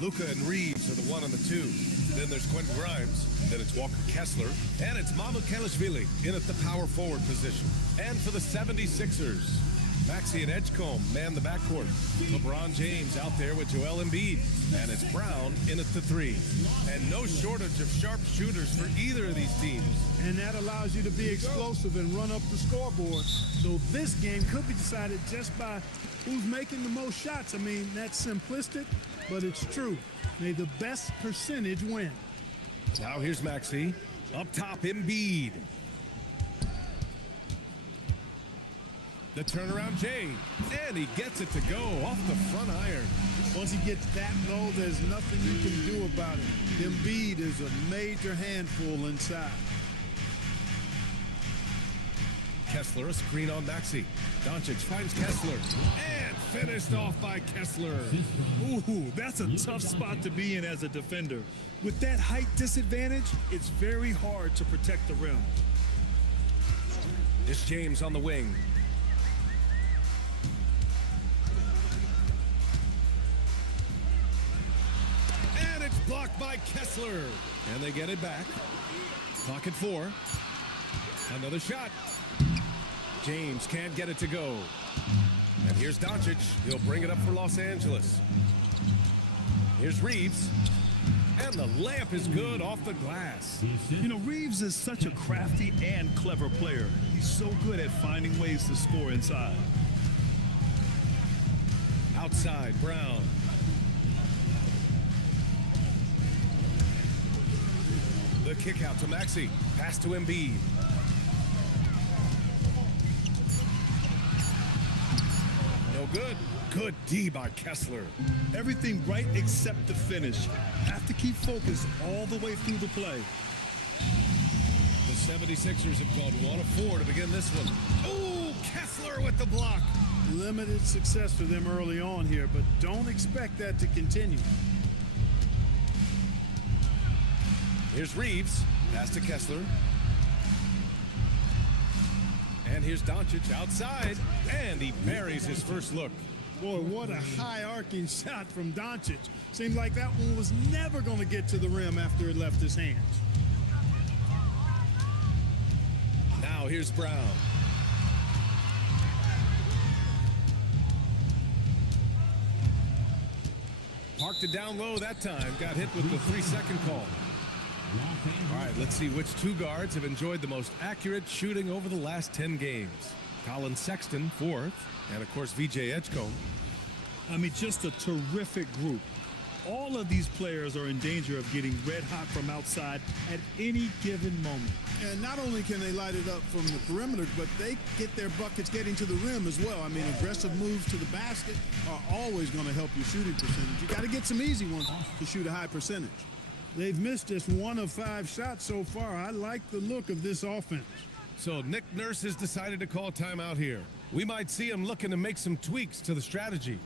Luka and Reeves are the 1 and the 2. Then there's Quentin Grimes. Then it's Walker Kessler. And it's Mamukelashvili in at the power forward position. And for the 76ers, Maxey and Edgecombe man the backcourt. LeBron James out there with Joel Embiid. And it's Brown in at the 3. And no shortage of sharp shooters for either of these teams. And that allows you to be explosive and run up the scoreboard. So this game could be decided just by who's making the most shots. I mean, that's simplistic, but it's true. May the best percentage win. Now here's Maxey. Up top, Embiid. The turnaround Jay. And he gets it to go off the front iron. Once he gets that low, there's nothing you can do about it. Embiid is a major handful inside. Kessler, a screen on Maxey. Doncic finds Kessler. And finished off by Kessler. Ooh, that's a tough spot to be in as a defender. With that height disadvantage, it's very hard to protect the rim. It's James on the wing. And it's blocked by Kessler. And they get it back. Clock at 4. Another shot. James can't get it to go. And here's Doncic. He'll bring it up for Los Angeles. Here's Reeves. And the layup is good off the glass. You know, Reeves is such a crafty and clever player. He's so good at finding ways to score inside. Outside, Brown. The kick out to Maxey. Pass to Embiid. No good. Good D by Kessler. Everything right except the finish. Have to keep focused all the way through the play. The 76ers have gone 1 of 4 to begin this one. Oh, Kessler with the block. Limited success for them early on here, but don't expect that to continue. Here's Reeves. Pass to Kessler. And here's Doncic outside. And he buries his first look. Boy, what a high-arcing shot from Doncic. Seemed like that one was never going to get to the rim after it left his hands. Now here's Brown. Parked it down low that time. Got hit with the 3-second call. All right, let's see which two guards have enjoyed the most accurate shooting over the last 10 games. Colin Sexton, 4th, and of course, VJ Edgecombe. I mean, just a terrific group. All of these players are in danger of getting red hot from outside at any given moment. And not only can they light it up from the perimeter, but they get their buckets getting to the rim as well. I mean, aggressive moves to the basket are always going to help your shooting percentage. You got to get some easy ones to shoot a high percentage. They've missed just 1 of 5 shots so far. I like the look of this offense. So Nick Nurse has decided to call timeout here. We might see him looking to make some tweaks to the strategy.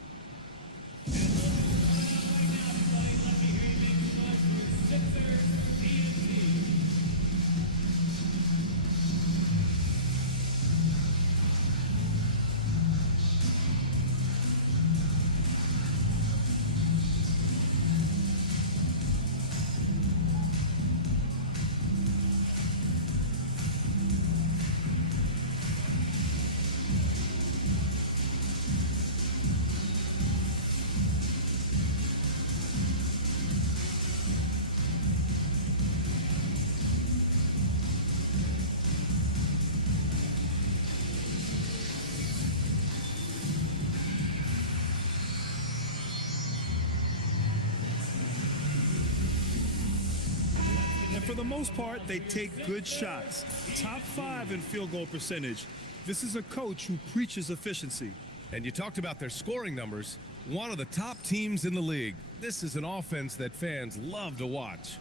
And for the most part, they take good shots. Top 5 in field goal percentage. This is a coach who preaches efficiency. And you talked about their scoring numbers. One of the top teams in the league. This is an offense that fans love to watch.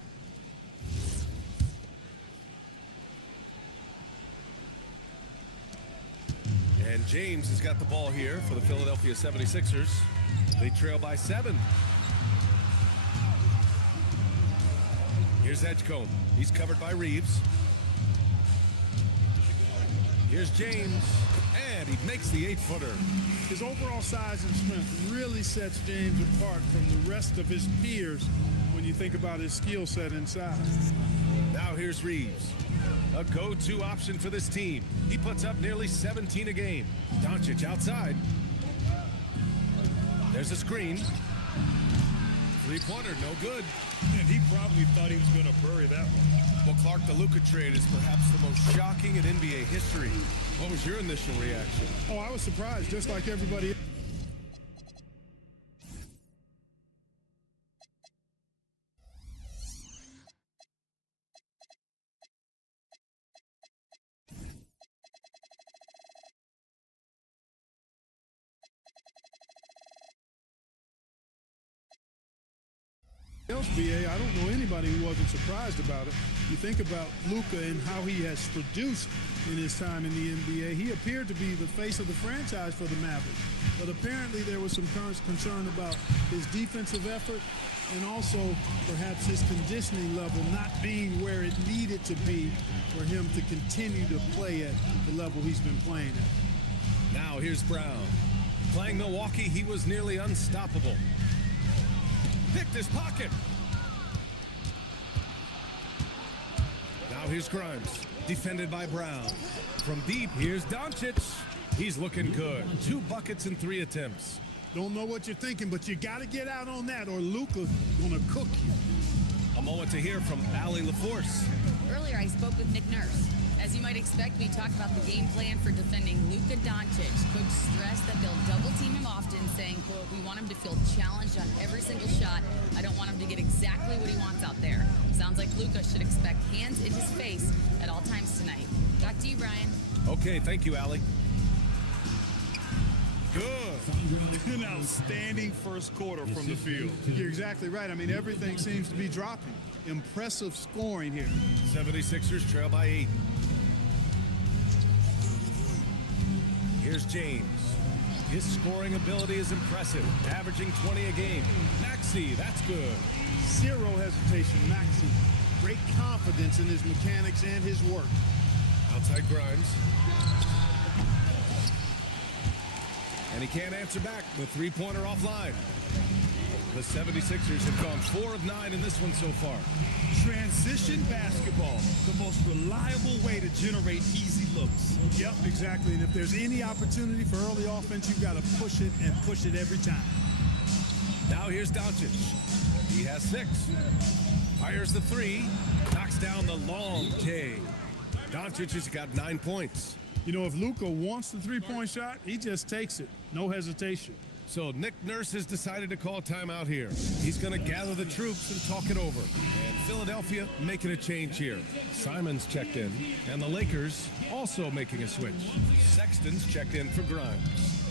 And James has got the ball here for the Philadelphia 76ers. They trail by 7. Here's Edgecombe. He's covered by Reeves. Here's James. And he makes the 8-footer. His overall size and strength really sets James apart from the rest of his peers when you think about his skill set inside. Now here's Reeves. A go-to option for this team. He puts up nearly 17 a game. Doncic outside. There's a screen. Three-pointer, no good. And he probably thought he was going to bury that one. Well, Clark, the Luka trade is perhaps the most shocking in NBA history. What was your initial reaction? Oh, I was surprised, just like everybody. BA, I don't know anybody who wasn't surprised about it. You think about Luka and how he has produced in his time in the NBA. He appeared to be the face of the franchise for the Mavericks, but apparently there was some concern about his defensive effort and also perhaps his conditioning level not being where it needed to be for him to continue to play at the level he's been playing at. Now here's Brown. Playing Milwaukee, he was nearly unstoppable. Picked his pocket. Now here's Grimes, defended by Brown. From deep, here's Doncic. He's looking good. 2 buckets in 3 attempts. Don't know what you're thinking, but you got to get out on that or Luka's going to cook you. A moment to hear from Allie LaForce. Earlier, I spoke with Nick Nurse. As you might expect, we talked about the game plan for defending Luka Doncic. Coach stressed that they'll double team him often, saying, quote, "We want him to feel challenged on every single shot. I don't want him to get exactly what he wants out there." Sounds like Luka should expect hands in his face at all times tonight. Back to you, Brian. Okay, thank you, Allie. Good. An outstanding first quarter from the field. You're exactly right. I mean, everything seems to be dropping. Impressive scoring here. 76ers trail by 8. Here's James. His scoring ability is impressive, averaging 20 a game. Maxey, that's good. Zero hesitation, Maxey. Great confidence in his mechanics and his work. Outside Grimes. And he can't answer back. The 3-pointer offline. The 76ers have gone 4 of 9 in this one so far. Transition basketball, the most reliable way to generate easy looks. Yep, exactly. And if there's any opportunity for early offense, you've got to push it and push it every time. Now here's Doncic. He has 6. Fires the 3. Knocks down the long K. Doncic has got 9 points. You know, if Luka wants the 3-point shot, he just takes it. No hesitation. So Nick Nurse has decided to call timeout here. He's going to gather the troops and talk it over. And Philadelphia making a change here. Simons checked in, and the Lakers also making a switch. Sexton's checked in for Grimes.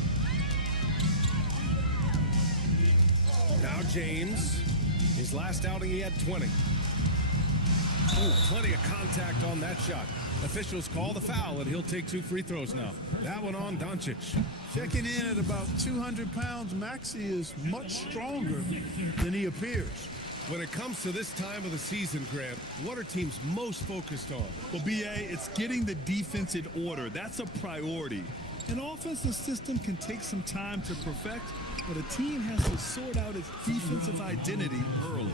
Now James. His last outing, he had 20. Oh, plenty of contact on that shot. Officials call the foul, and he'll take 2 free throws now. That one on Doncic. Checking in at about 200 pounds, Maxey is much stronger than he appears. When it comes to this time of the season, Grant, what are teams most focused on? Well, BA, it's getting the defense in order. That's a priority. An offensive system can take some time to perfect, but a team has to sort out its defensive identity early.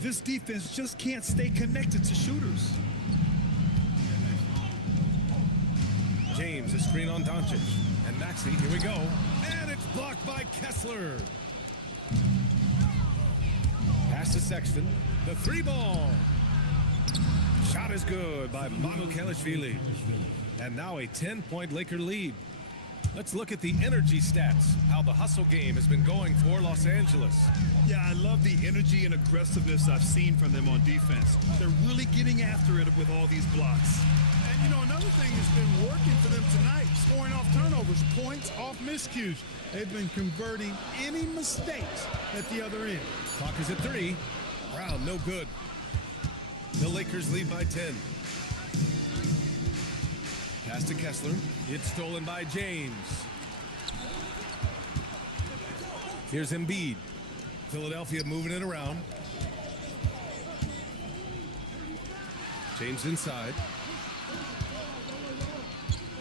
This defense just can't stay connected to shooters. James, a screen on Doncic. And Maxey, here we go. And it's blocked by Kessler. Pass to Sexton. The 3-ball. Shot is good by Mamukelashvili. And now a 10-point Laker lead. Let's look at the energy stats, how the hustle game has been going for Los Angeles. Yeah, I love the energy and aggressiveness I've seen from them on defense. They're really getting after it with all these blocks. And, you know, another thing that's been working for them tonight, scoring off turnovers, points off miscues. They've been converting any mistakes at the other end. Clock is at 3. Brown, no good. The Lakers lead by 10. Pass to Kessler. It's stolen by James. Here's Embiid. Philadelphia moving it around. James inside.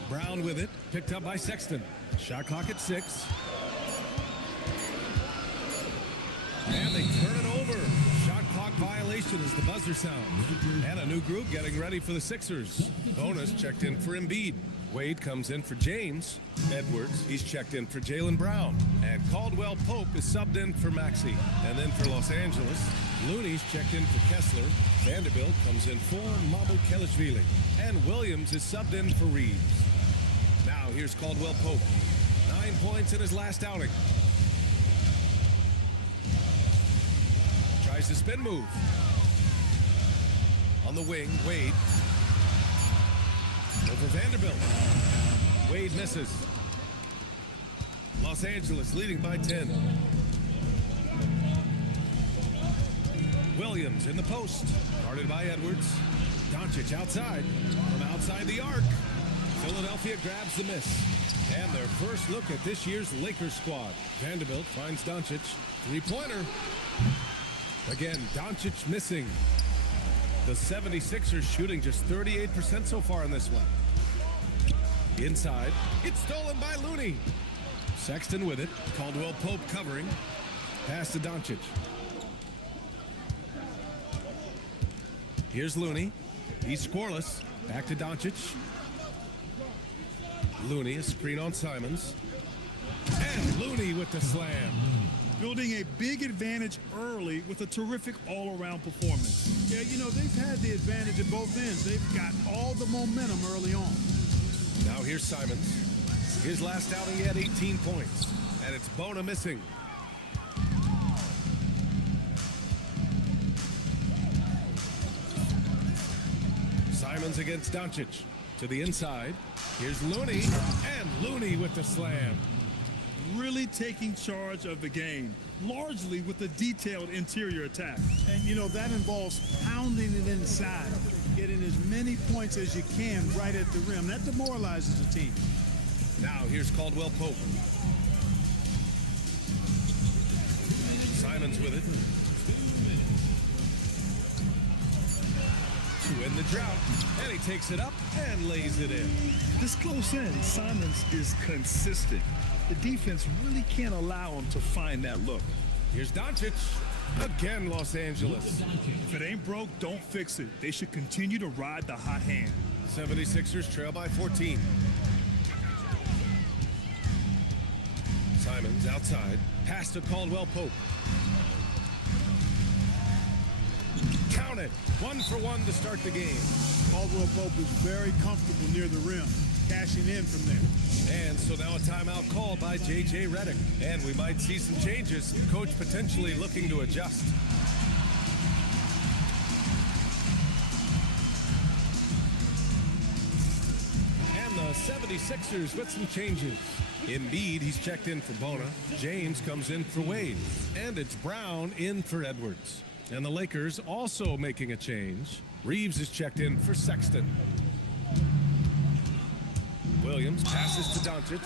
Brown with it, picked up by Sexton. Shot clock at 6. And they turn it over. Shot clock violation as the buzzer sounds. And a new group getting ready for the Sixers. Bonus checked in for Embiid. Wade comes in for James. Edwards, he's checked in for Jaylen Brown. And Caldwell Pope is subbed in for Maxey. And then for Los Angeles, Looney's checked in for Kessler. Vanderbilt comes in for Kelishvili. And Williams is subbed in for Reeves. Now here's Caldwell Pope. 9 points in his last outing. Tries the spin move. On the wing, Wade. Over Vanderbilt. Wade misses. Los Angeles leading by 10. Williams in the post. Guarded by Edwards. Doncic outside. From outside the arc. Philadelphia grabs the miss. And their first look at this year's Lakers squad. Vanderbilt finds Doncic. Three-pointer. Again, Doncic missing. The 76ers shooting just 38% so far in this one. Inside, it's stolen by Looney. Sexton with it. Caldwell Pope covering. Pass to Doncic. Here's Looney. He's scoreless. Back to Doncic. Looney, a screen on Simons. And Looney with the slam. Building a big advantage early with a terrific all-around performance. Yeah, you know, they've had the advantage at both ends. They've got all the momentum early on. Now here's Simons. His last outing, he had 18 points. And it's Bona missing. Simons against Doncic. To the inside. Here's Looney. And Looney with the slam. Really taking charge of the game, largely with a detailed interior attack. And, you know, that involves pounding it inside, getting as many points as you can right at the rim. That demoralizes the team. Now here's Caldwell Pope. Simons with it. To end the drought. And he takes it up and lays it in. This close in, Simons is consistent. The defense really can't allow him to find that look. Here's Doncic. Again, Los Angeles. If it ain't broke, don't fix it. They should continue to ride the hot hand. 76ers trail by 14. Simons outside. Pass to Caldwell Pope. Count it. 1 for 1 to start the game. Caldwell Pope is very comfortable near the rim, cashing in from there. And so now a timeout called by J.J. Redick. And we might see some changes. Coach potentially looking to adjust. And the 76ers with some changes. Embiid, he's checked in for Bona. James comes in for Wade. And it's Brown in for Edwards. And the Lakers also making a change. Reeves is checked in for Sexton. Williams passes to Doncic,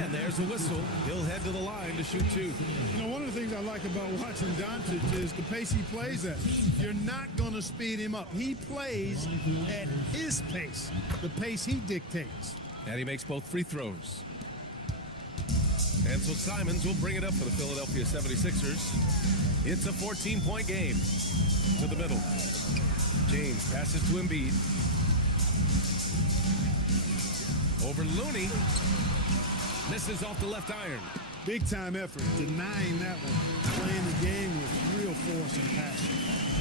and there's a whistle. He'll head to the line to shoot 2. You know, one of the things I like about watching Doncic is the pace he plays at. You're not going to speed him up. He plays at his pace, the pace he dictates. And he makes both free throws. And so Simons will bring it up for the Philadelphia 76ers. It's a 14-point game. To the middle. James passes to Embiid. Over Looney. Misses off the left iron. Big time effort, denying that one. Playing the game with real force and passion.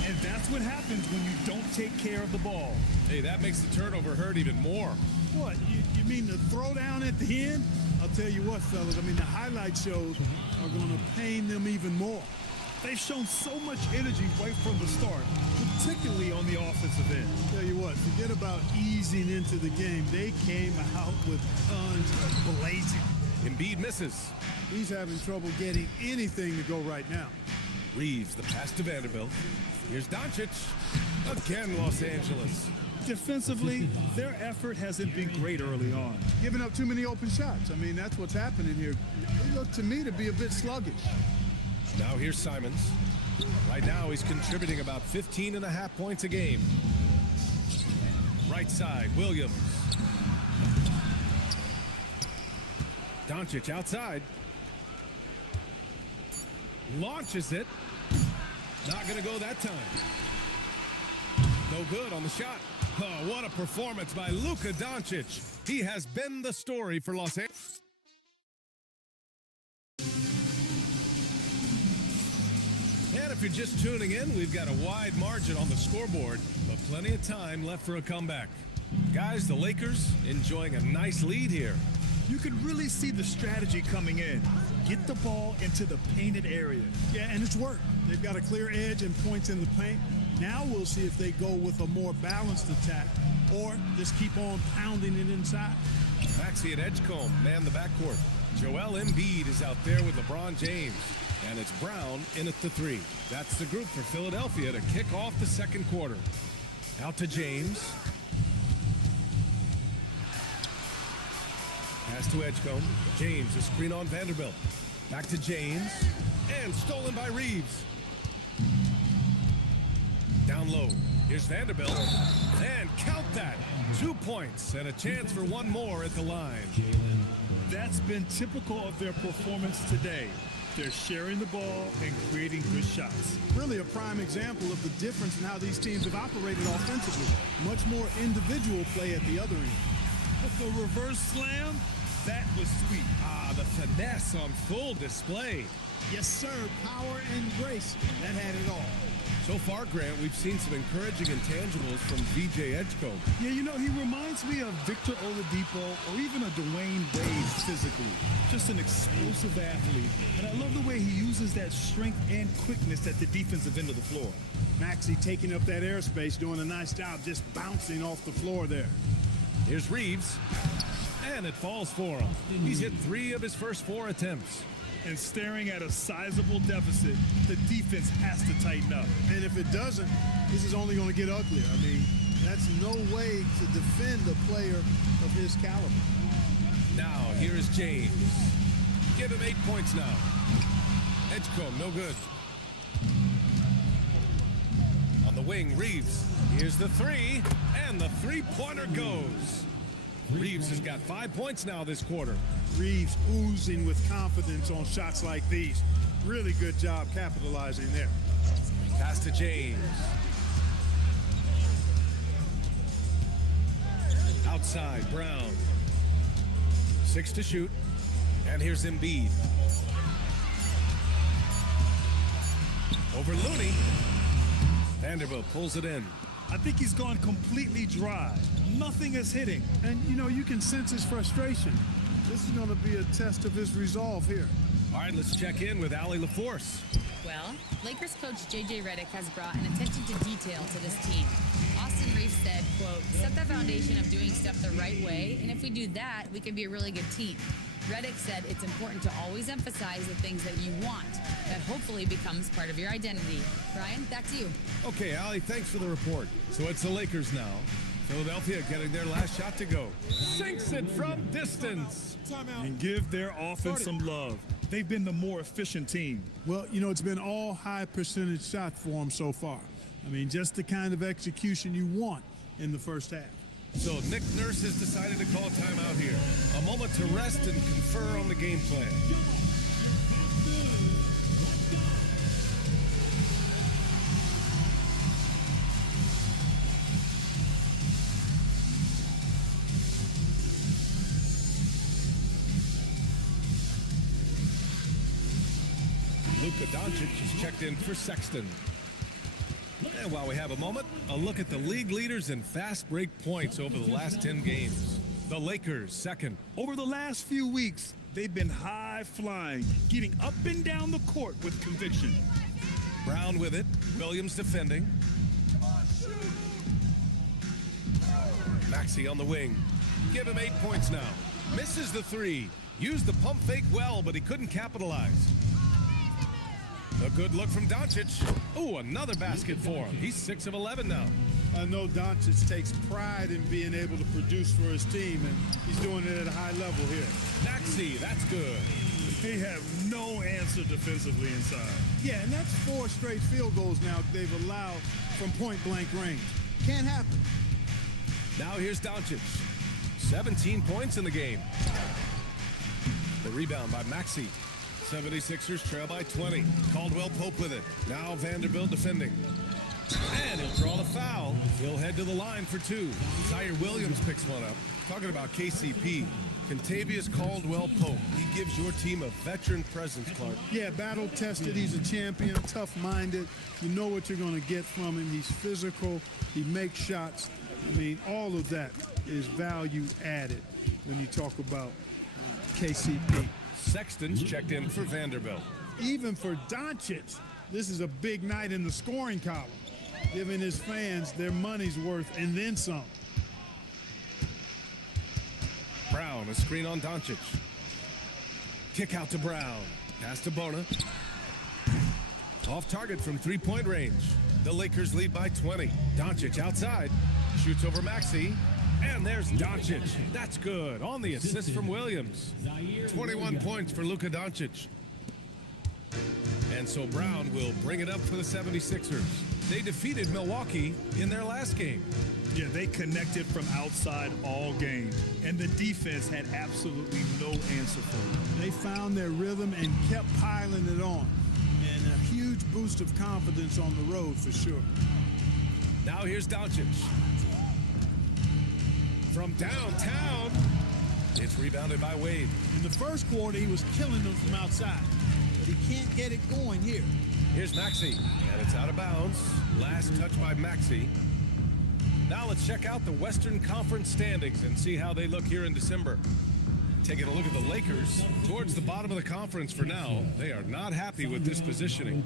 And that's what happens when you don't take care of the ball. Hey, that makes the turnover hurt even more. What, you mean the throwdown at the end? I'll tell you what, fellas, I mean, the highlight shows are going to pain them even more. They've shown so much energy right from the start, particularly on the offensive end. Tell you what, forget about easing into the game. They came out with guns blazing. Embiid misses. He's having trouble getting anything to go right now. Reeves, the pass to Vanderbilt. Here's Doncic. Again, Los Angeles. Defensively, their effort hasn't been great early on. Giving up too many open shots. I mean, that's what's happening here. They look to me to be a bit sluggish. Now here's Simons. Right now he's contributing about 15.5 points a game. Right side, Williams. Doncic outside. Launches it. Not going to go that time. No good on the shot. Oh, what a performance by Luka Doncic. He has been the story for Los Angeles. And if you're just tuning in, we've got a wide margin on the scoreboard, but plenty of time left for a comeback. Guys, the Lakers enjoying a nice lead here. You could really see the strategy coming in. Get the ball into the painted area. Yeah, and it's worked. They've got a clear edge and points in the paint. Now we'll see if they go with a more balanced attack or just keep on pounding it inside. Maxey and Edgecombe man the backcourt. Joel Embiid is out there with LeBron James. And it's Brown in at the three. That's the group for Philadelphia to kick off the second quarter. Out to James. Pass to Edgecombe. James, a screen on Vanderbilt. Back to James. And stolen by Reeves. Down low. Here's Vanderbilt. And count that. 2 points and a chance for one more at the line. That's been typical of their performance today. They're sharing the ball and creating good shots. Really a prime example of the difference in how these teams have operated offensively. Much more individual play at the other end. But the reverse slam, that was sweet. Ah, the finesse on full display. Yes, sir. Power and grace. That had it all. So far, Grant, we've seen some encouraging intangibles from VJ Edgecombe. Yeah, you know, he reminds me of Victor Oladipo or even a Dwayne Wade physically. Just an explosive athlete. And I love the way he uses that strength and quickness at the defensive end of the floor. Maxey taking up that airspace, doing a nice job just bouncing off the floor there. Here's Reeves. And it falls for him. He's hit 3 of his first 4 attempts. And staring at a sizable deficit, the defense has to tighten up. And if it doesn't, this is only going to get uglier. I mean, that's no way to defend a player of his caliber. Now, here is James. Give him 8 points now. Edgecombe, no good. On the wing, Reeves. Here's the 3, and the three-pointer goes. Reeves has got 5 points now this quarter. Reeves oozing with confidence on shots like these. Really good job capitalizing there. Pass to James. Outside, Brown. 6 to shoot. And here's Embiid. Over Looney. Vanderbilt pulls it in. I think he's gone completely dry. Nothing is hitting. And, you know, you can sense his frustration. This is going to be a test of his resolve here. All right, let's check in with Allie LaForce. Well, Lakers coach J.J. Redick has brought an attention to detail to this team. Austin Reeves said, quote, set the foundation of doing stuff the right way, and if we do that, we can be a really good team. Redick said it's important to always emphasize the things that you want. That hopefully becomes part of your identity. Brian, back to you. Okay, Allie, thanks for the report. So it's the Lakers now. Philadelphia getting their last shot to go. Sinks it from distance. And give their offense some love. They've been the more efficient team. Well, you know, it's been all high percentage shots for them so far. I mean, just the kind of execution you want in the first half. So Nick Nurse has decided to call timeout here. A moment to rest and confer on the game plan. Luka Doncic is checked in for Sexton. And while we have a moment, a look at the league leaders in fast break points over the last 10 games. The Lakers, second. Over the last few weeks, they've been high-flying, getting up and down the court with conviction. Brown with it. Williams defending. Maxey on the wing. Give him 8 points now. Misses the 3. Used the pump fake well, but he couldn't capitalize. A good look from Doncic. Ooh, another basket for him. He's 6 of 11 now. I know Doncic takes pride in being able to produce for his team, and he's doing it at a high level here. Maxey, that's good. They have no answer defensively inside. Yeah, and that's 4 straight field goals now they've allowed from point-blank range. Can't happen. Now here's Doncic. 17 points in the game. The rebound by Maxey. 76ers trail by 20. Caldwell Pope with it. Now Vanderbilt defending. And he'll draw the foul. He'll head to the line for two. Zaire Williams picks one up. Talking about KCP. Contavious Caldwell Pope. He gives your team a veteran presence, Clark. Yeah, battle-tested. He's a champion, tough-minded. You know what you're going to get from him. He's physical. He makes shots. I mean, all of that is value added when you talk about KCP. Sexton's checked in for Vanderbilt. Even for Doncic, this is a big night in the scoring column, giving his fans their money's worth and then some. Brown, a screen on Doncic. Kick out to Brown. Pass to Bona. Off target from three-point range. The Lakers lead by 20. Doncic outside. Shoots over Maxey. And there's Doncic. That's good. On the assist from Williams. 21 points for Luka Doncic. And so Brown will bring it up for the 76ers. They defeated Milwaukee in their last game. Yeah, they connected from outside all game, and the defense had absolutely no answer for them. They found their rhythm and kept piling it on. And a huge boost of confidence on the road for sure. Now here's Doncic. From downtown, it's rebounded by Wade. In the first quarter, he was killing them from outside, but he can't get it going here. Here's Maxey, and it's out of bounds. Last touch by Maxey. Now let's check out the Western Conference standings and see how they look here in December. Taking a look at the Lakers, towards the bottom of the conference for now. They are not happy with this positioning.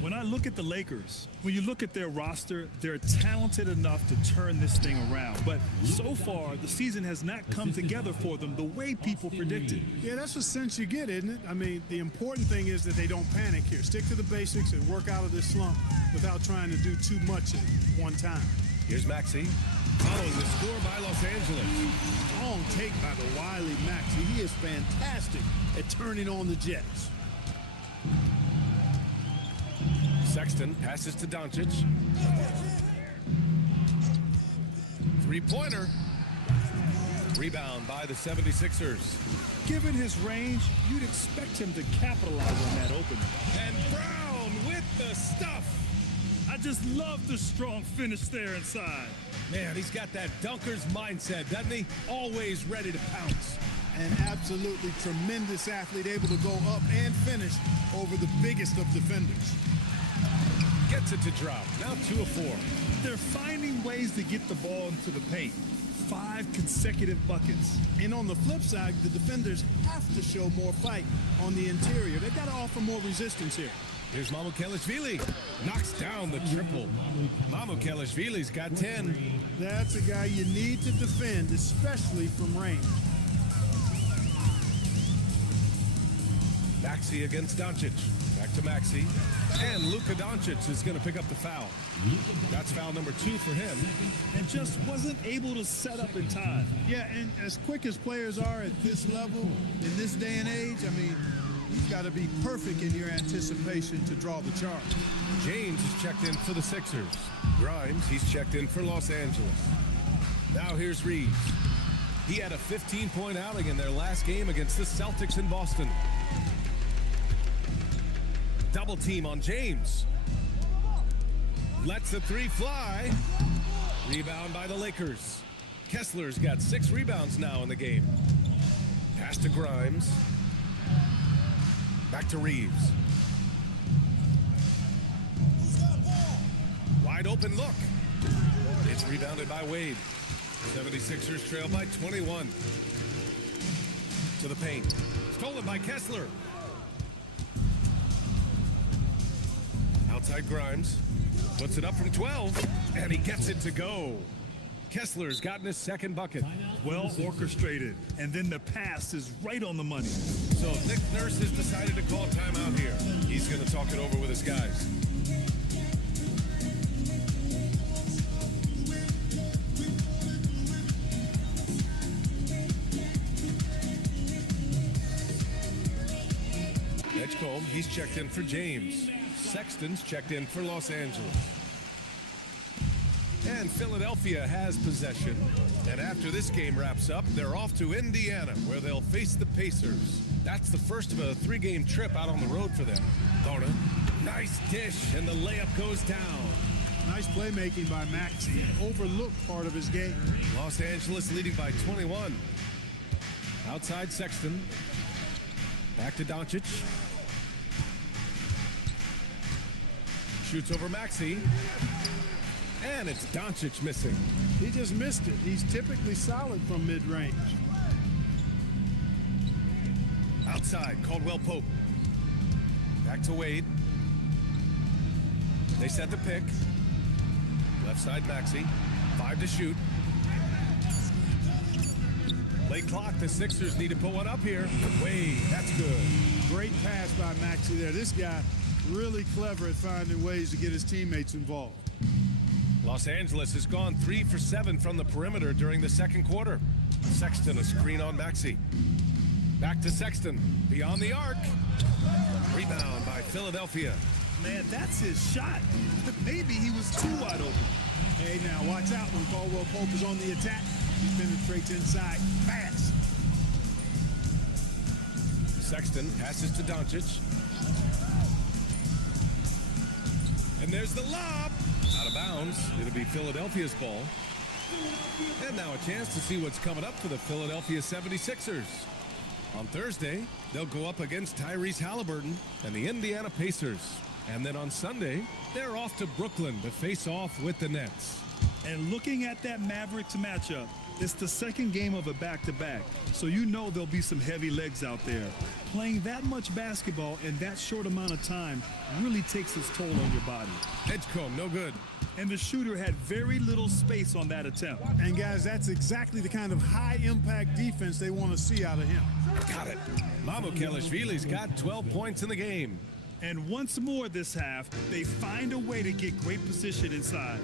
When I look at the Lakers, when you look at their roster, they're talented enough to turn this thing around. But so far, the season has not come together for them the way people predicted. Yeah, that's the sense you get, isn't it? I mean, the important thing is that they don't panic here. Stick to the basics and work out of this slump without trying to do too much at one time. Here's Maxey, following the score by Los Angeles. Long take by the wily Maxey. He is fantastic at turning on the Jets. Sexton passes to Doncic. Three-pointer. Rebound by the 76ers. Given his range, you'd expect him to capitalize on that opening. And Brown with the stuff. I just love the strong finish there inside. Man, he's got that dunker's mindset, doesn't he? Always ready to pounce. An absolutely tremendous athlete, able to go up and finish over the biggest of defenders. Gets it to drop. Now 2 of 4. They're finding ways to get the ball into the paint. 5 consecutive buckets. And on the flip side, the defenders have to show more fight on the interior. They've got to offer more resistance here. Here's Mamukelashvili. Knocks down the triple. Mamukelashvili's got 10. That's a guy you need to defend, especially from range. Maxey against Doncic. Back to Maxey. And Luka Doncic is going to pick up the foul. That's foul number 2 for him. And just wasn't able to set up in time. Yeah, and as quick as players are at this level, in this day and age, I mean, you've got to be perfect in your anticipation to draw the charge. James is checked in for the Sixers. Grimes, he's checked in for Los Angeles. Now here's Reeves. He had a 15-point outing in their last game against the Celtics in Boston. Double team on James. Lets the 3 fly. Rebound by the Lakers. Kessler's got 6 rebounds now in the game. Pass to Grimes. Back to Reeves. Wide open look. It's rebounded by Wade. 76ers trail by 21. To the paint. Stolen by Kessler. Outside Grimes. Puts it up from 12. And he gets it to go. Kessler's gotten his second bucket. Well orchestrated. And then the pass is right on the money. So Nick Nurse has decided to call timeout here. He's going to talk it over with his guys. Edgecombe, he's checked in for James. Sexton's checked in for Los Angeles. And Philadelphia has possession. And after this game wraps up, they're off to Indiana, where they'll face the Pacers. That's the first of a 3-game trip out on the road for them. Bona, nice dish, and the layup goes down. Nice playmaking by Maxey, an overlooked part of his game. Los Angeles leading by 21. Outside Sexton. Back to Doncic. Shoots over Maxey. And it's Doncic missing. He just missed it. He's typically solid from mid-range. Outside, Caldwell Pope. Back to Wade. They set the pick. Left side, Maxey. 5 to shoot. Late clock, the Sixers need to put one up here. Wade, that's good. Great pass by Maxey there. This guy really clever at finding ways to get his teammates involved. Los Angeles has gone 3 for 7 from the perimeter during the second quarter. Sexton, a screen on Maxey. Back to Sexton, beyond the arc. Rebound by Philadelphia. Man, that's his shot. But maybe he was too wide open. Hey, now watch out when Caldwell Pope is on the attack. He penetrates inside fast. Sexton passes to Doncic. And there's the lob. Out of bounds. It'll be Philadelphia's ball. And now a chance to see what's coming up for the Philadelphia 76ers. On Thursday, they'll go up against Tyrese Halliburton and the Indiana Pacers. And then on Sunday, they're off to Brooklyn to face off with the Nets. And looking at that Mavericks matchup, it's the second game of a back-to-back, so you know there'll be some heavy legs out there. Playing that much basketball in that short amount of time really takes its toll on your body. Edgecombe, no good. And the shooter had very little space on that attempt. And guys, that's exactly the kind of high-impact defense they want to see out of him. Got it. Mamukelashvili's got 12 points in the game. And once more this half, they find a way to get great position inside.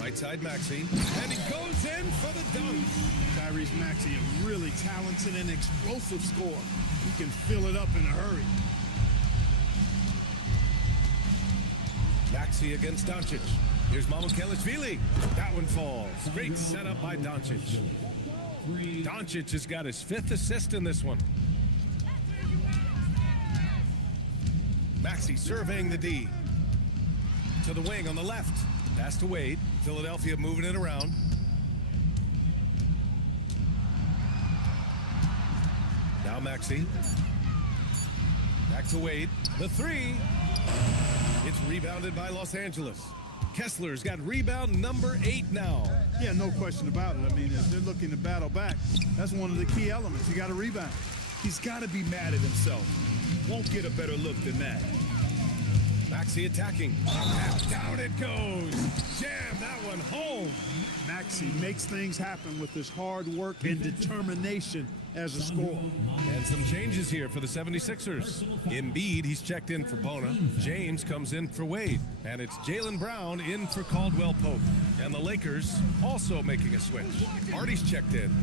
Right side, Maxey. And he goes in for the dunk. Tyrese Maxey, a really talented and explosive scorer. He can fill it up in a hurry. Maxey against Doncic. Here's Mamukelashvili. That one falls. Great setup by Doncic. Doncic has got his 5th assist in this one. Maxey surveying the D. To the wing on the left. Pass to Wade. Philadelphia moving it around. Now Maxey. Back to Wade. The 3. It's rebounded by Los Angeles. Kessler's got rebound number 8 now. Yeah, no question about it. I mean, if they're looking to battle back, that's one of the key elements. You got to rebound. He's got to be mad at himself. Won't get a better look than that. Maxey attacking. And down it goes. Jam that one home. Maxey makes things happen with his hard work and determination as a scorer. And some changes here for the 76ers. Embiid, he's checked in for Bona. James comes in for Wade. And it's Jaylen Brown in for Caldwell Pope. And the Lakers also making a switch. Hardy's checked in.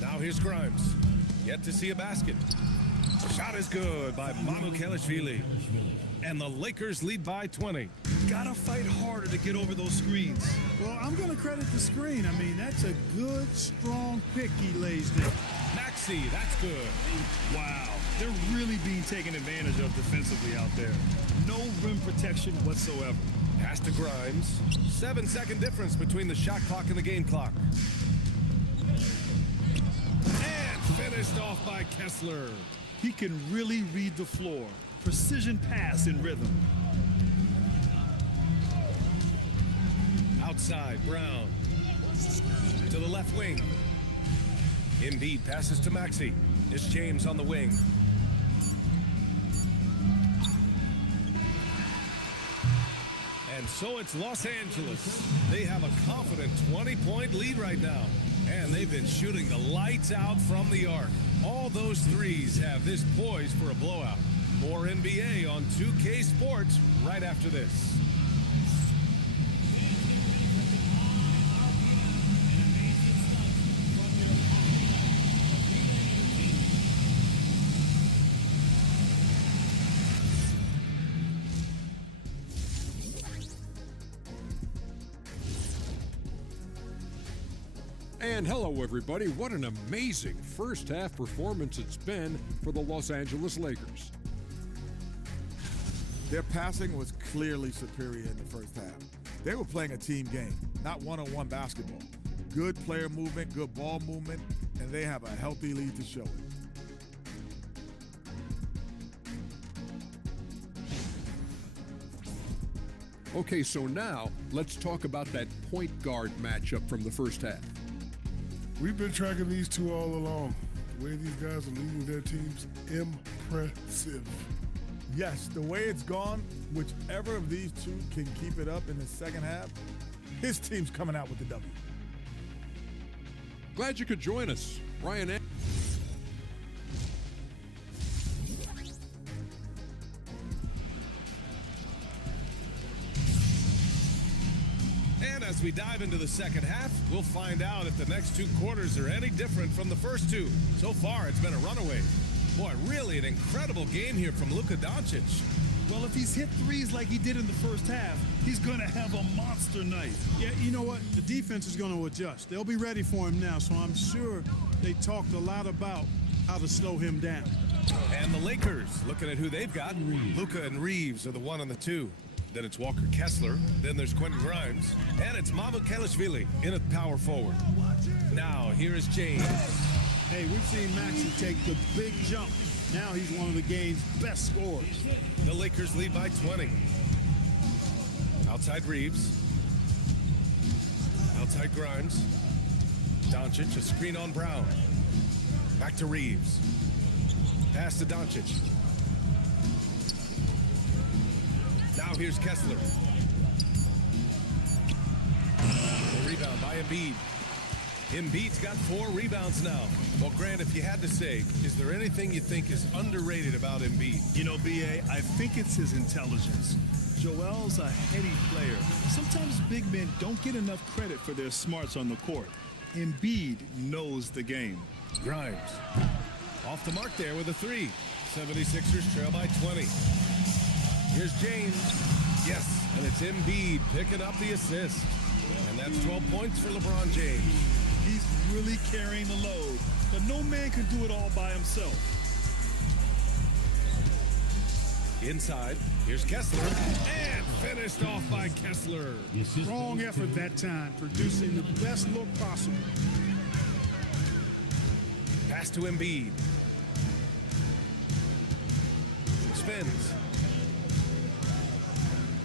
Now here's Grimes. Yet to see a basket. Shot is good by Mamukelashvili. And the Lakers lead by 20. Gotta fight harder to get over those screens. Well, I'm going to credit the screen. I mean, that's a good, strong pick he lays there. Maxey, that's good. Wow, they're really being taken advantage of defensively out there. No rim protection whatsoever. Pass to Grimes. 7-second difference between the shot clock and the game clock. And finished off by Kessler. He can really read the floor. Precision pass in rhythm. Outside, Brown. To the left wing. Embiid passes to Maxey. It's James on the wing. And so it's Los Angeles. They have a confident 20-point lead right now. And they've been shooting the lights out from the arc. All those threes have this poised for a blowout. More NBA on 2K Sports right after this. And hello, everybody. What an amazing first half performance it's been for the Los Angeles Lakers. Their passing was clearly superior in the first half. They were playing a team game, not one-on-one basketball. Good player movement, good ball movement, and they have a healthy lead to show it. Okay, so now let's talk about that point guard matchup from the first half. We've been tracking these two all along. The way these guys are leading their teams, impressive. Yes, the way it's gone, whichever of these two can keep it up in the second half, his team's coming out with the W. Glad you could join us. Ryan. And as we dive into the second half, we'll find out if the next two quarters are any different from the first two. So far, it's been a runaway. Boy, really an incredible game here from Luka Doncic. Well, if he's hit threes like he did in the first half, he's going to have a monster night. Yeah, you know what? The defense is going to adjust. They'll be ready for him now, so I'm sure they talked a lot about how to slow him down. And the Lakers, looking at who they've got. Luka and Reeves are the 1 and the 2. Then it's Walker Kessler. Then there's Quentin Grimes. And it's Kelishvili in at power forward. Now, here is James. Hey, we've seen Maxey take the big jump. Now he's one of the game's best scorers. The Lakers lead by 20. Outside Reeves. Outside Grimes. Doncic, a screen on Brown. Back to Reeves. Pass to Doncic. Now here's Kessler. The rebound by Embiid. Embiid's got 4 rebounds now. Well, Grant, if you had to say, is there anything you think is underrated about Embiid? You know, B.A., I think it's his intelligence. Joel's a heady player. Sometimes big men don't get enough credit for their smarts on the court. Embiid knows the game. Grimes. Off the mark there with a 3. 76ers trail by 20. Here's James. Yes, and it's Embiid picking up the assist. And that's 12 points for LeBron James. He's really carrying the load, but no man can do it all by himself. Inside, here's Kessler, and finished off by Kessler. Strong effort that time, producing the best look possible. Pass to Embiid. Spins.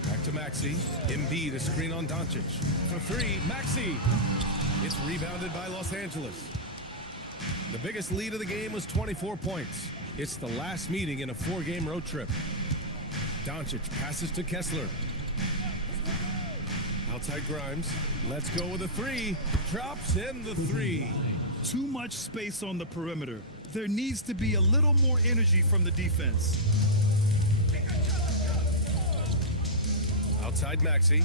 Back to Maxey. Embiid, a screen on Doncic. For 3, Maxey. It's rebounded by Los Angeles. The biggest lead of the game was 24 points. It's the last meeting in a 4-game road trip. Doncic passes to Kessler. Outside Grimes. Let's go with a 3. Drops in the 3. Too much space on the perimeter. There needs to be a little more energy from the defense. Outside Maxey.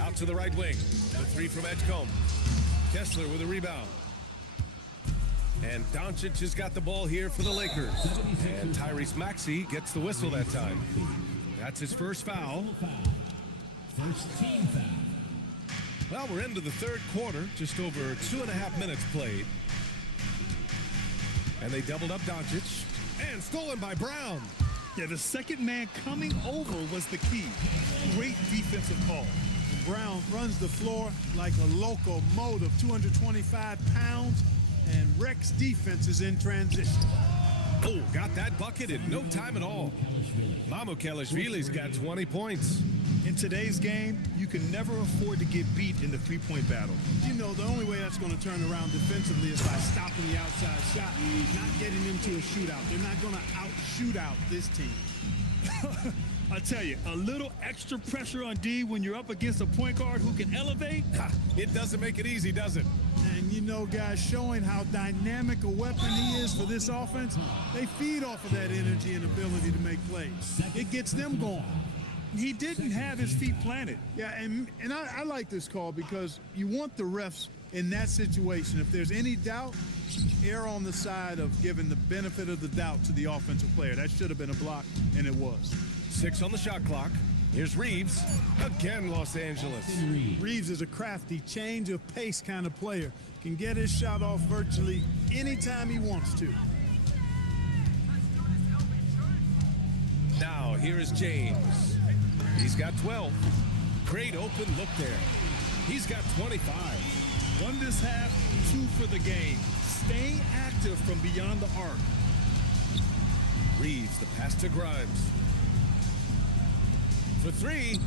Out to the right wing. The 3 from Edgecombe. Kessler with a rebound. And Doncic has got the ball here for the Lakers. And Tyrese Maxey gets the whistle that time. That's his first foul. First team foul. Well, we're into the third quarter. Just over 2.5 minutes played. And they doubled up Doncic. And stolen by Brown. Yeah, the second man coming over was the key. Great defensive call. Brown runs the floor like a locomotive, 225 pounds, and wrecks defenses in transition. Oh, got that bucket in no time at all. Kelishvili's got 20 points. In today's game, you can never afford to get beat in the three-point battle. You know, the only way that's going to turn around defensively is by stopping the outside shot, not getting into a shootout. They're not going to out-shootout this team. I tell you, a little extra pressure on D when you're up against a point guard who can elevate. It doesn't make it easy, does it? And you know, guys, showing how dynamic a weapon he is for this offense, they feed off of that energy and ability to make plays. It gets them going. He didn't have his feet planted. Yeah, and I like this call because you want the refs in that situation. If there's any doubt, err on the side of giving the benefit of the doubt to the offensive player. That should have been a block, and it was. 6 on the shot clock. Here's Reeves. Again, Los Angeles. Reeves is a crafty, change of pace kind of player. Can get his shot off virtually anytime he wants to. Now, here is James. He's got 12. Great open look there. He's got 25. One this half, 2 for the game. Staying active from beyond the arc. Reeves, the pass to Grimes. For 3.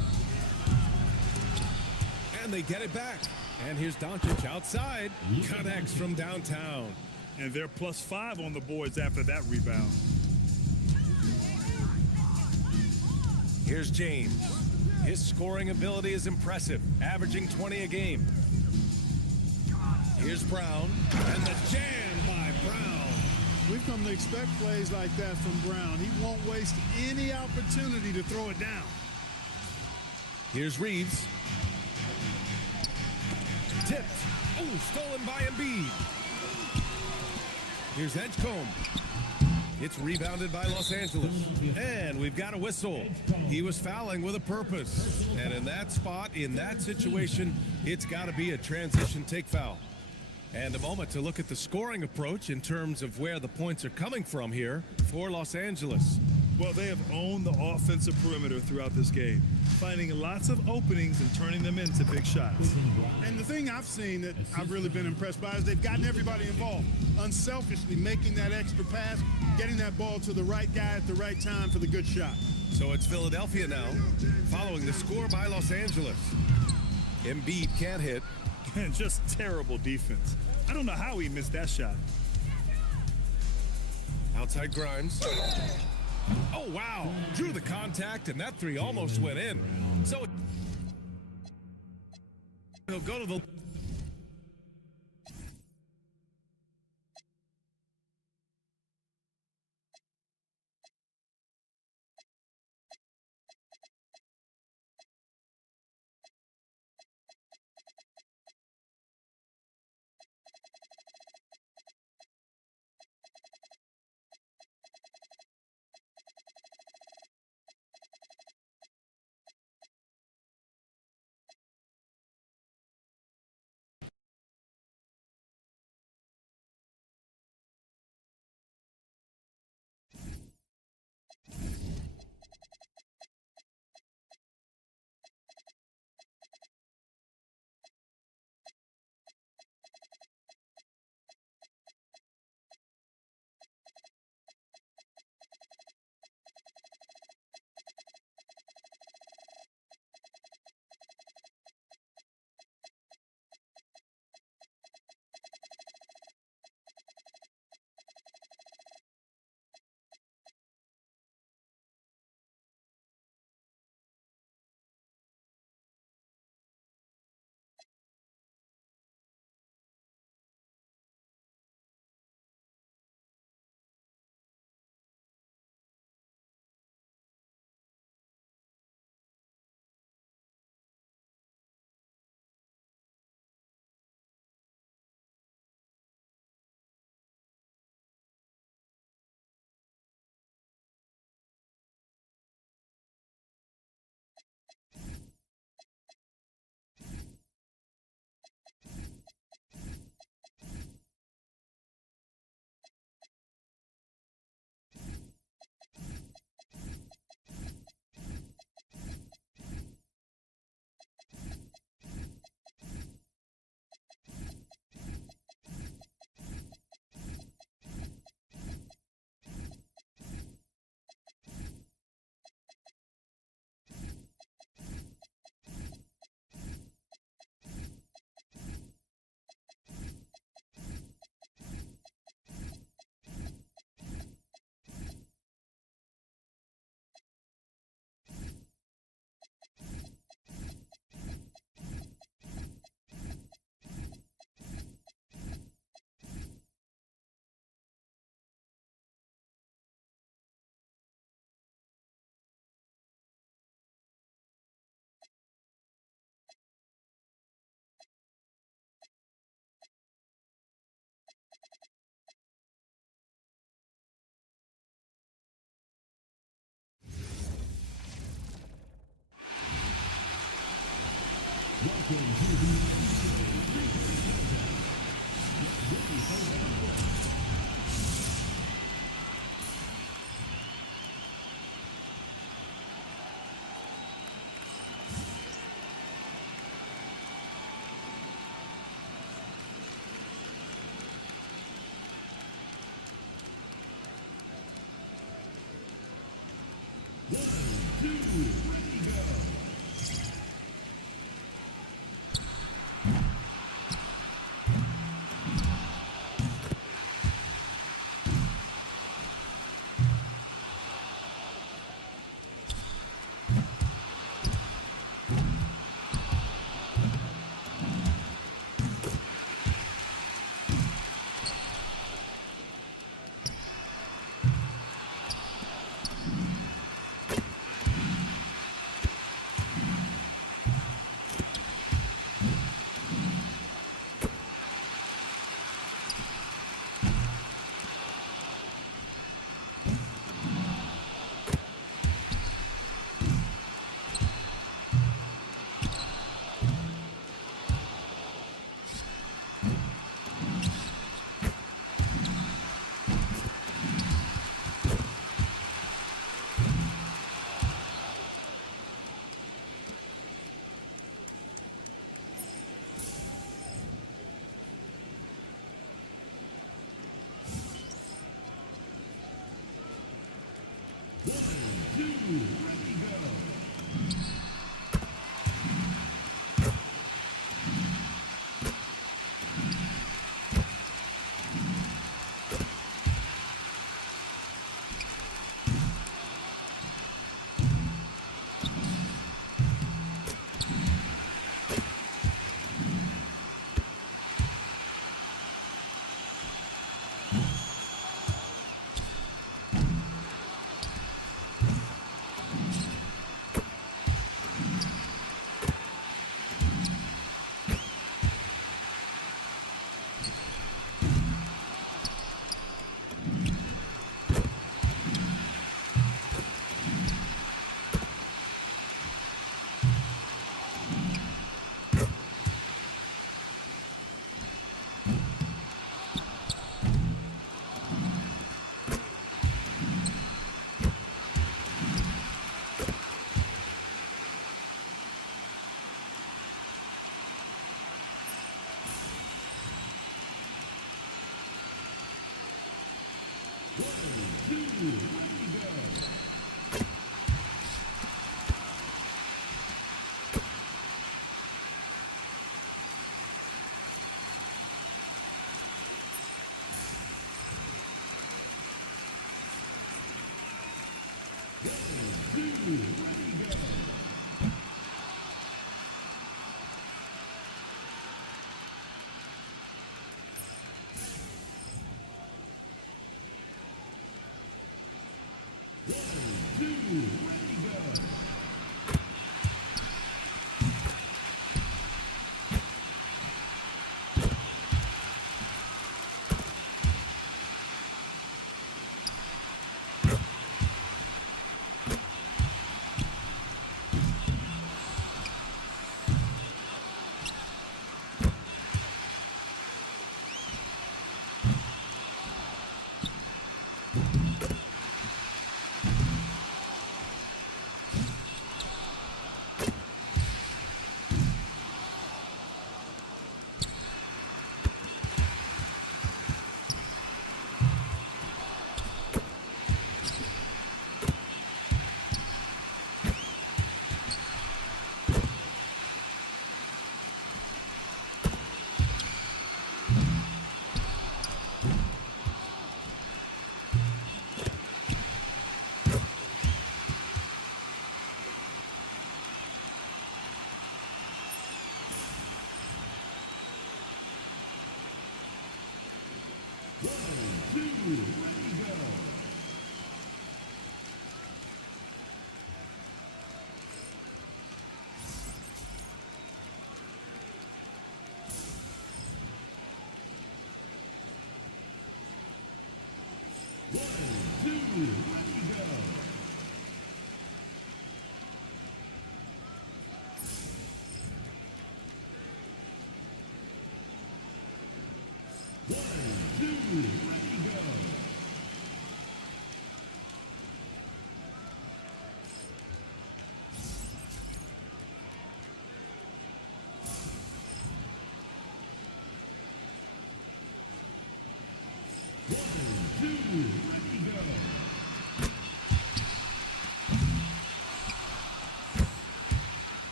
And they get it back. And here's Doncic outside. Connects from downtown. And they're +5 on the boards after that rebound. Here's James. His scoring ability is impressive, averaging 20 a game. Here's Brown, and the jam by Brown. We've come to expect plays like that from Brown. He won't waste any opportunity to throw it down. Here's Reeves. Tipped. Oh, stolen by Embiid. Here's Edgecombe. It's rebounded by Los Angeles. And we've got a whistle. He was fouling with a purpose. And in that spot, in that situation, it's got to be a transition take foul. And a moment to look at the scoring approach in terms of where the points are coming from here for Los Angeles. Well, they have owned the offensive perimeter throughout this game, finding lots of openings and turning them into big shots. And the thing I've seen that I've really been impressed by is they've gotten everybody involved, unselfishly making that extra pass, getting that ball to the right guy at the right time for the good shot. So it's Philadelphia now, following the score by Los Angeles. Embiid can't hit. And just terrible defense. I don't know how he missed that shot. Outside Grimes. Oh, wow. Drew the contact, and that 3 almost went in. So he'll go to the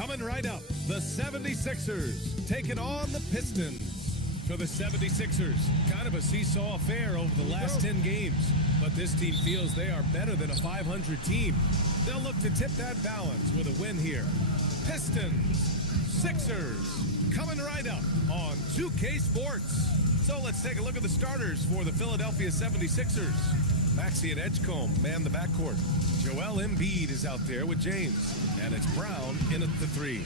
Coming right up, the 76ers taking on the Pistons. For the 76ers, kind of a seesaw affair over the last 10 games. But this team feels they are better than a 500 team. They'll look to tip that balance with a win here. Pistons, Sixers, coming right up on 2K Sports. So let's take a look at the starters for the Philadelphia 76ers. Maxey and Edgecombe man the backcourt. Joel Embiid is out there with James. And it's Brown in at the 3.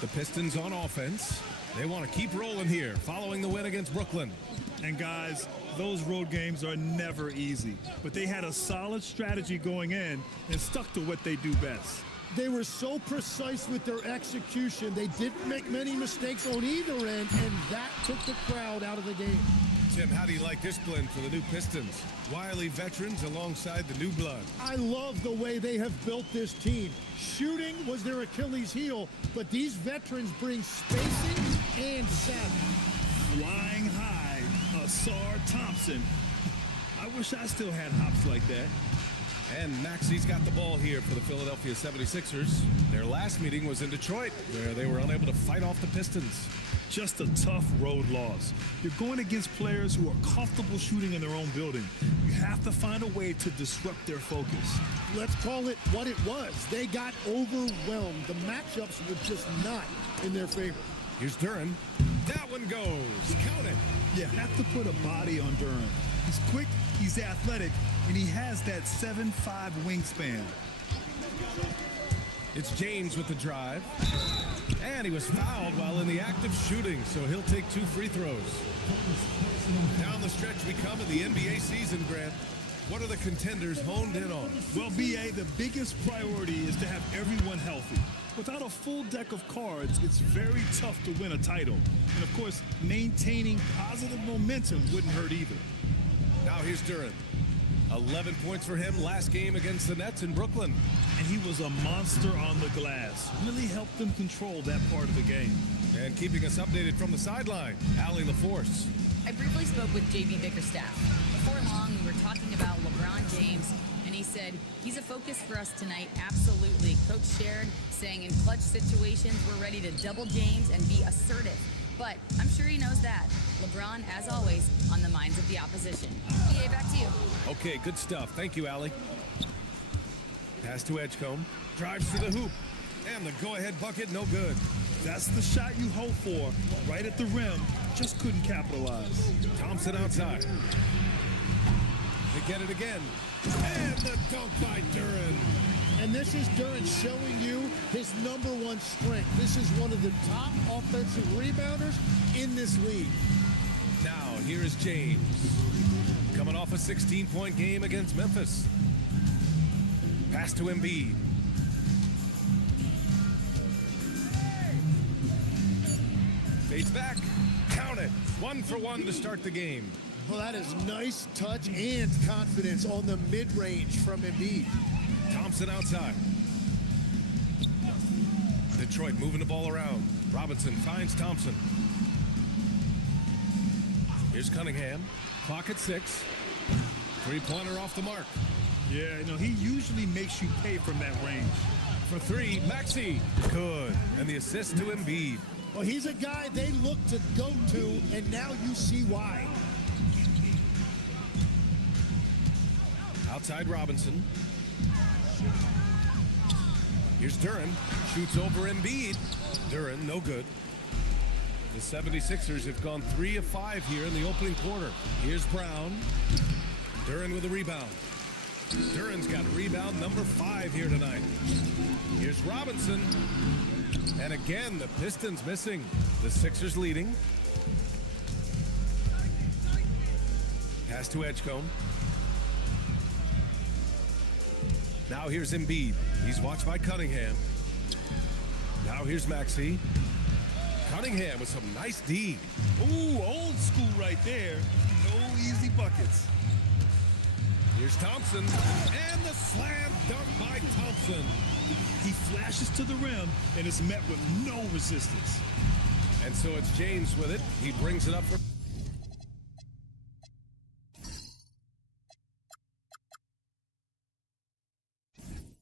The Pistons on offense. They want to keep rolling here following the win against Brooklyn. And guys, those road games are never easy. But they had a solid strategy going in and stuck to what they do best. They were so precise with their execution. They didn't make many mistakes on either end, and that took the crowd out of the game. Tim, how do you like this blend for the new Pistons? Wily veterans alongside the new blood. I love the way they have built this team. Shooting was their Achilles heel, but these veterans bring spacing and savvy. Flying high, Asar Thompson. I wish I still had hops like that. And Maxey's got the ball here for the Philadelphia 76ers. Their last meeting was in Detroit, where they were unable to fight off the Pistons. Just a tough road loss. You're going against players who are comfortable shooting in their own building. You have to find a way to disrupt their focus. Let's call it what it was. They got overwhelmed. The matchups were just not in their favor. Here's Duren. That one goes. Count it. You have to put a body on Duren. He's quick, he's athletic, and he has that 7'5" wingspan. It's James with the drive. And he was fouled while in the act of shooting, so he'll take 2 free throws. Down the stretch we come in the NBA season, Grant. What are the contenders honed in on? Well, B.A., the biggest priority is to have everyone healthy. Without a full deck of cards, it's very tough to win a title. And, of course, maintaining positive momentum wouldn't hurt either. Now here's Duren. 11 points for him last game against the Nets in Brooklyn. And he was a monster on the glass. Really helped them control that part of the game. And keeping us updated from the sideline, Allie LaForce. I briefly spoke with JB Bickerstaff. Before long, we were talking about LeBron James, and he said, he's a focus for us tonight, absolutely. Coach shared, saying in clutch situations, we're ready to double James and be assertive. But I'm sure he knows that. LeBron, as always, on the minds of the opposition. PA, back to you. Okay, good stuff. Thank you, Allie. Pass to Edgecombe. Drives to the hoop. And the go-ahead bucket, no good. That's the shot you hope for. Right at the rim. Just couldn't capitalize. Thompson outside. They get it again. And the dunk by Duren. And this is Duren showing you his #1 strength. This is one of the top offensive rebounders in this league. Now, here is James. Coming off a 16-point game against Memphis. Pass to Embiid. Fades back. Count it. 1 for 1 to start the game. Well, that is nice touch and confidence on the mid-range from Embiid. Thompson outside. Detroit moving the ball around. Robinson finds Thompson. Here's Cunningham. Clock at 6. Three-pointer off the mark. Yeah, he usually makes you pay from that range. For 3, Maxey. Good. And the assist to Embiid. Well, he's a guy they look to go to, and now you see why. Outside Robinson. Here's Duren. Shoots over Embiid. Duren, no good. The 76ers have gone 3 of 5 here in the opening quarter. Here's Brown. Duren with a rebound. Duren's got rebound number 5 here tonight. Here's Robinson. And again, the Pistons missing. The Sixers leading. Pass to Edgecombe. Now here's Embiid. He's watched by Cunningham. Now here's Maxey. Cunningham with some nice D. Ooh, old school right there. No easy buckets. Here's Thompson. And the slam dunk by Thompson. He flashes to the rim and is met with no resistance. And so it's James with it. He brings it up for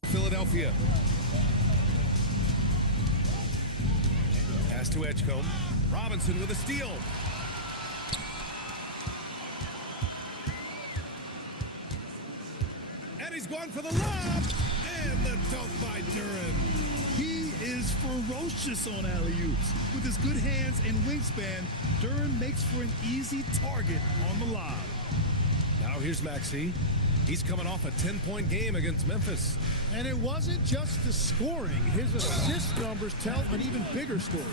Philadelphia. Pass to Edgecombe. Robinson with a steal. And he's going for the lob. And the dunk by Duran. He is ferocious on alley-oops. With his good hands and wingspan, Duran makes for an easy target on the lob. Now here's Maxey. He's coming off a 10-point game against Memphis. And it wasn't just the scoring. His assist numbers tell an even bigger story.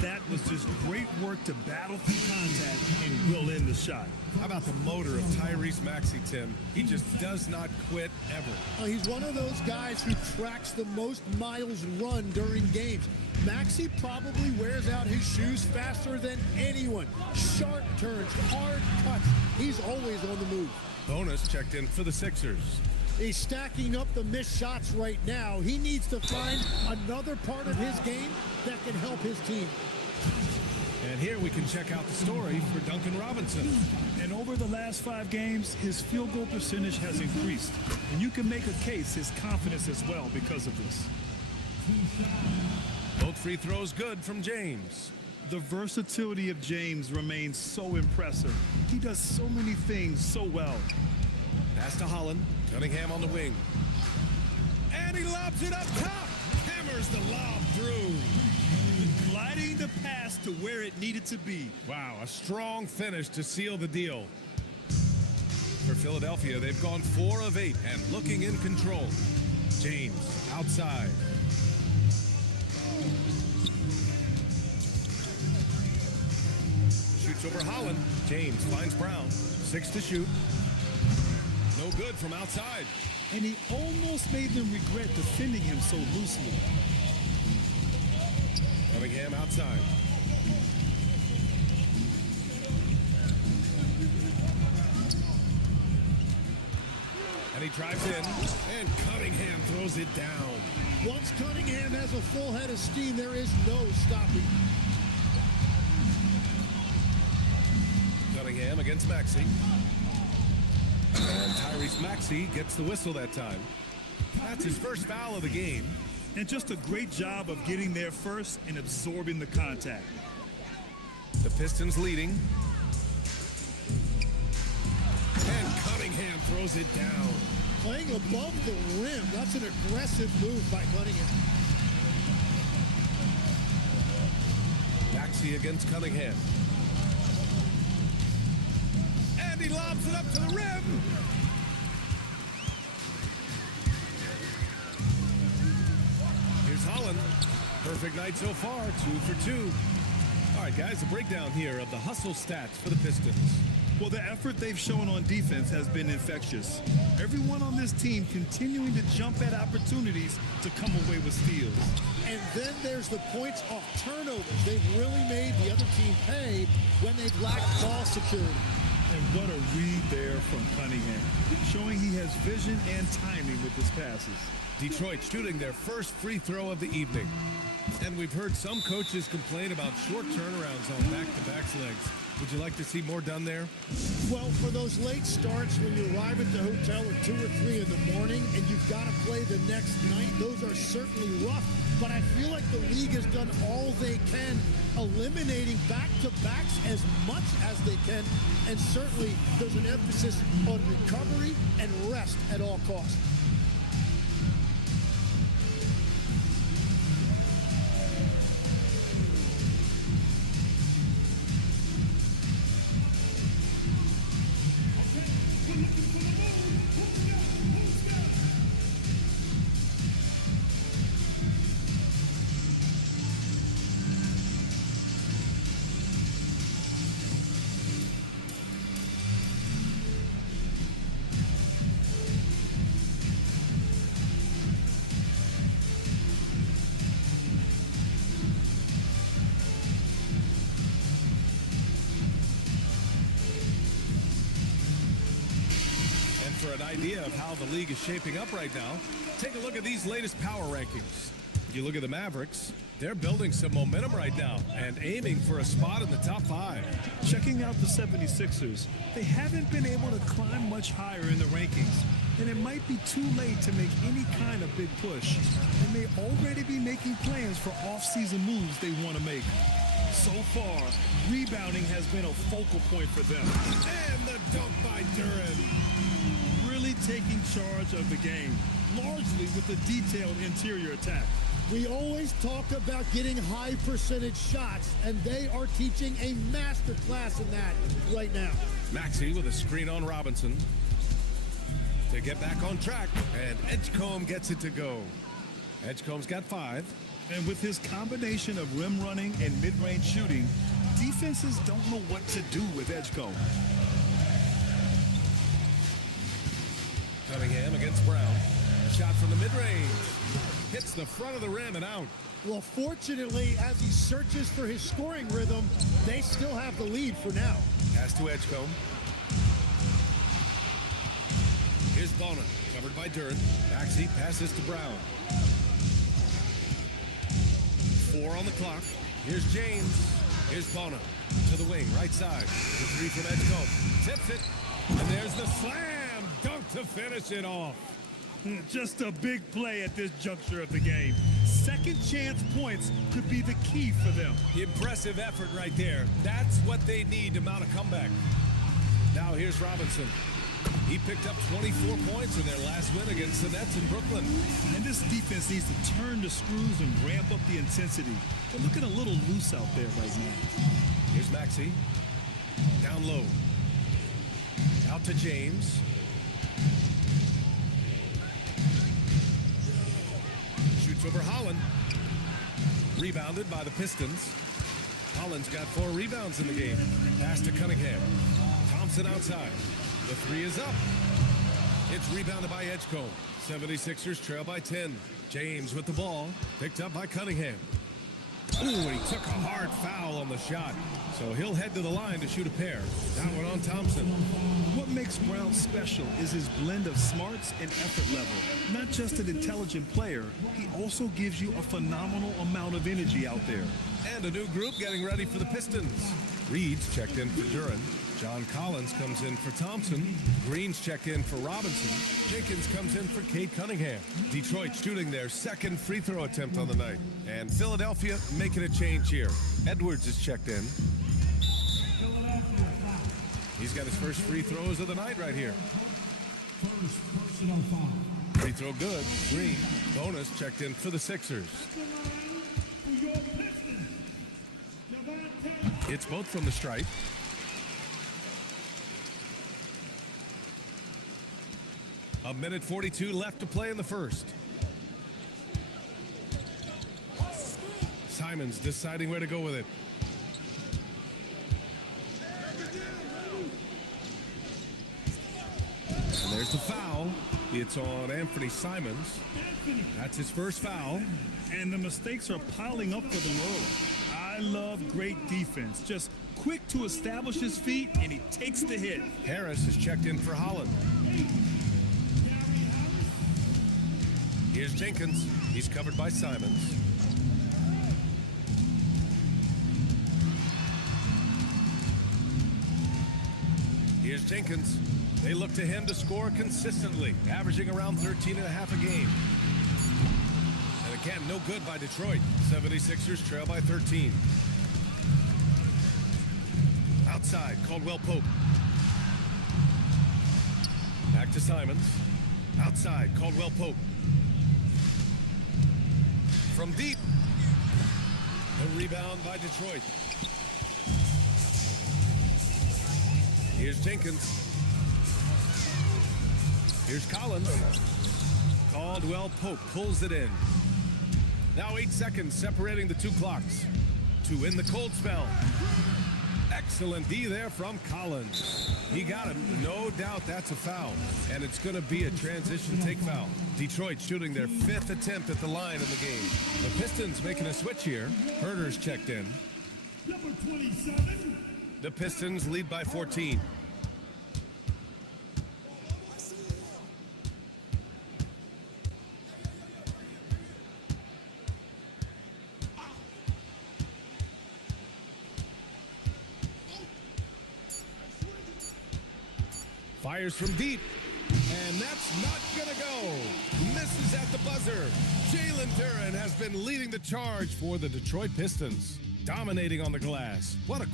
That was just great work to battle through contact and will in the shot. How about the motor of Tyrese Maxey, Tim? He just does not quit ever. He's one of those guys who tracks the most miles run during games. Maxey probably wears out his shoes faster than anyone. Sharp turns, hard cuts. He's always on the move. Bonus checked in for the Sixers. He's stacking up the missed shots right now. He needs to find another part of his game that can help his team. And here we can check out the story for Duncan Robinson. And over the last 5 games, his field goal percentage has increased. And you can make a case his confidence as well because of this. Both free throws good from James. The versatility of James remains so impressive. He does so many things so well. Pass to Holland. Cunningham on the wing. And he lobs it up top. Hammers the lob through. Gliding the pass to where it needed to be. Wow, a strong finish to seal the deal. For Philadelphia, they've gone 4 of 8 and looking in control. James outside. Shoots over Holland. James finds Brown. 6 to shoot. No good from outside. And he almost made them regret defending him so loosely. Cunningham outside. And he drives in, and Cunningham throws it down. Once Cunningham has a full head of steam, there is no stopping. Cunningham against Maxey. And Tyrese Maxey gets the whistle that time. That's his first foul of the game. And just a great job of getting there first and absorbing the contact. The Pistons leading. And Cunningham throws it down. Playing above the rim. That's an aggressive move by Cunningham. Maxey against Cunningham. And he lobs it up to the rim. Here's Holland. Perfect night so far, 2 for 2. All right, guys, a breakdown here of the hustle stats for the Pistons. Well, the effort they've shown on defense has been infectious. Everyone on this team continuing to jump at opportunities to come away with steals. And then there's the points off turnovers. They've really made the other team pay when they've lacked ball security. And what a read there from Cunningham, showing he has vision and timing with his passes. Detroit shooting their first free throw of the evening. And we've heard some coaches complain about short turnarounds on back-to-back legs. Would you like to see more done there? Well, for those late starts when you arrive at the hotel at 2 or 3 in the morning and you've got to play the next night, those are certainly rough. But I feel like the league has done all they can, eliminating back-to-backs as much as they can. And certainly there's an emphasis on recovery and rest at all costs. For an idea of how the league is shaping up right now, take a look at these latest power rankings. You look at the Mavericks, they're building some momentum right now and aiming for a spot in the top 5. Checking out the 76ers, they haven't been able to climb much higher in the rankings. and it might be too late to make any kind of big push. They may already be making plans for off-season moves they want to make. So far, rebounding has been a focal point for them. And the dunk by Duran. Really taking charge of the game, largely with a detailed interior attack. We always talk about getting high percentage shots, and they are teaching a master class in that right now. Maxey with a screen on Robinson to get back on track, and Edgecombe gets it to go. Edgecombe's got 5. And with his combination of rim running and mid-range shooting, defenses don't know what to do with Edgecombe. Cunningham against Brown. Shot from the mid-range. Hits the front of the rim and out. Well, fortunately, as he searches for his scoring rhythm, they still have the lead for now. Pass to Edgecombe. Here's Bona, covered by Duran. Maxey passes to Brown. 4 on the clock. Here's James. Here's Bona to the wing, right side. The 3 from Edgecombe. Tips it. And there's the slam dunk to finish it off. Just a big play at this juncture of the game. Second chance points could be the key for them. Impressive effort right there. That's what they need to mount a comeback. Now here's Robinson. He picked up 24 points in their last win against the Nets in Brooklyn. And this defense needs to turn the screws and ramp up the intensity. They're looking a little loose out there right now. Here's Maxey. Down low. Out to James. Shoots over Holland. Rebounded by the Pistons. Holland's got 4 rebounds in the game. Pass to Cunningham. Thompson outside. The 3 is up. It's rebounded by Edgecombe. 76ers trail by 10. James with the ball. Picked up by Cunningham. Ooh, and he took a hard foul on the shot. So he'll head to the line to shoot a pair. That one on Thompson. What makes Brown special is his blend of smarts and effort level. Not just an intelligent player, he also gives you a phenomenal amount of energy out there. And a new group getting ready for the Pistons. Reed's checked in for Duran. John Collins comes in for Thompson. Green's checked in for Robinson. Jenkins comes in for Cade Cunningham. Detroit shooting their second free throw attempt on the night. And Philadelphia making a change here. Edwards is checked in. He's got his first free throws of the night right here. Free throw good. Green. Bonus checked in for the Sixers. It's both from the stripe. A minute 42 left to play in the first. Simons deciding where to go with it. And there's the foul. It's on Anthony Simons. That's his first foul. And the mistakes are piling up for them early. I love great defense. Just quick to establish his feet, and he takes the hit. Harris is checked in for Holland. Here's Jenkins. He's covered by Simons. Here's Jenkins. They look to him to score consistently, averaging around 13.5 a game. And again, no good by Detroit. 76ers trail by 13. Outside, Caldwell Pope. Back to Simons. Outside, Caldwell Pope. From deep. The rebound by Detroit. Here's Jenkins. Here's Collins. Caldwell Pope pulls it in. Now 8 seconds separating the 2 clocks. To end the cold spell. Excellent D there from Collins. He got him. No doubt that's a foul. And it's going to be a transition take foul. Detroit shooting their 5th attempt at the line in the game. The Pistons making a switch here. Herter's checked in. Number 27. The Pistons lead by 14. Fires from deep. And that's not gonna go. Misses at the buzzer. Jalen Duren has been leading the charge for the Detroit Pistons. Dominating on the glass. What a...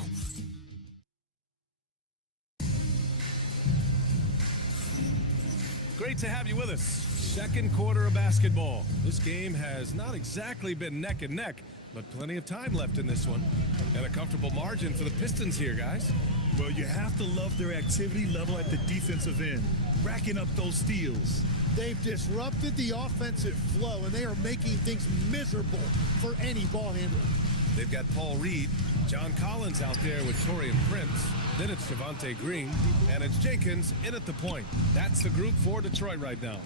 Great to have you with us. Second quarter of basketball. This game has not exactly been neck and neck, but plenty of time left in this one. And a comfortable margin for the Pistons here, guys. Well, you have to love their activity level at the defensive end, racking up those steals. They've disrupted the offensive flow, and they are making things miserable for any ball handler. They've got Paul Reed, John Collins out there with Taurean Prince. Then it's Javonte Green, and it's Jenkins in at the point. That's the group for Detroit right now.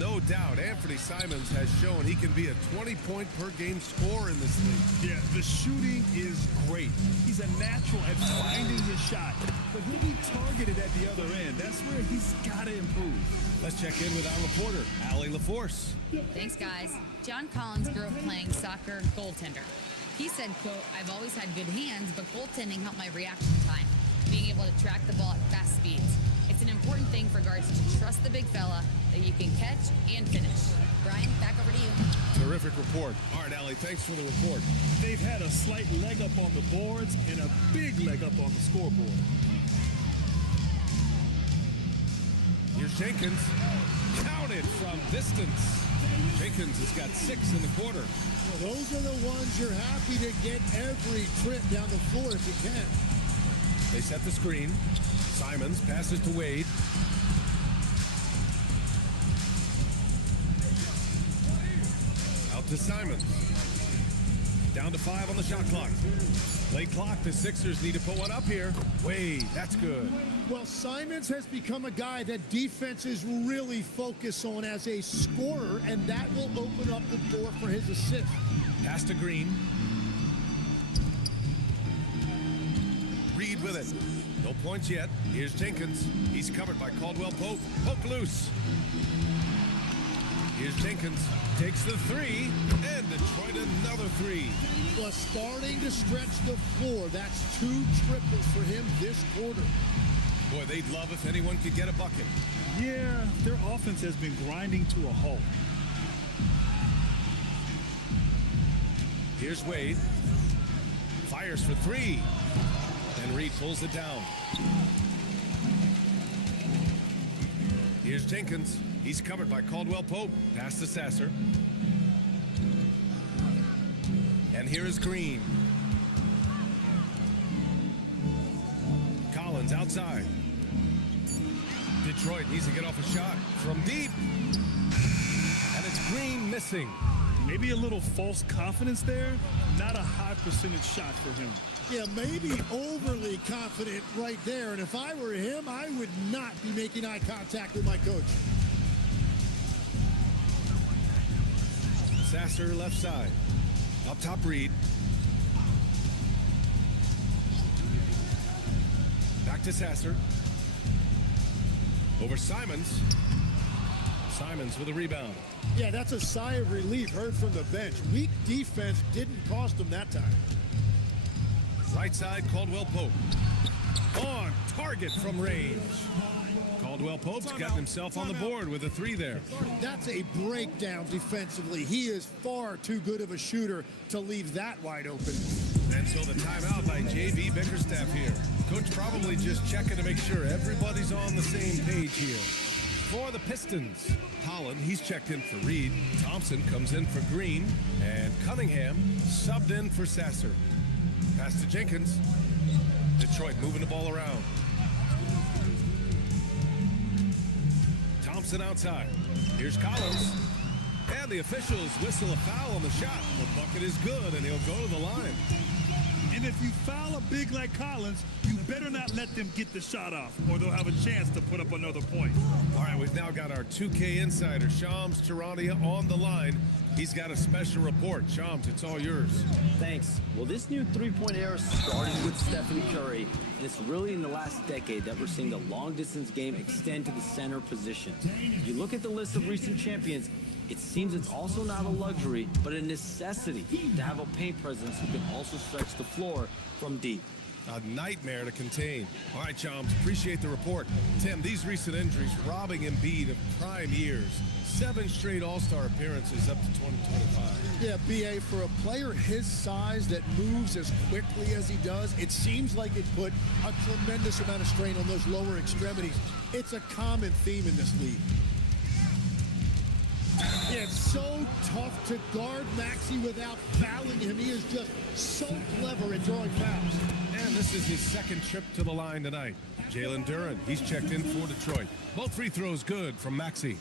No doubt, Anthony Simons has shown he can be a 20-point-per-game scorer in this league. Yeah, the shooting is great. He's a natural at finding his shot, but he'll be targeted at the other end. That's where he's got to improve. Let's check in with Al Porter, Allie LaForce. Thanks, guys. John Collins grew up playing soccer goaltender. He said, quote, "I've always had good hands, but goaltending helped my reaction time, being able to track the ball at fast speeds. It's an important thing for guards to trust the big fella that you can catch and finish." Brian, back over to you. Terrific report. All right, Allie, thanks for the report. They've had a slight leg up on the boards and a big leg up on the scoreboard. Here's Jenkins. Counted from distance. Jenkins has got 6 in the quarter. Well, those are the ones you're happy to get every trip down the floor if you can. They set the screen. Simons passes to Wade. Out to Simons. Down to 5 on the shot clock. Late clock, the Sixers need to put one up here. Wade, that's good. Well, Simons has become a guy that defenses really focus on as a scorer, and that will open up the door for his assist. Pass to Green. Reed with it. No points yet. Here's Jenkins. He's covered by Caldwell Pope. Poke loose. Here's Jenkins. Takes the 3. And Detroit another 3. Well, starting to stretch the floor. That's 2 triples for him this quarter. Boy, they'd love if anyone could get a bucket. Yeah, their offense has been grinding to a halt. Here's Wade. Fires for 3. And Reed pulls it down. Here's Jenkins. He's covered by Caldwell Pope. Pass to Sasser. And here is Green. Collins outside. Detroit needs to get off a shot from deep. And it's Green missing. Maybe a little false confidence there. Not a high percentage shot for him. Yeah, maybe overly confident right there. And if I were him, I would not be making eye contact with my coach. Sasser left side. Up top, Reed. Back to Sasser. Over Simons. Simons with a rebound. Yeah, that's a sigh of relief heard from the bench. Weak defense didn't cost them that time. Right side, Caldwell Pope. On target from range. Caldwell Pope's gotten himself on the board with a 3 there. That's a breakdown defensively. He is far too good of a shooter to leave that wide open. And so the timeout by J.B. Bickerstaff here. Coach probably just checking to make sure everybody's on the same page here. For the Pistons, Holland, he's checked in for Reed. Thompson comes in for Green. And Cunningham subbed in for Sasser. Pass to Jenkins. Detroit moving the ball around. Thompson outside. Here's Collins. And the officials whistle a foul on the shot. The bucket is good, and he'll go to the line. And if you foul a big like Collins, you better not let them get the shot off, or they'll have a chance to put up another point. All right, we've now got our 2K insider, Shams Charania, on the line. He's got a special report. Shams, it's all yours. Thanks. Well, this new three-point era started with Stephen Curry, and it's really in the last decade that we're seeing the long-distance game extend to the center position. If you look at the list of recent champions, it seems it's also not a luxury, but a necessity to have a paint presence who can also stretch the floor from deep. A nightmare to contain. All right, Chums, appreciate the report. Tim, these recent injuries robbing Embiid of prime years. 7 straight All-Star appearances up to 2025. Yeah, BA, for a player his size that moves as quickly as he does, it seems like it put a tremendous amount of strain on those lower extremities. It's a common theme in this league. Yeah, it's so tough to guard Maxey without fouling him. He is just so clever at drawing fouls. And this is his second trip to the line tonight. Jalen Duren, he's checked in for Detroit. Both free throws good from Maxey.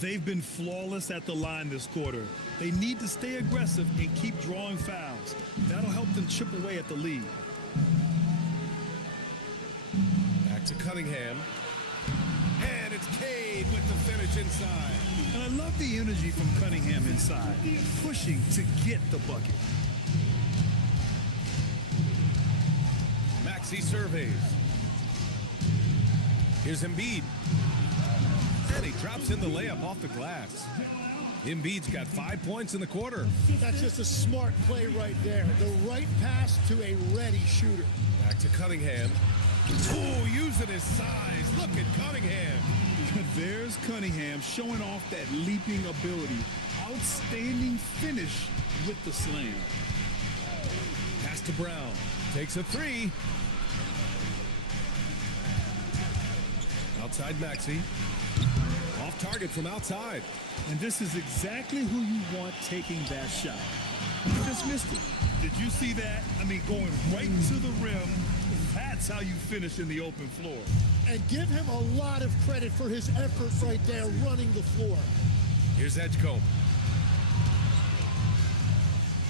They've been flawless at the line this quarter. They need to stay aggressive and keep drawing fouls. That'll help them chip away at the lead. Back to Cunningham. And it's Cade with the finish inside. And I love the energy from Cunningham inside, pushing to get the bucket. Maxey surveys. Here's Embiid. And he drops in the layup off the glass. Embiid's got 5 points in the quarter. That's just a smart play right there. The right pass to a ready shooter. Back to Cunningham. Oh, using his size. Look at Cunningham. There's Cunningham showing off that leaping ability. Outstanding finish with the slam. Pass to Brown. Takes a 3. Outside Maxey. Off target from outside. And this is exactly who you want taking that shot. You just missed it. Did you see that? I mean, going right to the rim. That's how you finish in the open floor. And give him a lot of credit for his effort right there running the floor. Here's Edgecombe.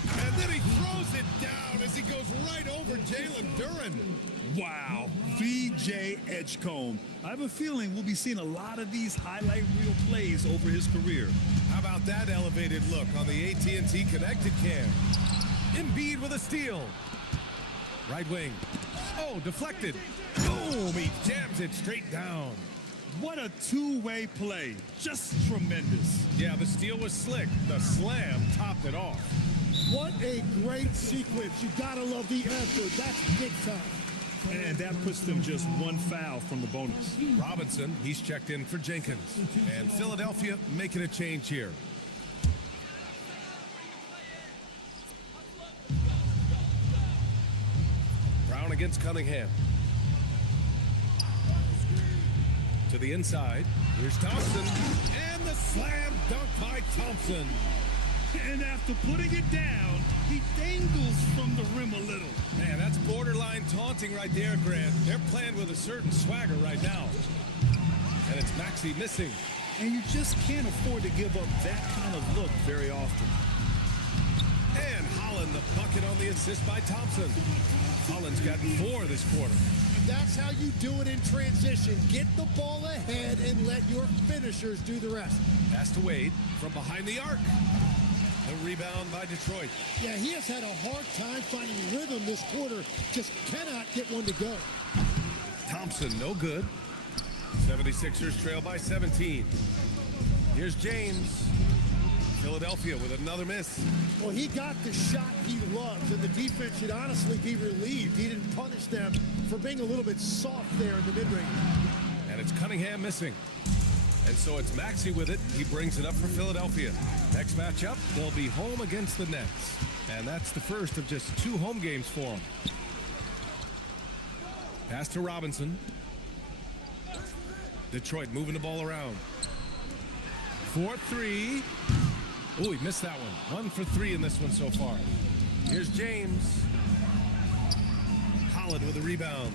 And then he throws it down as he goes right over Jalen Duren. Wow, VJ Edgecombe. I have a feeling we'll be seeing a lot of these highlight reel plays over his career. How about that elevated look on the AT&T connected cam? Embiid with a steal. Right wing. Oh, deflected. Boom, he jams it straight down. What a two-way play. Just tremendous. Yeah, the steal was slick. The slam topped it off. What a great sequence. You gotta love the effort. That's big time. And that puts them just one foul from the bonus. Robinson, he's checked in for Jenkins. And Philadelphia making a change here. Brown against Cunningham. To the inside. Here's Thompson. And the slam dunk by Thompson. And after putting it down, he dangles from the rim a little. Man, that's borderline taunting right there, Grant. They're playing with a certain swagger right now. And it's Maxey missing. And you just can't afford to give up that kind of look very often. And Holland the bucket on the assist by Thompson. Holland's gotten 4 this quarter. That's how you do it in transition. Get the ball ahead and let your finishers do the rest. Pass to Wade from behind the arc. The rebound by Detroit. Yeah, he has had a hard time finding rhythm this quarter. Just cannot get one to go. Thompson, no good. 76ers trail by 17. Here's James. Philadelphia with another miss. Well, he got the shot he loves, and the defense should honestly be relieved. He didn't punish them for being a little bit soft there in the mid-range. And it's Cunningham missing. And so it's Maxey with it. He brings it up for Philadelphia. Next matchup, they'll be home against the Nets. And that's the first of just 2 home games for them. Pass to Robinson. Detroit moving the ball around. 4-3. Oh, he missed that one. 1 for 3 in this one so far. Here's James. Holland with a rebound.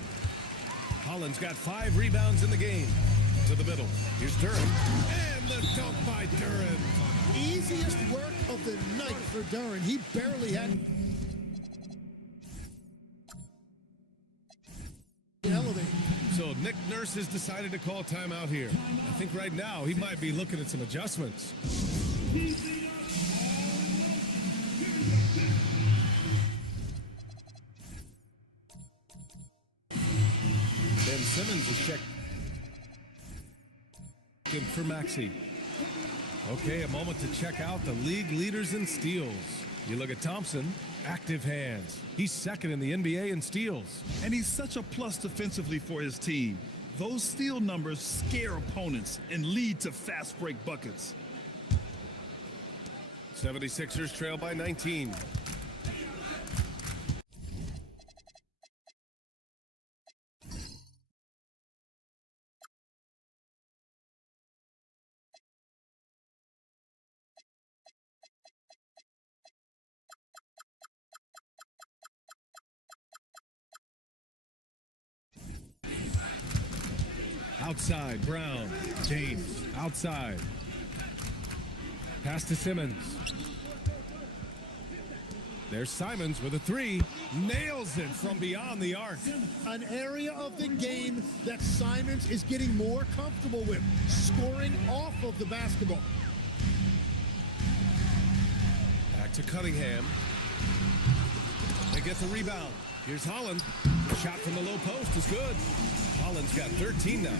Holland's got 5 rebounds in the game. To the middle. Here's Duren. And the dunk by Duren. Easiest work of the night for Duren. He barely had elevate. So Nick Nurse has decided to call timeout here. I think right now he might be looking at some adjustments. Ben Simmons is checked in for Maxey. Okay, a moment to check out the league leaders in steals. You look at Thompson, active hands. He's second in the NBA in steals. And he's such a plus defensively for his team. Those steal numbers scare opponents and lead to fast break buckets. 76ers trail by 19. Outside, Brown. James, outside. Pass to Simmons. There's Simons with a three. Nails it from beyond the arc. An area of the game that Simons is getting more comfortable with, scoring off of the basketball. Back to Cunningham. They get the rebound. Here's Holland. The shot from the low post is good. Holland's got 13 now.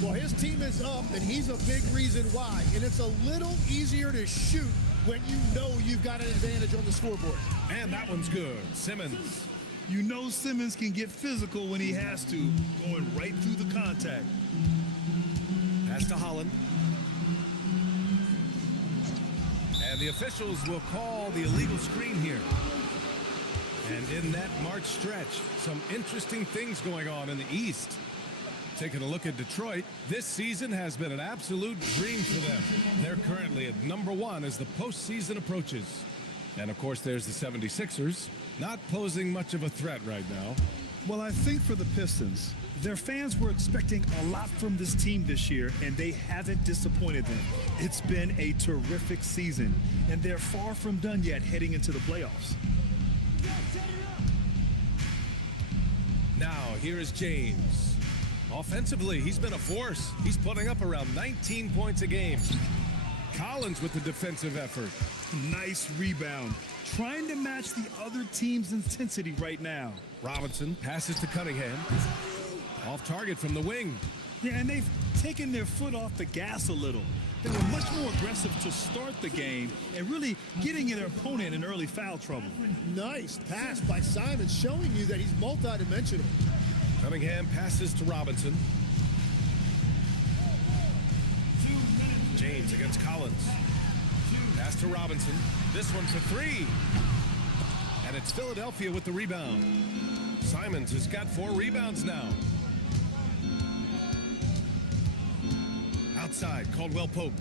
Well, his team is up, and he's a big reason why. And it's a little easier to shoot when you know you've got an advantage on the scoreboard. And that one's good. Simmons. You know Simmons can get physical when he has to, going right through the contact. Pass to Holland. And the officials will call the illegal screen here. And in that March stretch, some interesting things going on in the East. Taking a look at Detroit, this season has been an absolute dream for them. They're currently at #1 as the postseason approaches. And of course, there's the 76ers, not posing much of a threat right now. Well, I think for the Pistons, their fans were expecting a lot from this team this year, and they haven't disappointed them. It's been a terrific season, and they're far from done yet heading into the playoffs. Now, here is James. Offensively, he's been a force. He's putting up around 19 points a game. Collins with the defensive effort. Nice rebound. Trying to match the other team's intensity right now. Robinson passes to Cunningham. Off target from the wing. Yeah, and they've taken their foot off the gas a little. They were much more aggressive to start the game and really getting their opponent in early foul trouble. Nice pass by Simons, showing you that he's multidimensional. Cunningham passes to Robinson. James against Collins. Pass to Robinson. This one for three. And it's Philadelphia with the rebound. Simons has got 4 rebounds now. Outside, Caldwell Pope.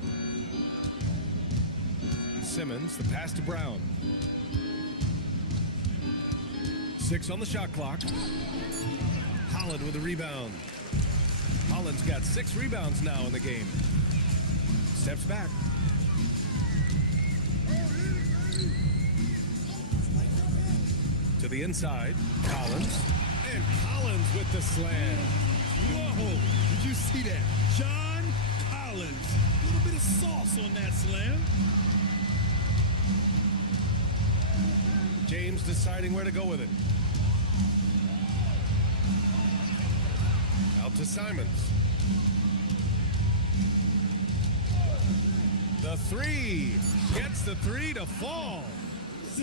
Simmons, the pass to Brown. 6 on the shot clock. Holland with a rebound. Holland's got 6 rebounds now in the game. Steps back. To the inside, Collins. And Collins with the slam. Whoa, did you see that? John Collins. A little bit of sauce on that slam. James deciding where to go with it. Out to Simons. The three. Gets the three to fall.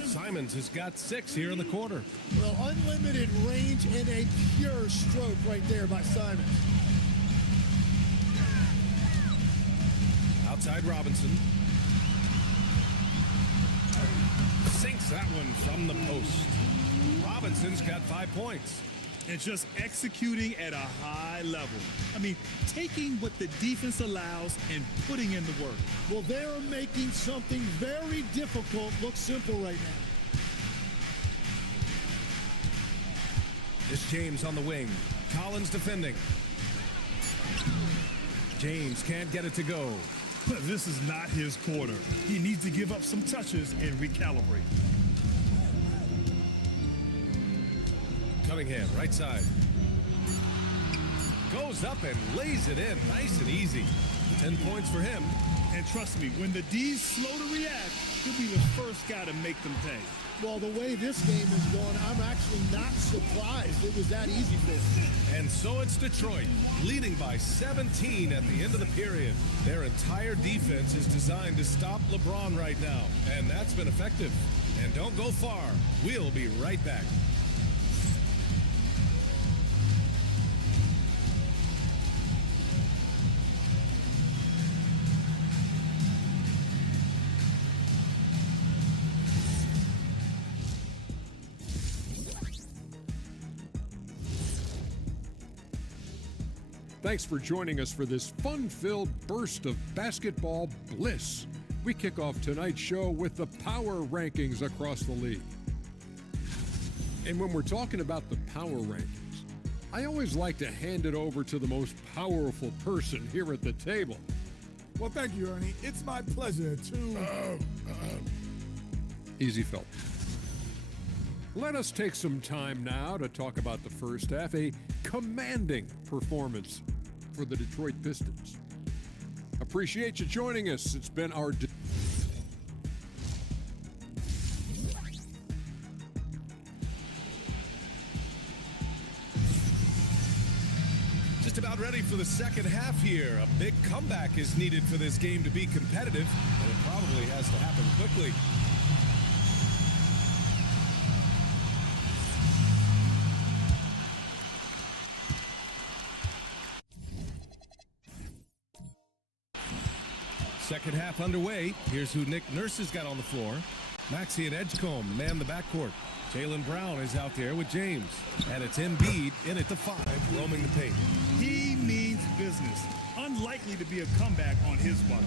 Simons has got 6 here in the quarter. Well, unlimited range and a pure stroke right there by Simons. Outside Robinson. Sinks that one from the post. Robinson's got 5 points. And just executing at a high level. I mean, taking what the defense allows and putting in the work. Well, they're making something very difficult look simple right now. It's James on the wing. Collins defending. James can't get it to go. This is not his quarter. He needs to give up some touches and recalibrate. Cunningham, right side. Goes up and lays it in, nice and easy. 10 points for him. And trust me, when the D's slow to react, he'll be the first guy to make them pay. Well, the way this game is going, I'm actually not surprised it was that easy for them. And so it's Detroit, leading by 17 at the end of the period. Their entire defense is designed to stop LeBron right now, and that's been effective. And don't go far. We'll be right back. Thanks for joining us for this fun-filled burst of basketball bliss. We kick off tonight's show with the power rankings across the league. And when we're talking about the power rankings, I always like to hand it over to the most powerful person here at the table. Well, thank you, Ernie. It's my pleasure to... Easy, Phil. Let us take some time now to talk about the first half, a commanding performance for the Detroit Pistons. Appreciate you joining us. It's been our... Just about ready for the second half here. A big comeback is needed for this game to be competitive, and it probably has to happen quickly. Second half underway. Here's who Nick Nurse has got on the floor. Maxey and Edgecombe man the backcourt. Jaylen Brown is out there with James. And it's Embiid in at the 5, roaming the paint. He means business. Unlikely to be a comeback on his watch.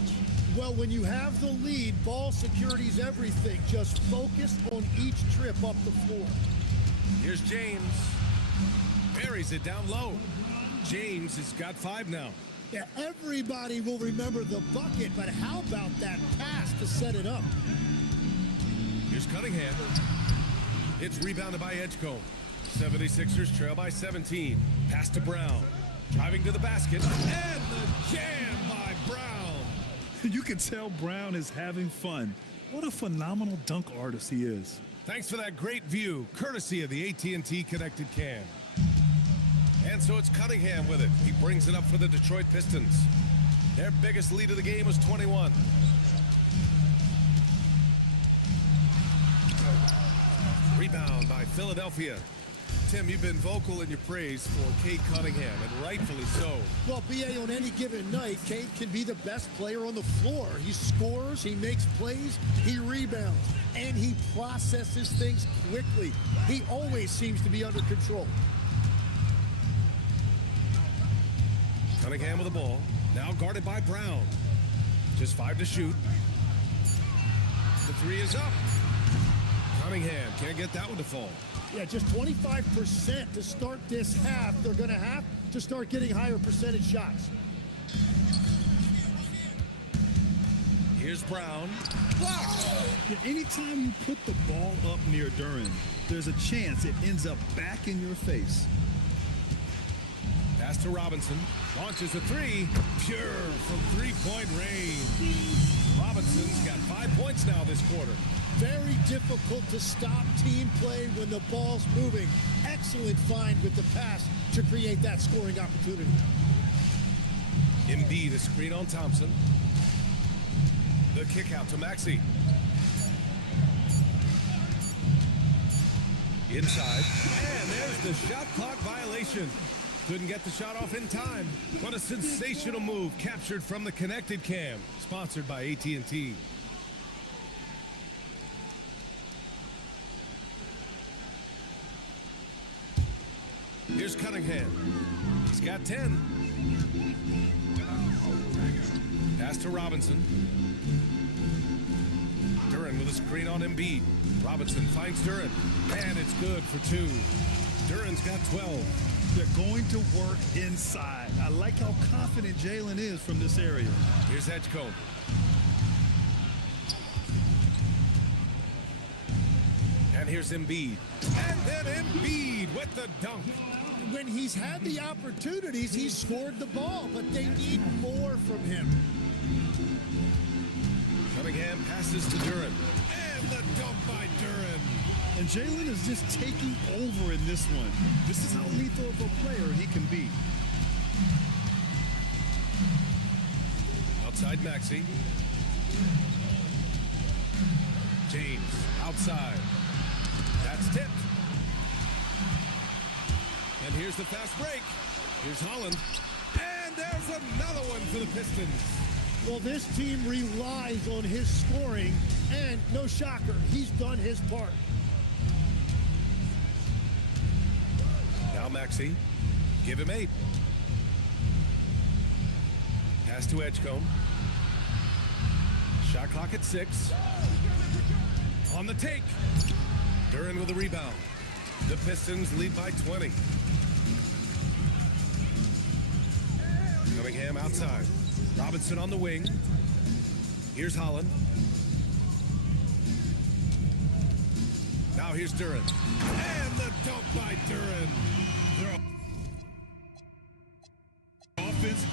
Well, when you have the lead, ball security's everything. Just focus on each trip up the floor. Here's James. Buries it down low. James has got 5 now. Yeah, everybody will remember the bucket, but how about that pass to set it up? Here's Cunningham. It's rebounded by Edgecombe. 76ers trail by 17. Pass to Brown. Driving to the basket. And the jam by Brown. You can tell Brown is having fun. What a phenomenal dunk artist he is. Thanks for that great view, courtesy of the AT&T Connected Cam. And so it's Cunningham with it. He brings it up for the Detroit Pistons. Their biggest lead of the game was 21. Rebound by Philadelphia. Tim, you've been vocal in your praise for Cade Cunningham, and rightfully so. Well, B.A., on any given night, Cade can be the best player on the floor. He scores, he makes plays, he rebounds, and he processes things quickly. He always seems to be under control. Cunningham with the ball, now guarded by Brown. Just 5 to shoot. The 3 is up. Cunningham can't get that one to fall. Yeah, just 25% to start this half. They're going to have to start getting higher percentage shots. Here's Brown. Blocked! Yeah, anytime you put the ball up near Duren, there's a chance it ends up back in your face. Pass to Robinson. Launches a 3. Pure from three-point range. Robinson's got 5 points now this quarter. Very difficult to stop team play when the ball's moving. Excellent find with the pass to create that scoring opportunity. Embiid, a screen on Thompson. The kick out to Maxey. Inside. And there's the shot clock violation. Couldn't get the shot off in time. What a sensational move captured from the Connected Cam, sponsored by AT&T. Here's Cunningham. He's got 10. Pass to Robinson. Duren with a screen on Embiid. Robinson finds Duren. And it's good for 2. Duren's got 12. They're going to work inside. I like how confident Jaylen is from this area. Here's Edgecombe. And here's Embiid. And then Embiid with the dunk. When he's had the opportunities, he's scored the ball, but they need more from him. Cunningham passes to Duran. And the dunk by Duran. And Jalen is just taking over in this one. This is how lethal of a player he can be. Outside Maxey. James outside. That's tipped. And here's the fast break. Here's Holland. And there's another one for the Pistons. Well, this team relies on his scoring, and no shocker, he's done his part. Now Maxey. Give him 8. Pass to Edgecombe. Shot clock at 6. On the take. Duran with a rebound. The Pistons lead by 20. Cunningham outside. Robinson on the wing. Here's Holland. Now here's Duran. And the dunk by Duran. Their offense.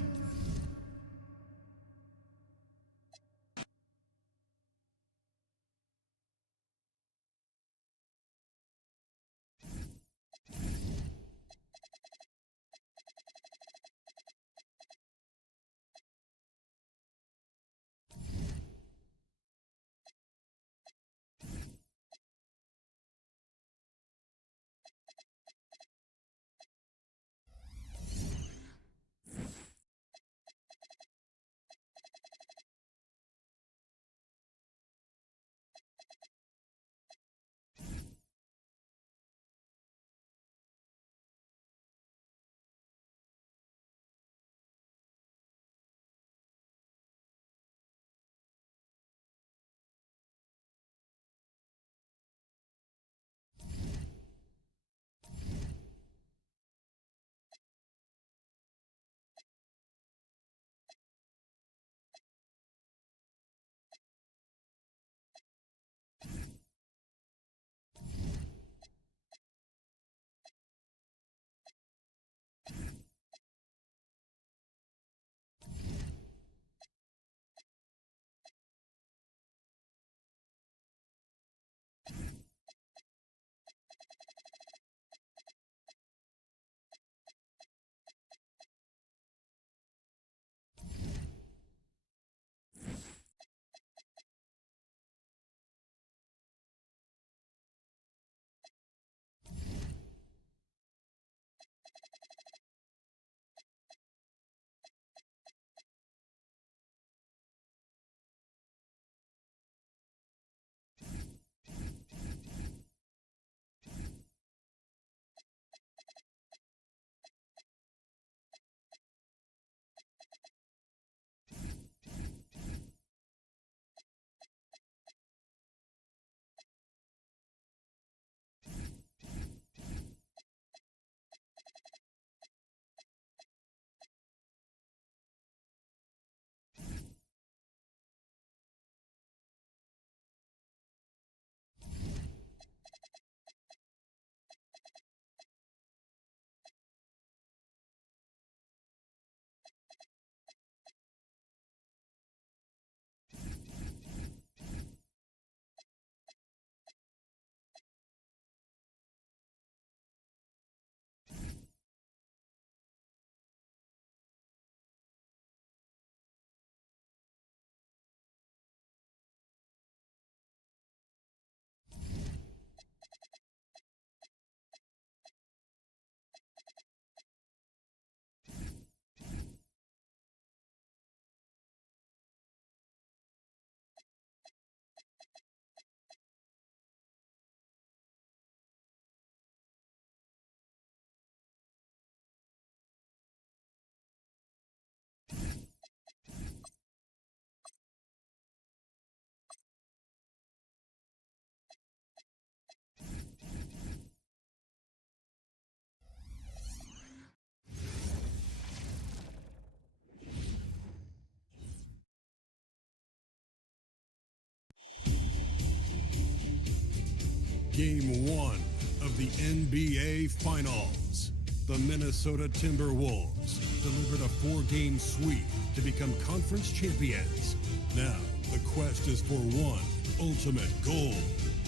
Game 1 of the NBA Finals. The Minnesota Timberwolves delivered a 4-game sweep to become conference champions. Now, The quest is for one ultimate goal.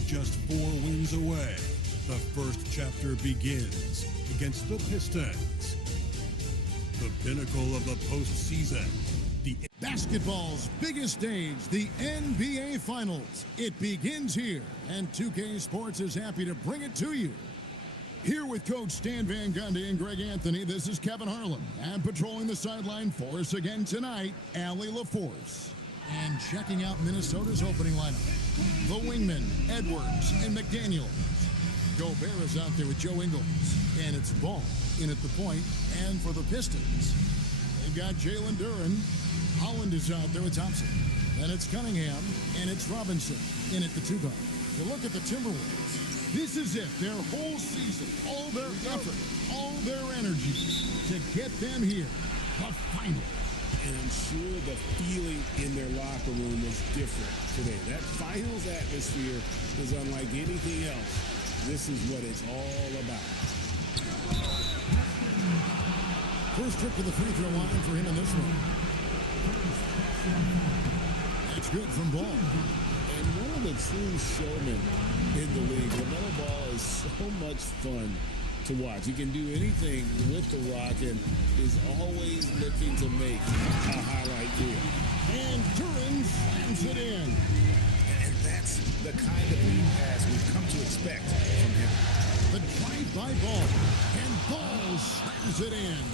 Just 4 wins away. The first chapter begins against the Pistons. The pinnacle of the postseason. The Basketball's biggest stage, the NBA Finals. It begins here, and 2K Sports is happy to bring it to you. Here with Coach Stan Van Gundy and Greg Anthony, this is Kevin Harlan. And patrolling the sideline for us again tonight, Allie LaForce. And checking out Minnesota's opening lineup, the wingmen, Edwards and McDaniels. Gobert is out there with Joe Ingles. And it's Ball in at the point, and for the Pistons, they've got Jalen Duren. Holland is out there with Thompson. Then it's Cunningham, and it's Robinson in at the 2 guard. You look at the Timberwolves. This is it, their whole season, all their effort, all their energy to get them here, the finals. And I'm sure the feeling in their locker room was different today. That finals atmosphere is unlike anything else. This is what it's all about. First trip to the free throw line for him in this one. That's good from Ball. And one of the true showmen in the league. LaMelo Ball is so much fun to watch. He can do anything with the rock and is always looking to make a highlight reel. And Duren slams it in. And that's the kind of lead pass we've come to expect from him. The drive by Ball. And Ball slams it in.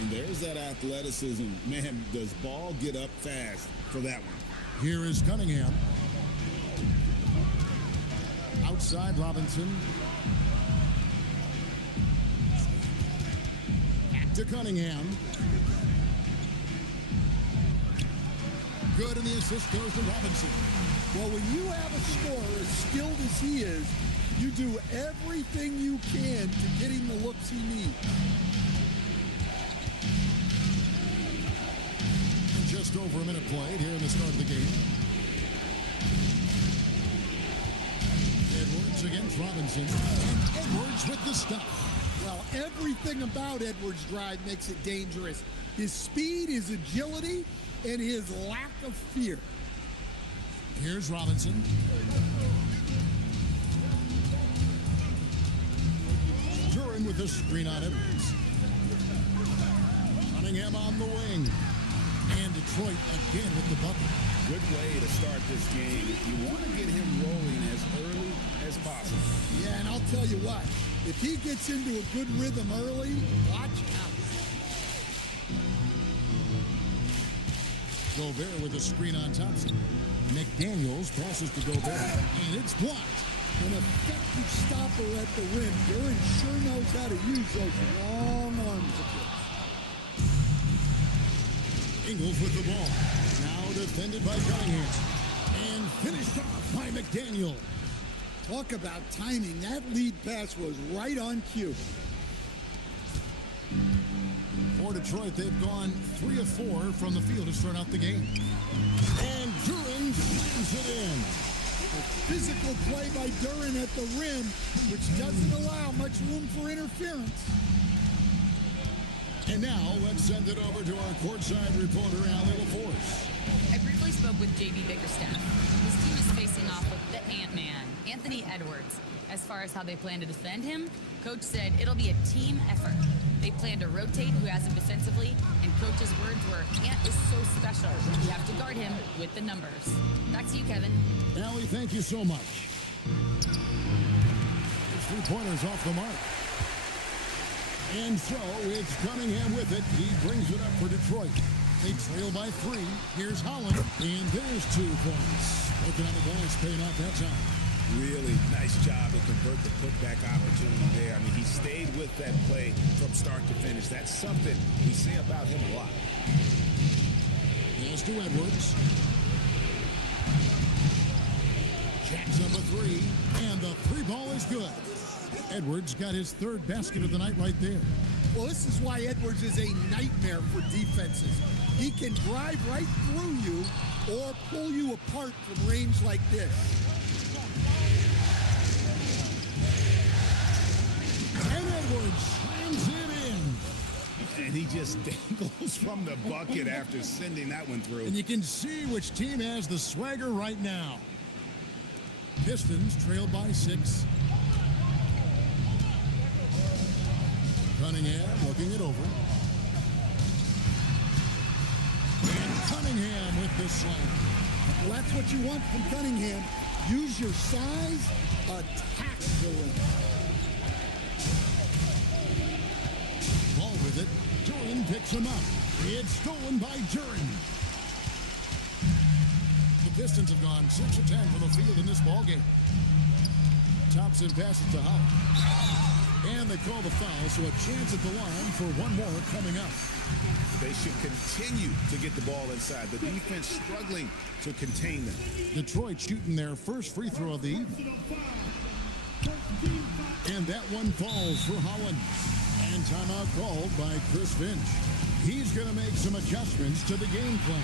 And there's that athleticism. Man, does Ball get up fast for that one. Here is Cunningham. Outside Robinson. Back to Cunningham. Good, and the assist goes to Robinson. Well, when you have a scorer as skilled as he is, you do everything you can to get him the looks he needs. Just over a minute played here in the start of the game. Edwards against Robinson. And Edwards with the stop. Well, everything about Edwards' drive makes it dangerous. His speed, his agility, and his lack of fear. Here's Robinson. Duren with a screen on Edwards. Cunningham on the wing. And Detroit again with the bucket. Good way to start this game. You want to get him rolling as early as possible. Yeah, and I'll tell you what. If he gets into a good rhythm early, watch out. Gobert with a screen on Thompson. McDaniels passes to Gobert. And it's blocked. An effective stopper at the rim. Duren sure knows how to use those long arms of his. Ingles with the ball. Now defended by Cunningham. And finished off by McDaniel. Talk about timing. That lead pass was right on cue. For Detroit, they've gone 3 of 4 from the field to start out the game. And Duren slams it in. A physical play by Duren at the rim, which doesn't allow much room for interference. And now, let's send it over to our courtside reporter, Allie LaForce. I briefly spoke with J.B. Bickerstaff. His team is facing off with the Ant-Man, Anthony Edwards. As far as how they plan to defend him, Coach said it'll be a team effort. They plan to rotate who has him defensively, and Coach's words were, Ant is so special. You have to guard him with the numbers. Back to you, Kevin. Allie, thank you so much. His 3-pointers off the mark. And so it's Cunningham with it. He brings it up for Detroit. They trail by 3. Here's Holland. And there's 2 points. Looking on the glass, paying off that time. Really nice job to convert the putback opportunity there. I mean, he stayed with that play from start to finish. That's something we say about him a lot. Pass to Edwards. Jacks up a 3. And the 3 ball is good. Edwards got his 3rd basket of the night right there. Well, this is why Edwards is a nightmare for defenses. He can drive right through you or pull you apart from range like this. And Edwards slams it in. And he just dangles from the bucket after sending that one through. And you can see which team has the swagger right now. Pistons trail by 6. Cunningham looking it over. And Cunningham with the slam. Well, that's what you want from Cunningham. Use your size, attack the rim. Ball with it. Duran picks him up. It's stolen by Duran. The Pistons have gone 6 of 10 from the field in this ballgame. Thompson passes to Howard. And they call the foul, so a chance at the line for one more coming up. They should continue to get the ball inside. The defense struggling to contain them. Detroit shooting their first free throw of the evening. And that one falls for Holland. And timeout called by Chris Finch. He's going to make some adjustments to the game plan.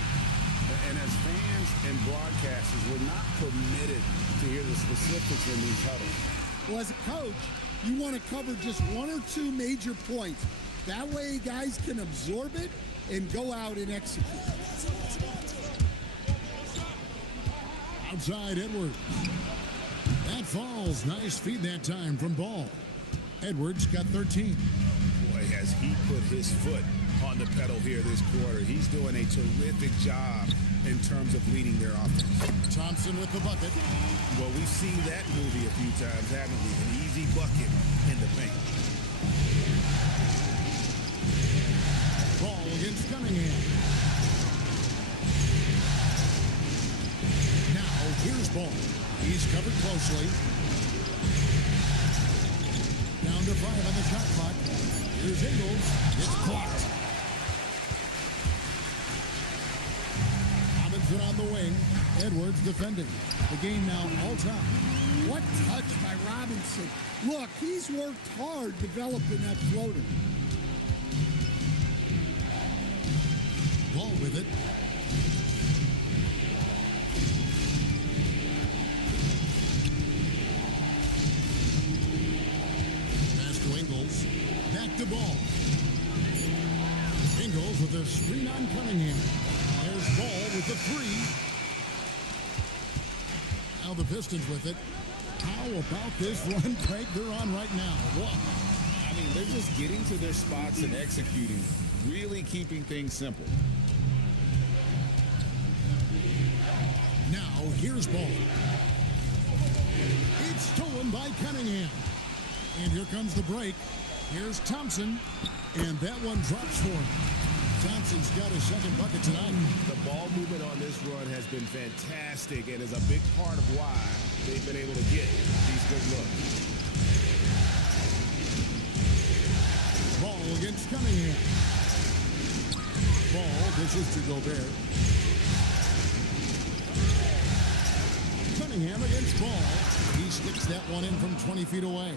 And as fans and broadcasters, we're not permitted to hear the specifics in these huddles. Well, as a coach, you want to cover just 1 or 2 major points. That way guys can absorb it and go out and execute. Outside Edwards. That falls. Nice feed that time from Ball. Edwards got 13. Boy, has he put his foot on the pedal here this quarter. He's doing a terrific job in terms of leading their offense. Thompson with the bucket. Well, we've seen that movie a few times, haven't we? An easy bucket in the paint. Ball against Cunningham. Now, here's Ball. He's covered closely. Down to 5 on the shot clock. Here's Ingles. It's blocked. Robinson on the wing. Edwards defending. The game now all time. What touch by Robinson. Look, he's worked hard developing that floater. Ball with it. Pass to Ingles. Back to Ball. Ingles with a screen on Cunningham. There's Ball with the 3. Now the Pistons with it. How about this run break they're on right now? Wow. I mean, they're just getting to their spots and executing, really keeping things simple. Now here's Ball. It's stolen by Cunningham. And here comes the break. Here's Thompson. And that one drops for him. Thompson's got his second bucket tonight. The ball movement on this run has been fantastic and is a big part of why they've been able to get these good looks. Ball against Cunningham. Ball dishes to Gobert. Cunningham against Ball. He sticks that one in from 20 feet away.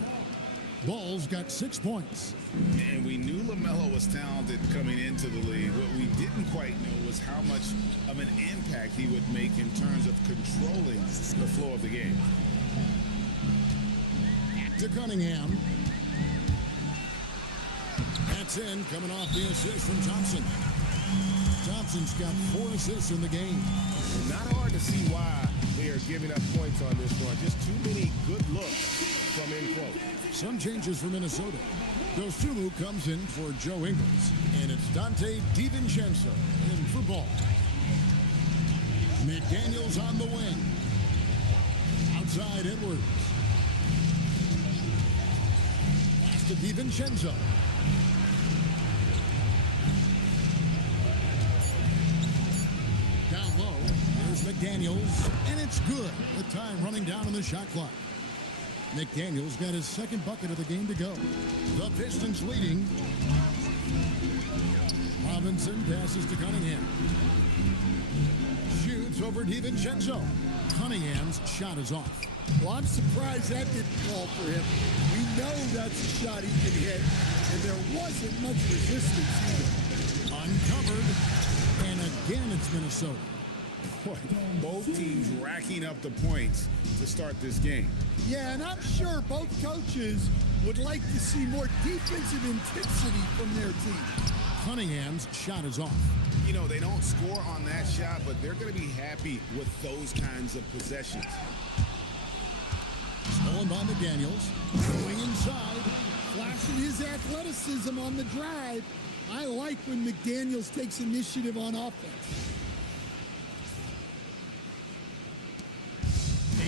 Ball's got 6 points. And we knew LaMelo was talented coming into the league. What we didn't quite know was how much of an impact he would make in terms of controlling the flow of the game. Back to Cunningham. That's in, coming off the assist from Thompson. Thompson's got 4 assists in the game. Not hard to see why they are giving up points on this run. Just too many good looks from in close. Some changes for Minnesota. Dosunmu comes in for Joe Ingles. And it's Dante DiVincenzo in for Ball. McDaniels on the wing. Outside Edwards. Pass to DiVincenzo. Down low. Here's McDaniels. And it's good. With time running down on the shot clock. McDaniels got his second bucket of the game to go. The Pistons leading. Robinson passes to Cunningham. Shoots over DiVincenzo. Cunningham's shot is off. Well, I'm surprised that didn't fall for him. We know that's a shot he can hit, and there wasn't much resistance either. Uncovered. And again, it's Minnesota. Both teams racking up the points to start this game. Yeah, and I'm sure both coaches would like to see more defensive intensity from their team. Cunningham's shot is off. You know, they don't score on that shot, but they're going to be happy with those kinds of possessions. Stolen by McDaniels. Going inside. Flashing his athleticism on the drive. I like when McDaniels takes initiative on offense.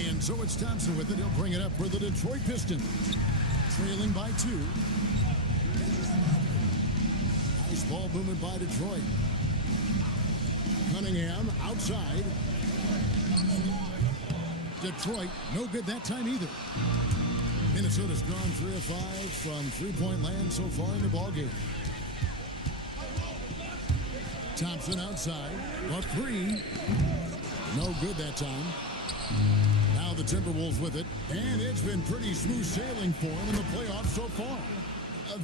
And so it's Thompson with it. He'll bring it up for the Detroit Pistons. Trailing by 2. Nice ball movement by Detroit. Cunningham outside. Detroit, no good that time either. Minnesota's gone 3 of 5 from three-point land so far in the ballgame. Thompson outside. A 3. No good that time. Now the Timberwolves with it. And it's been pretty smooth sailing for them in the playoffs so far.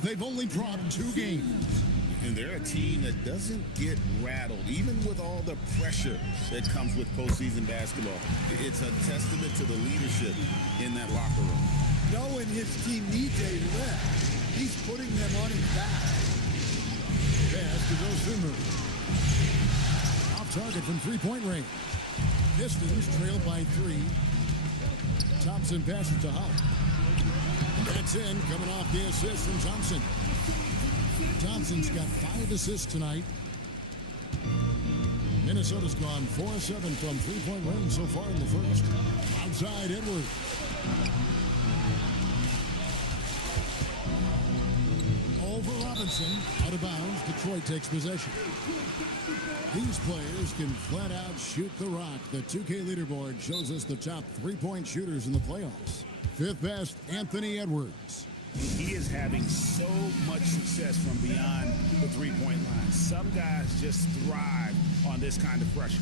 They've only dropped 2 games. And they're a team that doesn't get rattled, even with all the pressure that comes with postseason basketball. It's a testament to the leadership in that locker room. Knowing his team needs a lift, he's putting them on his back. Pass to Dosunmu. Off target from three-point range. Pistons trail by 3. Thompson passes to Howard. That's in, coming off the assist from Thompson. Thompson's got 5 assists tonight. Minnesota's gone 4 of 7 from three-point range so far in the first. Outside Edwards. Over Robinson. Out of bounds. Detroit takes possession. These players can flat out shoot the rock. The 2K leaderboard shows us the top three-point shooters in the playoffs. 5th best, Anthony Edwards. He is having so much success from beyond the three-point line. Some guys just thrive on this kind of pressure.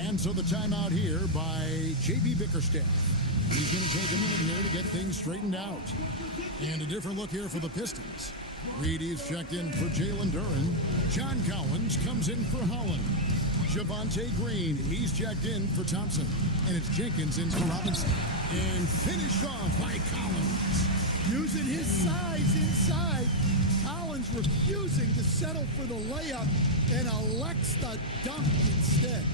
And so the timeout here by J.B. Bickerstaff. He's going to take a minute here to get things straightened out. And a different look here for the Pistons. Reedy's checked in for Jalen Duren. John Collins comes in for Holland. Javonte Green, he's checked in for Thompson. And it's Jenkins in for Robinson. And finished off by Collins. Using his size inside, Collins refusing to settle for the layup and elects the dunk instead.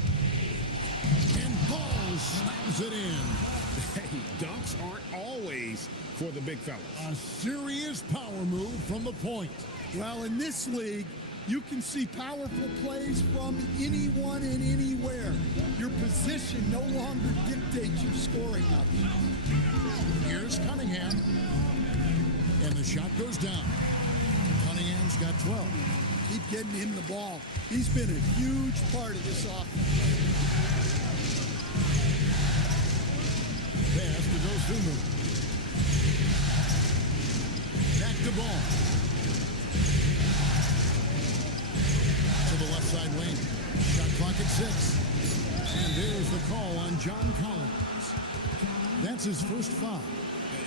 And Ball slams it in. Hey, dunks aren't always for the big fellas. A serious power move from the point. Well, in this league, you can see powerful plays from anyone and anywhere. Your position no longer dictates your scoring option. Here's Cunningham. And the shot goes down. Cunningham's got 12. Keep getting him the ball. He's been a huge part of this offense. Pass to Dosunmu. Back to Ball. To the left side wing. Shot clock at 6. And there's the call on John Collins. That's his first foul.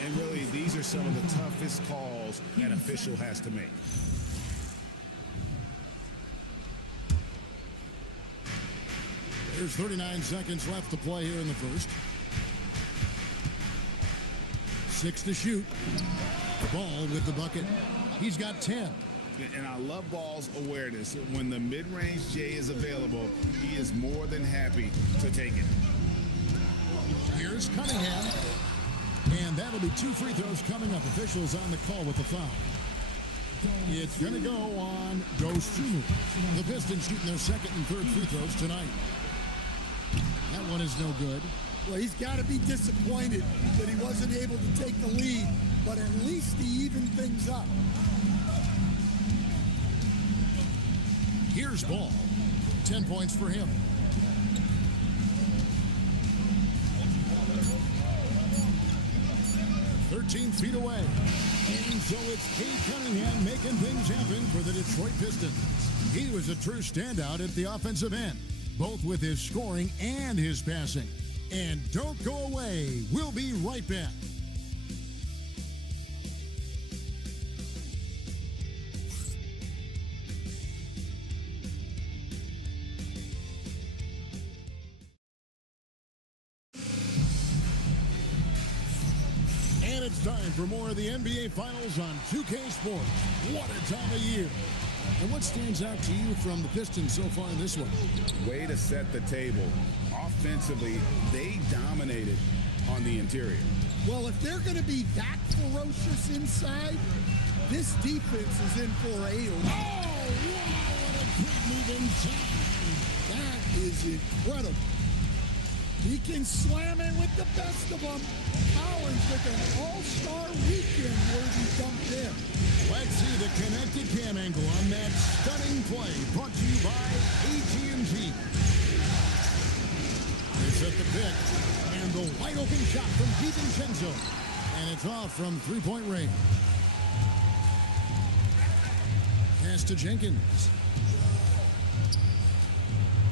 And really, these are some of the toughest calls an official has to make. There's 39 seconds left to play here in the first. 6 to shoot. Ball with the bucket. He's got 10. And I love Ball's awareness. When the mid-range J is available, he is more than happy to take it. Here's Cunningham. And that'll be 2 free throws coming up. Officials on the call with the foul. It's going to go on Dosunmu. The Pistons shooting their second and third free throws tonight. That one is no good. Well, he's got to be disappointed that he wasn't able to take the lead, but at least he evened things up. Here's Ball. 10 points for him. 13 feet away. And so it's Cade Cunningham making things happen for the Detroit Pistons. He was a true standout at the offensive end, both with his scoring and his passing. And don't go away. We'll be right back. And it's time for more of the NBA Finals on 2K Sports. What a time of year. And what stands out to you from the Pistons so far in this one? Way to set the table. Offensively, they dominated on the interior. Well, if they're going to be that ferocious inside, this defense is in for a... Oh, wow, what a quick move inside. That is incredible. He can slam it with the best of them. Collins with an all-star weekend-worthy dunk there. Let's see the connected cam angle on that stunning play, brought to you by AT&T. They set the pick, and the wide-open shot from DiVincenzo. And it's off from three-point range. Pass to Jenkins.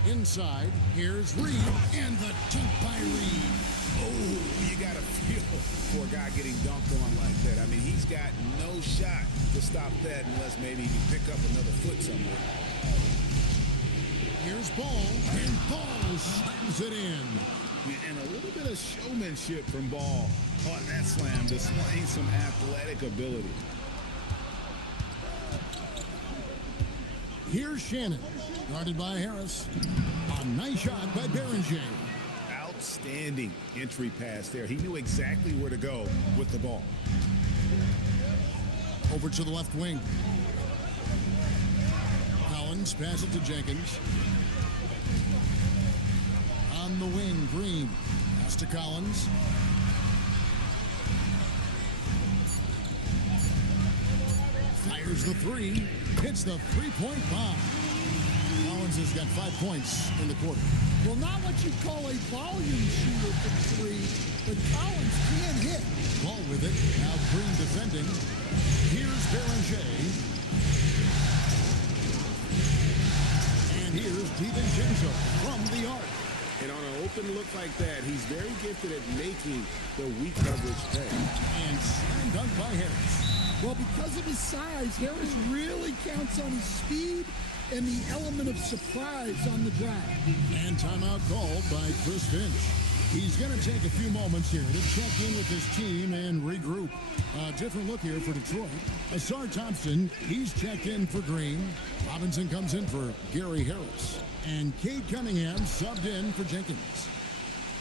Inside, here's Reed, and the dunk by Reed. Oh, you got to feel for a guy getting dunked on like that. I mean, he's got no shot to stop that unless maybe he pick up another foot somewhere. Here's Ball, and Ball slams it in. And a little bit of showmanship from Ball on that slam, displaying some athletic ability. Here's Shannon, guarded by Harris. A nice shot by Berenger. Outstanding entry pass there. He knew exactly where to go with the ball. Over to the left wing. Collins passes it to Jenkins. On the wing, Green. Pass to Collins. Fires the three. Hits the three-point bomb. Collins has got 5 points in the quarter. Well, not what you call a volume shooter from three, but Collins can hit. Ball with it. Now Green defending. Here's Berenger. And here's DiVincenzo from the arc. And on an open look like that, he's very gifted at making the weak coverage pay. And slam dunk by Harris. Well, because of his size, Harris really counts on his speed and the element of surprise on the drive. And timeout called by Chris Finch. He's going to take a few moments here to check in with his team and regroup. A different look here for Detroit. Asar Thompson, he's checked in for Green. Robinson comes in for Gary Harris. And Cade Cunningham subbed in for Jenkins.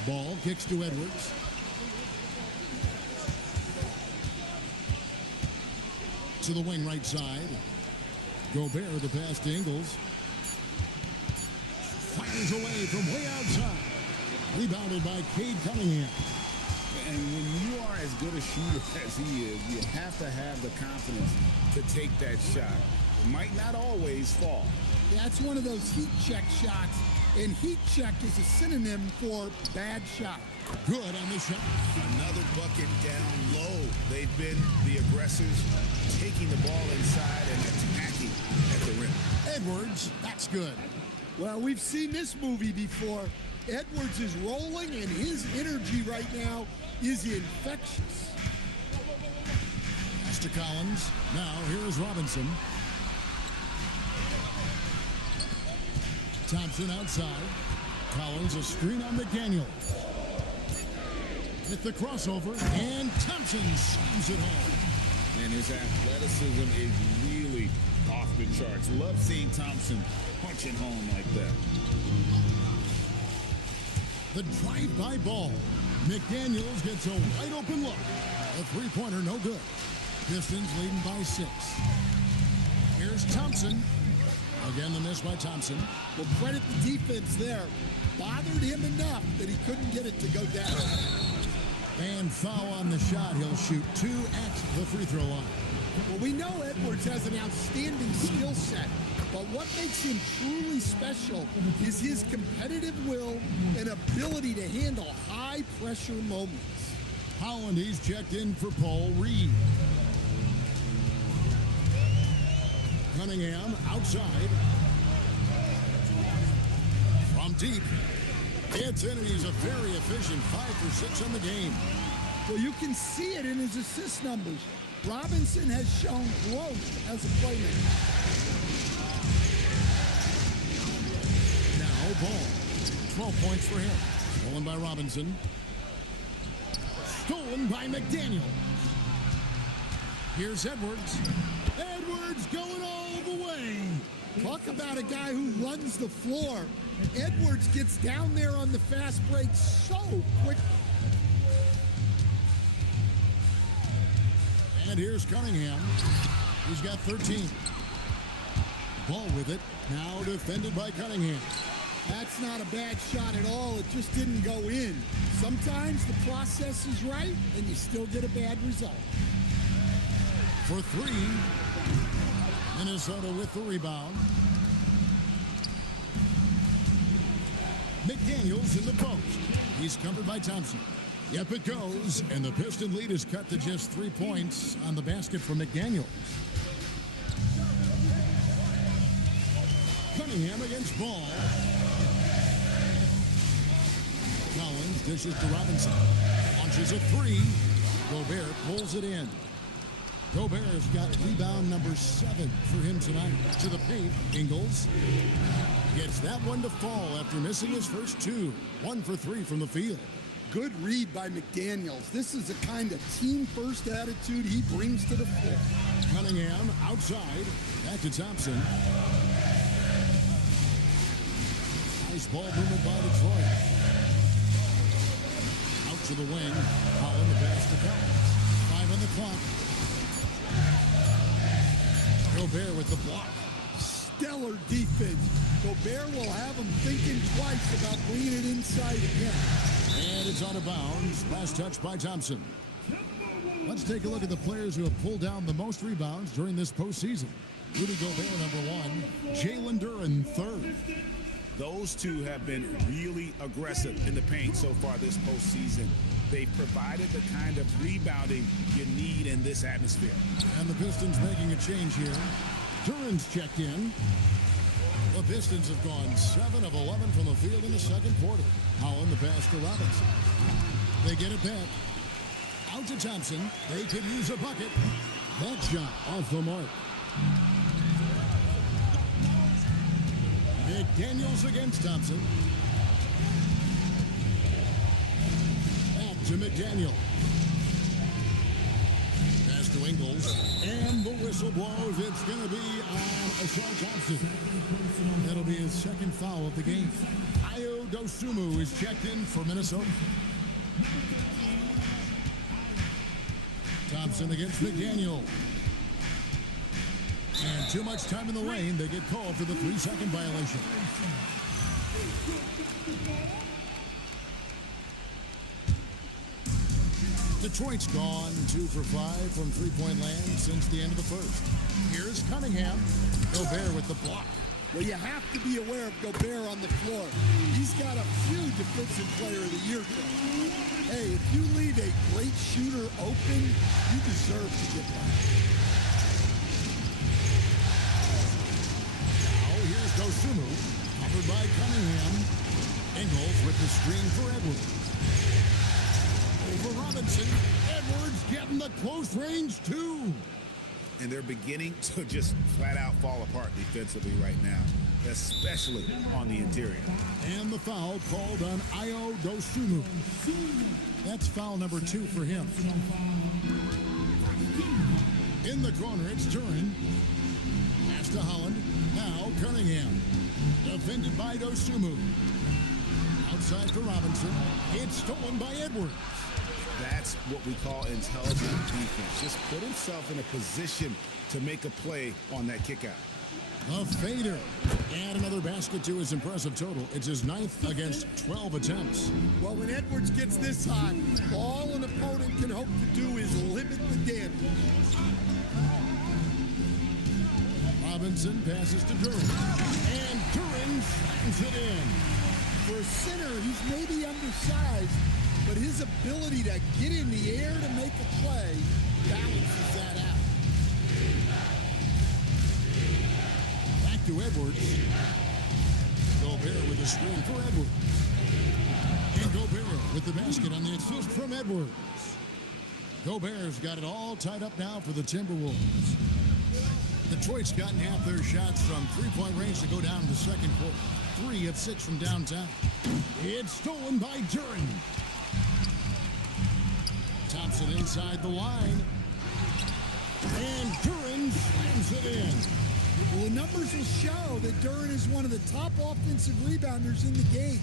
Ball kicks to Edwards. To the wing right side. Gobert, the pass to Ingles. Fires away from way outside. Rebounded by Cade Cunningham. And when you are as good a shooter as he is, you have to have the confidence to take that shot. It might not always fall. That's one of those heat check shots, and heat check is a synonym for bad shot. Good on the shot. Another bucket down low. They've been the aggressors, taking the ball inside and attacking at the rim. Edwards, that's good. Well, we've seen this movie before. Edwards is rolling, and his energy right now is infectious. Pass to Collins. Now here is Robinson. Thompson outside. Collins a screen on McDaniel. With the crossover, and Thompson slams it home. And his athleticism is really off the charts. Love seeing Thompson punching home like that. The drive-by ball. McDaniels gets a wide open look. A three-pointer, no good. Pistons leading by 6. Here's Thompson. Again, the miss by Thompson. Well, credit the defense there. Bothered him enough that he couldn't get it to go down. And foul on the shot. He'll shoot 2 at the free throw line. Well, we know Edwards has an outstanding skill set, but what makes him truly special is his competitive will and ability to handle high-pressure moments. Holland, he's checked in for Paul Reed. Cunningham outside. From deep. He's a very efficient 5 for 6 on the game. Well, you can see it in his assist numbers. Robinson has shown growth as a playmaker. Now Ball. 12 points for him. Stolen by Robinson. Stolen by McDaniel. Here's Edwards. Edwards going all the way. Talk about a guy who runs the floor. Edwards gets down there on the fast break so quick. And here's Cunningham. He's got 13. Ball with it. Now defended by Cunningham. That's not a bad shot at all. It just didn't go in. Sometimes the process is right, and you still get a bad result. For three. Minnesota with the rebound. McDaniels in the post. He's covered by Thompson. Yep, it goes, and the Piston lead is cut to just 3 points on the basket for McDaniels. Cunningham against Ball. Collins dishes to Robinson. Launches a three. Gobert pulls it in. Gobert's got rebound number 7 for him tonight. To the paint, Ingles gets that one to fall after missing his first 2. 1 for 3 from the field. Good read by McDaniels. This is the kind of team-first attitude he brings to the floor. Cunningham outside. Back to Thompson. Nice ball movement by Detroit. Out to the wing. Holland the pass to Collins. 5 on the clock. Gobert with the block. Stellar defense. Gobert will have him thinking twice about bringing it inside again. And it's out of bounds. Last touch by Thompson. Let's take a look at the players who have pulled down the most rebounds during this postseason. Rudy Gobert, number 1. Jalen Duren, 3rd. Those two have been really aggressive in the paint so far this postseason. They've provided the kind of rebounding you need in this atmosphere. And the Pistons making a change here. Duren's checked in. The Pistons have gone 7 of 11 from the field in the second quarter. Holland the pass to Robinson. They get it back. Out to Thompson. They could use a bucket. That shot off the mark. McDaniels against Thompson. Back to McDaniel. Pass to Ingles. And the whistle blows. It's going to be on Ashar Thompson. That'll be his second foul of the game. Ayo Dosunmu is checked in for Minnesota. Thompson against McDaniel. And too much time in the lane. They get called for the 3-second violation. Detroit's gone 2 for 5 from three-point land since the end of the first. Here's Cunningham. Gobert with the block. Well, you have to be aware of Gobert on the floor. He's got a few Defensive Player of the Year trophies. Hey, if you leave a great shooter open, you deserve to get that. Now here's Dosunmu, covered by Cunningham. Ingles with the screen for Edwards. Over Robinson. Edwards getting the close range 2. And they're beginning to just flat out fall apart defensively right now, especially on the interior. And the foul called on Ayo Dosunmu. That's foul number 2 for him. In the corner, it's Duren. Pass to Holland. Now Cunningham. Defended by Dosunmu. Outside for Robinson. It's stolen by Edwards. That's what we call intelligent defense. Just put himself in a position to make a play on that kick out. A fader. And another basket to his impressive total. It's his 9th against 12 attempts. Well, when Edwards gets this hot, all an opponent can hope to do is limit the damage. Robinson passes to Duren. And Duren slams it in. For a center, he's maybe undersized, but his ability to get in the air to make a play balances that out. Back to Edwards. Gobert with the screen for Edwards. And Gobert with the basket on the assist from Edwards. Gobert's got it all tied up now for the Timberwolves. Detroit's gotten half their shots from three-point range to go down in the second quarter. 3 of 6 from downtown. It's stolen by Duren. Thompson inside the line. And Duren slams it in. Well, the numbers will show that Duran is one of the top offensive rebounders in the game.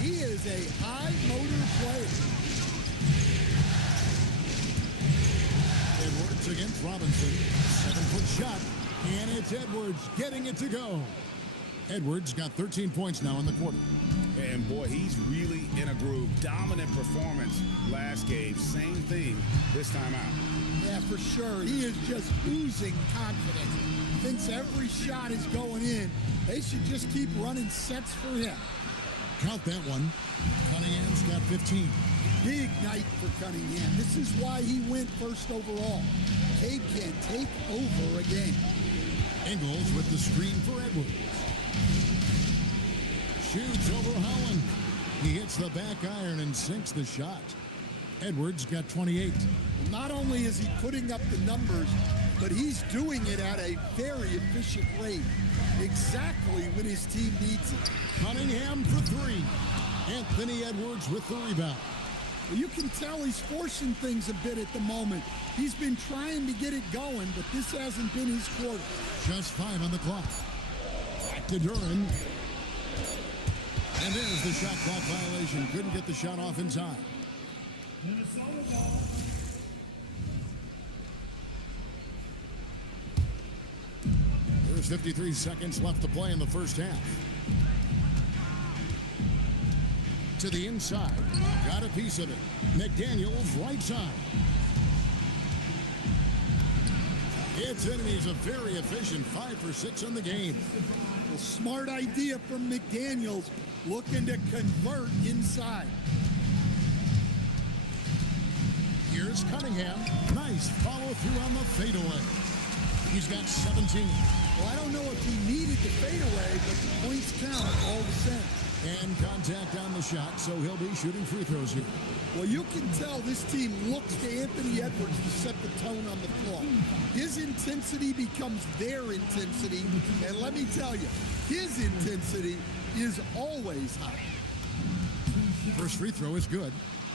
He is a high-motor player. Edwards against Robinson. 7-foot shot. And it's Edwards getting it to go. Edwards got 13 points now in the quarter. And boy, he's really in a groove. Dominant performance last game. Same thing this time out. Yeah, for sure. He is just oozing confidence. Thinks every shot is going in. They should just keep running sets for him. Count that one. Cunningham's got 15. Big night for Cunningham. This is why he went first overall. Cade can take over a game. Ingles with the screen for Edwards. Shoots over Holland. He hits the back iron and sinks the shot. Edwards got 28. Well, not only is he putting up the numbers, but he's doing it at a very efficient rate. Exactly when his team needs it. Cunningham for three. Anthony Edwards with the rebound. Well, you can tell he's forcing things a bit at the moment. He's been trying to get it going, but this hasn't been his quarter. Just 5 on the clock. Back to Duran. And there's the shot clock violation. Couldn't get the shot off in time. There's 53 seconds left to play in the first half. To the inside. Got a piece of it. McDaniels right side. It's in, and he's a very efficient 5 for 6 in the game. Well, smart idea from McDaniels, looking to convert inside. Here's Cunningham. Nice follow through on the fadeaway. He's got 17. Well, I don't know if he needed the fadeaway, but the points count all the same. And contact on the shot, so he'll be shooting free throws here. Well, you can tell this team looks to Anthony Edwards to set the tone on the floor. His intensity becomes their intensity, and let me tell you, his intensity is always high. First free throw is good.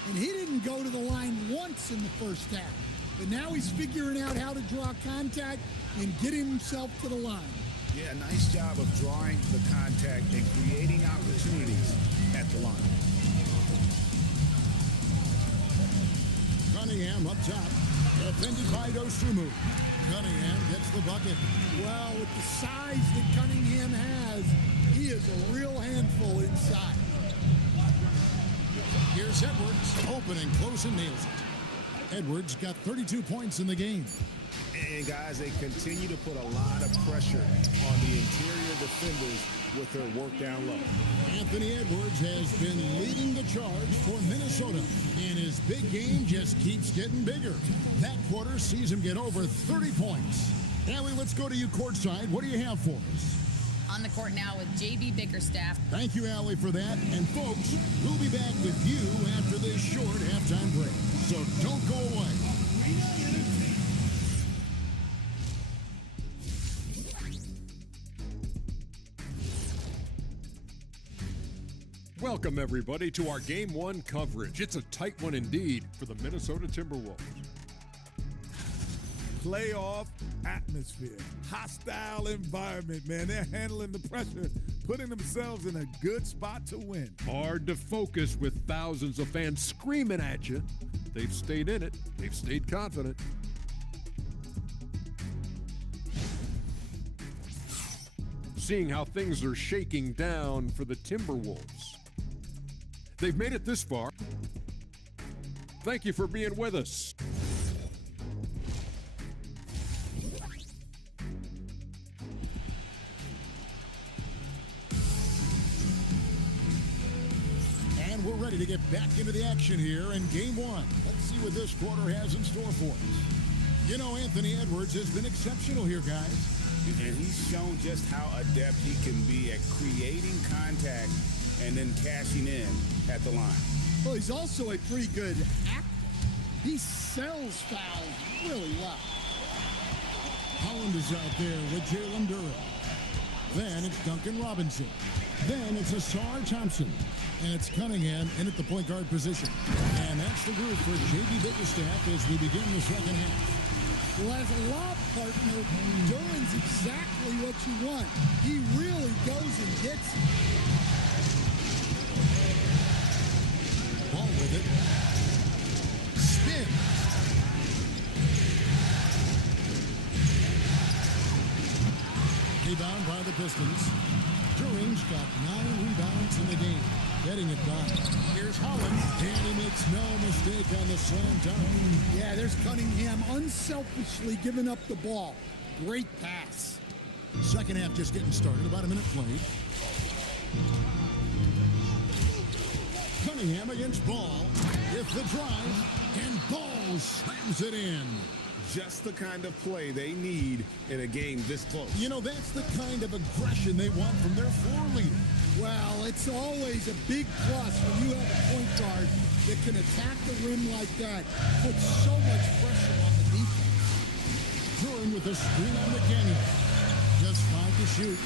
And he didn't go to the line once in the first half, but now he's figuring out how to draw contact and get himself to the line. Yeah, nice job of drawing the contact and creating opportunities at the line. Cunningham up top. Defended by Dosumu. Cunningham gets the bucket. Well, with the size that Cunningham has, he is a real handful inside. Here's Edwards. Open and close and nails it. Edwards got 32 points in the game. And guys, they continue to put a lot of pressure on the interior defenders with their work down low. Anthony Edwards has been leading the charge for Minnesota, and his big game just keeps getting bigger. That quarter sees him get over 30 points. Allie, let's go to you courtside. What do you have for us? On the court now with JB Bickerstaff. Thank you, Allie, for that. And folks, we'll be back with you after this short halftime break. So don't go away. Welcome, everybody, to our Game 1 coverage. It's a tight one indeed for the Minnesota Timberwolves. Playoff atmosphere. Hostile environment, man. They're handling the pressure, putting themselves in a good spot to win. Hard to focus with thousands of fans screaming at you. They've stayed in it. They've stayed confident. Seeing how things are shaking down for the Timberwolves. They've made it this far. Thank you for being with us. And we're ready to get back into the action here in Game 1. Let's see what this quarter has in store for us. You know, Anthony Edwards has been exceptional here, guys. And he's shown just how adept he can be at creating contact and then cashing in at the line. Well, he's also a pretty good actor. He sells fouls really well. Holland is out there with Jalen Duran. Then it's Duncan Robinson. Then it's Asar Thompson. And it's Cunningham in at the point guard position. And that's the group for JB Bickerstaff as we begin the second half. Well, as a lob partner, Duran's exactly what you want. He really goes and gets it. Ball with it. Spin. Rebound by the Pistons. Duran's got 9 rebounds in the game. Getting it done. Here's Holland, and he makes no mistake on the slam dunk. Yeah, there's Cunningham unselfishly giving up the ball. Great pass. Second half just getting started. About a minute played. Cunningham against Ball with the drive, and Ball slams it in. Just the kind of play they need in a game this close. You know, that's the kind of aggression they want from their floor leader. Well, it's always a big plus when you have a point guard that can attack the rim like that. Puts so much pressure on the defense. Duran with a screen on McDaniel. Just 5 to shoot.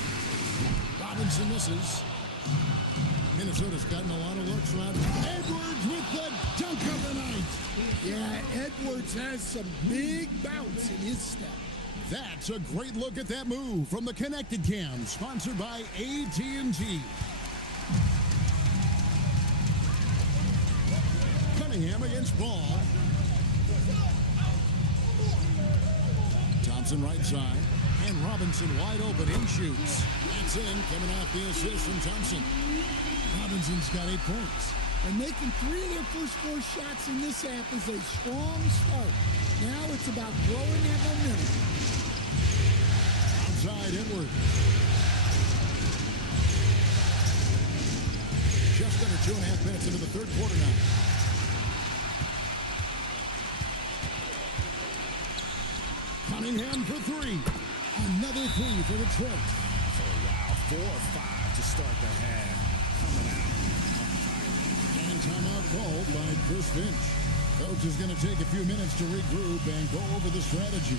Robinson misses. Minnesota's gotten a lot of looks around. Edwards with the dunk of the night. Yeah, Edwards has some big bounce in his step. That's a great look at that move from the Connected Cam, sponsored by AT&T. Cunningham against Ball. Thompson right side, and Robinson wide open. He shoots. That's in, coming off the assist from Thompson. Robinson's got 8 points. And making 3 of their first 4 shots in this half is a strong start. Now it's about growing that momentum. Outside Edwards. Just under 2.5 minutes into the third quarter now. Cunningham for 3. Another 3 for Detroit. Oh, wow. 4 or 5 to start the half. Coming out on fire. And timeout called by Chris Finch. Coach is going to take a few minutes to regroup and go over the strategy.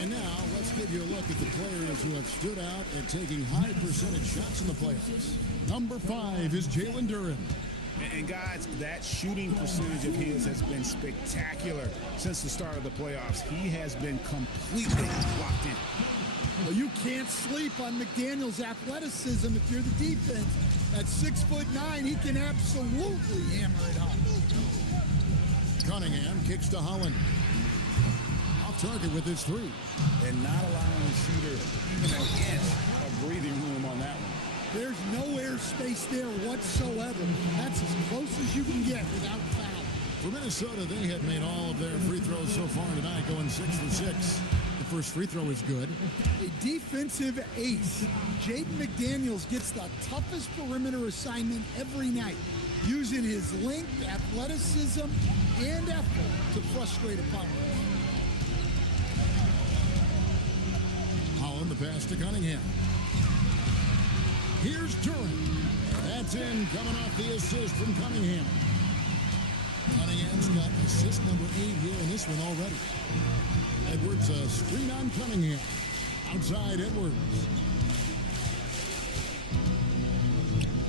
And now, let's give you a look at the players who have stood out and taking high percentage shots in the playoffs. Number 5 is Jalen Duran. And guys, that shooting percentage of his has been spectacular since the start of the playoffs. He has been completely locked in. Well, you can't sleep on McDaniel's athleticism if you're the defense. At 6'9", he can absolutely hammer it home. Cunningham kicks to Holland. Off target with his 3. And not allowing the shooter even an inch of breathing room on that one. There's no airspace there whatsoever. That's as close as you can get without foul. For Minnesota, they had made all of their free throws so far tonight, going 6 for 6. The first free throw is good. A defensive ace. Jaden McDaniels gets the toughest perimeter assignment every night, using his length, athleticism, and effort to frustrate opponents. Holland, the pass to Cunningham. Here's Duran. That's in, coming off the assist from Cunningham. Cunningham's got assist number 8 here in this one already. Edwards, a screen on Cunningham. Outside Edwards.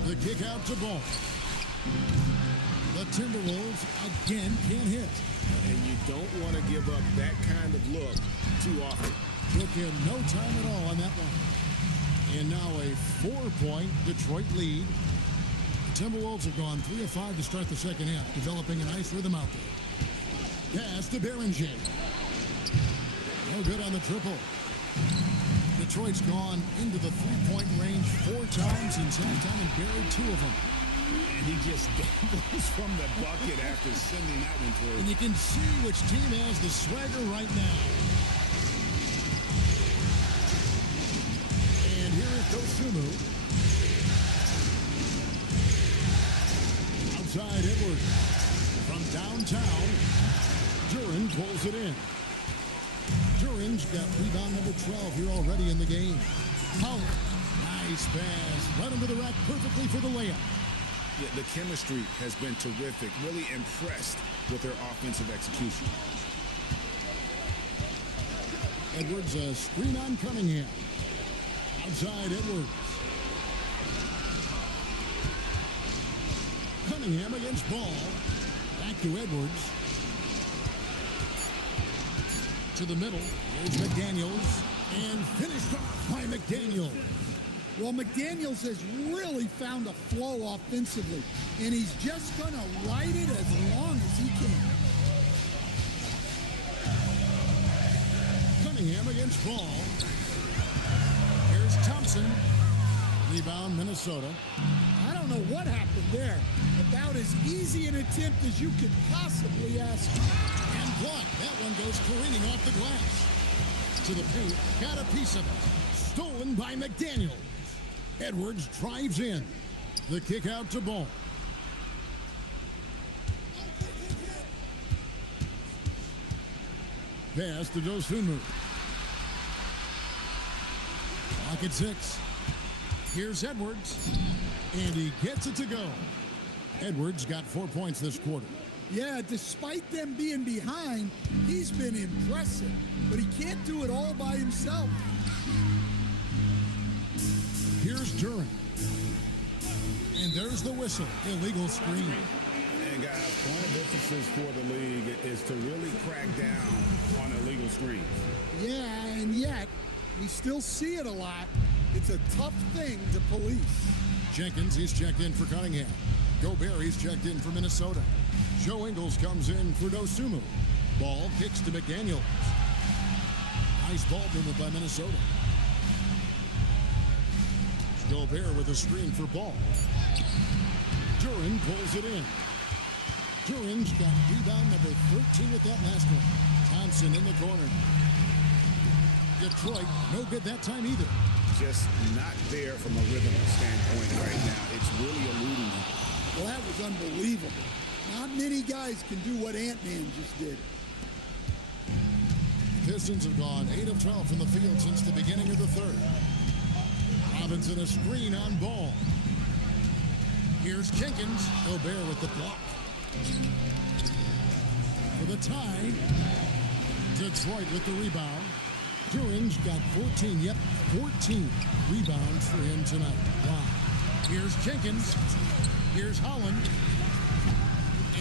The kick out to Ball. The Timberwolves again can't hit. And you don't want to give up that kind of look too often. Took him no time at all on that one. And now a 4-point Detroit lead. The Timberwolves have gone 3 of 5 to start the second half, developing a nice rhythm out there. Pass to Berenger. No good on the triple. Detroit's gone into the 3-point range 4 times since halftime and buried 2 of them. And he just goes from the bucket after sending that one through. And you can see which team has the swagger right now. And here is Dosunmu. Outside Edwards. From downtown, Duran pulls it in. Duran's got rebound number 12 here already in the game. Holland. Nice Nice pass. Right into the rack perfectly for the layup. Yeah, the chemistry has been terrific. Really impressed with their offensive execution. Edwards, a screen on Cunningham. Outside Edwards. Cunningham against Ball. Back to Edwards. To the middle. Here's McDaniels. And finished off by McDaniels. Well, McDaniels has really found a flow offensively, and he's just going to ride it as long as he can. Cunningham against Ball. Here's Thompson. Rebound, Minnesota. I don't know what happened there. About as easy an attempt as you could possibly ask. And blocked. That one goes careening off the glass. To the paint. Got a piece of it. Stolen by McDaniels. Edwards drives in. The kick out to Ball. Pass to Dosunmu. Clock at 6. Here's Edwards. And he gets it to go. Edwards got 4 points this quarter. Yeah, despite them being behind, he's been impressive. But he can't do it all by himself. Here's Duran. And there's the whistle. Illegal screen. And guys, one of the emphasis for the league is to really crack down on illegal screens. Yeah, and yet, we still see it a lot. It's a tough thing to police. Jenkins, he's checked in for Cunningham. Gobert, he's checked in for Minnesota. Joe Ingles comes in for Dosunmu. Ball kicks to McDaniels. Nice ball movement by Minnesota. Gobert with a screen for Ball. Duran pulls it in. Duran's got rebound number 13 with that last one. Thompson in the corner. Detroit, no good that time either. Just not there from a rhythm standpoint right now. It's really eluding him. Well, that was unbelievable. Not many guys can do what Ant-Man just did. Pistons have gone 8 of 12 from the field since the beginning of the third. Robinson a screen on Ball. Here's Jenkins. Gobert with the block. For the tie. Detroit with the rebound. Duran's got 14. Yep, 14 rebounds for him tonight. Wow. Here's Jenkins. Here's Holland.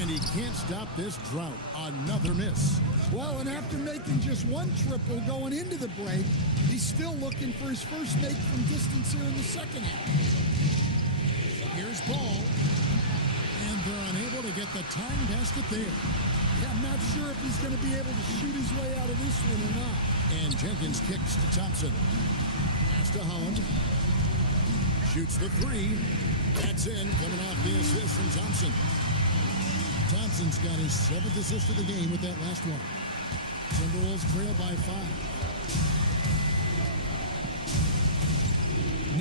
And he can't stop this drought. Another miss. Well, and after making just one triple going into the break, he's still looking for his first make from distance here in the second half. Here's Ball. And they're unable to get the time basket there. Yeah, I'm not sure if he's going to be able to shoot his way out of this one or not. And Jenkins kicks to Thompson. Pass to Holland. Shoots the three. That's in. Coming off the assist from Thompson. Thompson's got his 7th assist of the game with that last one. Timberwolves trail by 5.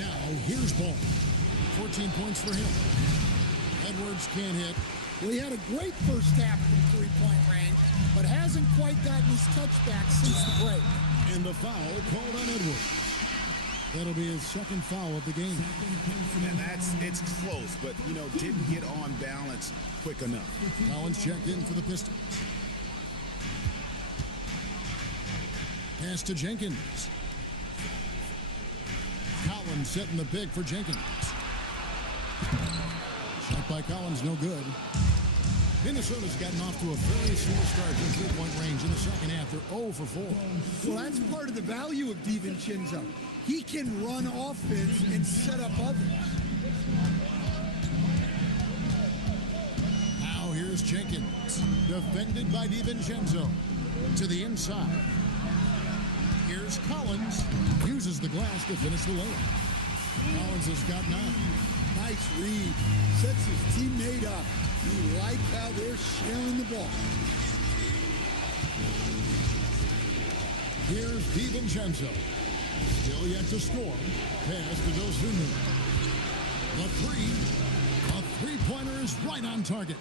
Now, here's Ball. 14 points for him. Edwards can't hit. Well, he had a great first half from three-point range, but hasn't quite gotten his touchback since the break. And the foul called on Edwards. That'll be his second foul of the game. And it's close, but, didn't get on balance quick enough. Collins checked in for the Pistons. Pass to Jenkins. Collins setting the big for Jenkins. Shot by Collins, no good. Minnesota's gotten off to a very slow start from three-point range in the second half. They're 0 for 4. Well, that's part of the value of DiVincenzo. He can run offense and set up others. Now here's Jenkins. Defended by DiVincenzo. To the inside. Here's Collins. Uses the glass to finish the layup. Collins has got 9. Nice read. Sets his teammate up. You like how they're sharing the ball. Here's DiVincenzo. Still yet to score. Pass to Dosunmu. The three. A three-pointer is right on target.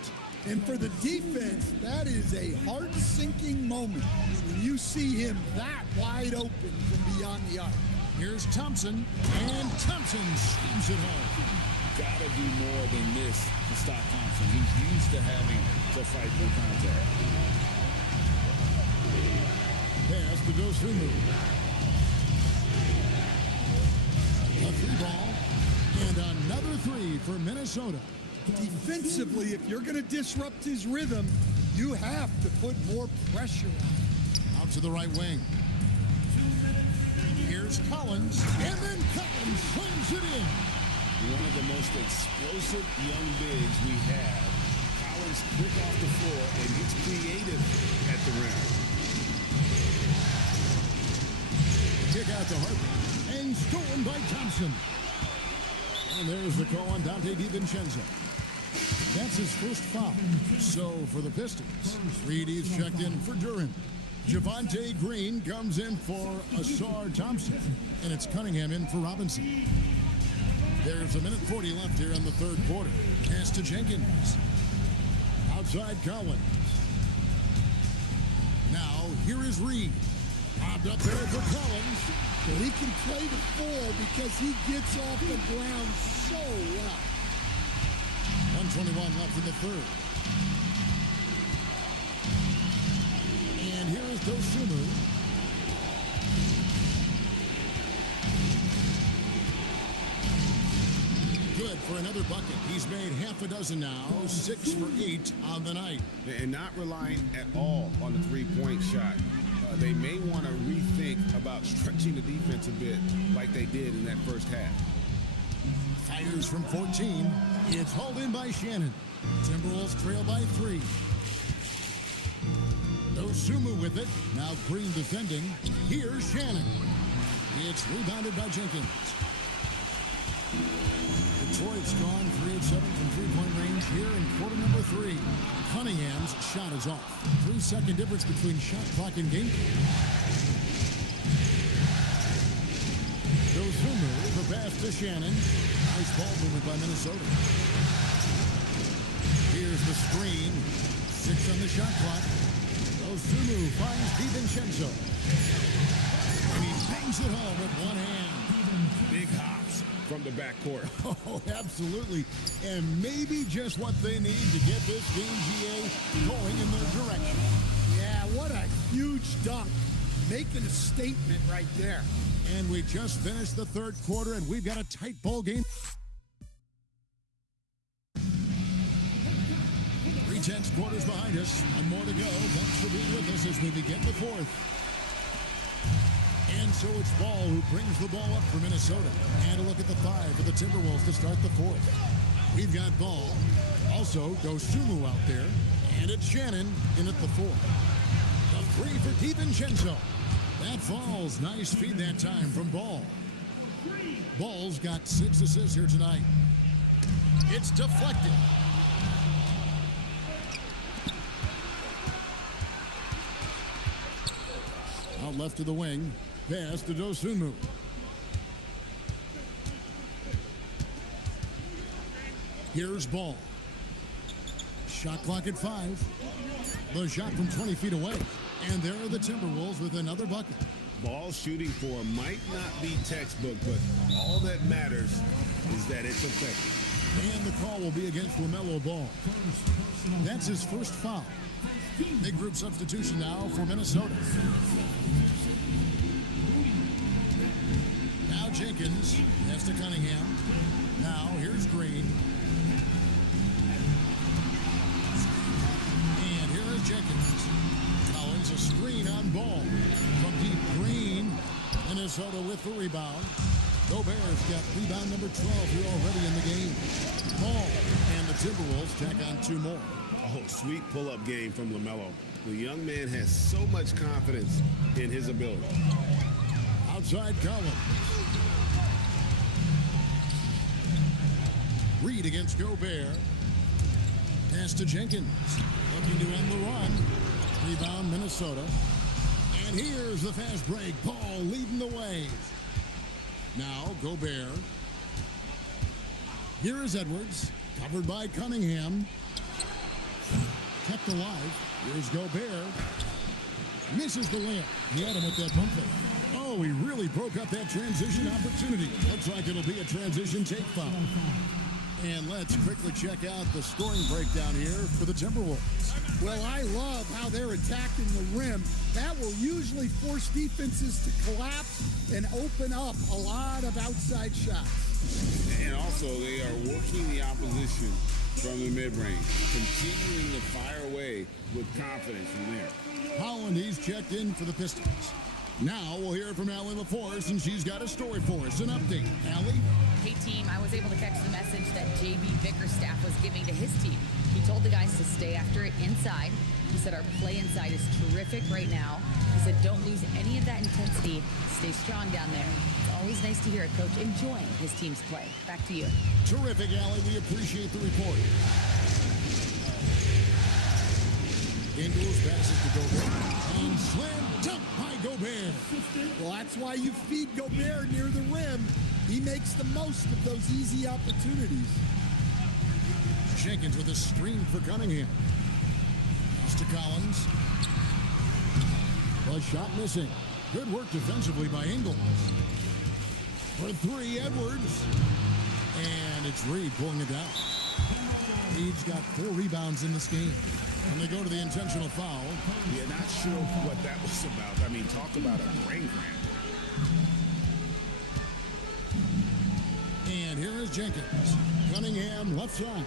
And for the defense, that is a heart-sinking moment when you see him that wide open from beyond the arc. Here's Thompson, and Thompson slams it home. Gotta do more than this to stop Thompson. He's used to having to fight through contact. Pass to Dosunmu. A three ball, and another three for Minnesota. Defensively, if you're going to disrupt his rhythm, you have to put more pressure on him. Out to the right wing. Here's Collins, and then Collins slams it in. One of the most explosive young bigs we have. Collins quick off the floor and gets creative at the rim. Kick out to Harper, and stolen by Thompson. And there's the call on Dante DiVincenzo. That's his first foul. So for the Pistons, Reedy's checked in for Duran. Javonte Green comes in for Asar Thompson, and it's Cunningham in for Robinson. There's a minute 40 left here in the third quarter. Pass to Jenkins. Outside Collins. Now, here is Reed. Bobbed up there for Collins. Well, he can play the four because he gets off the ground so well. 1:21 left in the third. And here is Dosunmu. Good for another bucket. He's made half a dozen now, 6 for 8 on the night. And not relying at all on the three-point shot. They may want to rethink about stretching the defense a bit like they did in that first half. Fires from 14. It's hauled in by Shannon. Timberwolves trail by 3. Dosunmu with it. Now Green defending. Here's Shannon. It's rebounded by Jenkins. Detroit's gone 3 of 7 from three-point range here in quarter number 3. Cunningham's shot is off. 3-second difference between shot clock and game. Dosunmu, the pass to Shannon. Nice ball movement by Minnesota. Here's the screen. 6 on the shot clock. Dosunmu finds DiVincenzo. And he bangs it home with one hand. Big hops from the backcourt. Oh, absolutely. And maybe just what they need to get this game, GA, going in their direction. Yeah, what a huge dunk. Making a statement right there. And we just finished the third quarter, and we've got a tight ball game. 3/10 quarters behind us. One more to go. Thanks for being with us as we begin the fourth. And so it's Ball who brings the ball up for Minnesota. And a look at the 5 for the Timberwolves to start the fourth. We've got Ball. Also, Dosunmu out there. And it's Shannon in at the 4. The 3 for DiVincenzo. That falls. Nice feed that time from Ball. Ball's got 6 assists here tonight. It's deflected. Out left to the wing. Pass to Dosunmu. Here's Ball. Shot clock at 5. The shot from 20 feet away. And there are the Timberwolves with another bucket. Ball shooting for might not be textbook, but all that matters is that it's effective. And the call will be against LaMelo Ball. That's his first foul. Big group substitution now for Minnesota. Now Jenkins has to Cunningham. Now here's Green. And here is Jenkins. Collins a screen on Ball. From deep, Green. Minnesota with the rebound. Gobert's got rebound number 12 here already in the game. Ball and the Timberwolves tack on 2 more. Oh, sweet pull-up game from LaMelo. The young man has so much confidence in his ability. Outside Collins. Reed against Gobert. Pass to Jenkins. Looking to end the run. Rebound Minnesota. And here's the fast break. Ball leading the way. Now Gobert. Here is Edwards. Covered by Cunningham. Kept alive. Here's Gobert. Misses the layup. He had him with that pump fake. Oh, he really broke up that transition opportunity. Looks like it'll be a transition take foul. And let's quickly check out the scoring breakdown here for the Timberwolves. Well, I love how they're attacking the rim. That will usually force defenses to collapse and open up a lot of outside shots. And also, they are working the opposition from the mid-range, continuing to fire away with confidence from there. Holland, he's checked in for the Pistons. Now we'll hear from Allie LaForce, and she's got a story for us. An update. Allie? Hey team, I was able to catch the message that JB Bickerstaff was giving to his team. He told the guys to stay after it inside. He said our play inside is terrific right now. He said don't lose any of that intensity. Stay strong down there. It's always nice to hear a coach enjoying his team's play. Back to you. Terrific, Allie. We appreciate the report. Ingles passes to Gobert. And slam dunk by Gobert. Well, that's why you feed Gobert near the rim. He makes the most of those easy opportunities. Jenkins with a screen for Cunningham. Pass to Collins. The shot missing. Good work defensively by Ingles. For three, Edwards. And it's Reed pulling it down. Reed's got 4 rebounds in this game. And they go to the intentional foul. Yeah, not sure what that was about. I mean, talk about a brain cramp. And here is Jenkins. Cunningham left side.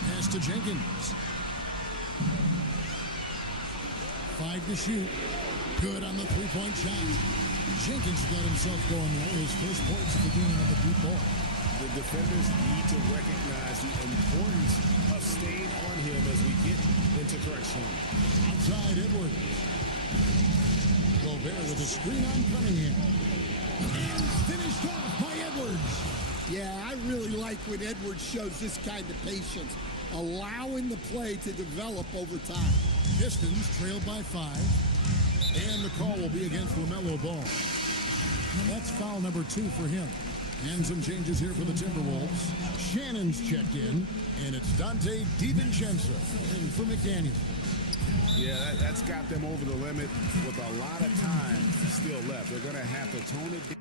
Pass to Jenkins. 5 to shoot. Good on the three-point shot. Jenkins got himself going there. His first points of the game on the deep ball. The defenders need to recognize the importance of staying on him as we get into correction. Outside Edwards. Gobert with a screen on Cunningham. And finished off by Edwards. Yeah, I really like when Edwards shows this kind of patience, allowing the play to develop over time. Pistons trailed by 5. And the call will be against LaMelo Ball. That's foul number 2 for him. And some changes here for the Timberwolves. Shannon's checked in, and it's Dante DiVincenzo in for McDaniel. Yeah, that's got them over the limit with a lot of time still left. They're going to have to tone it down.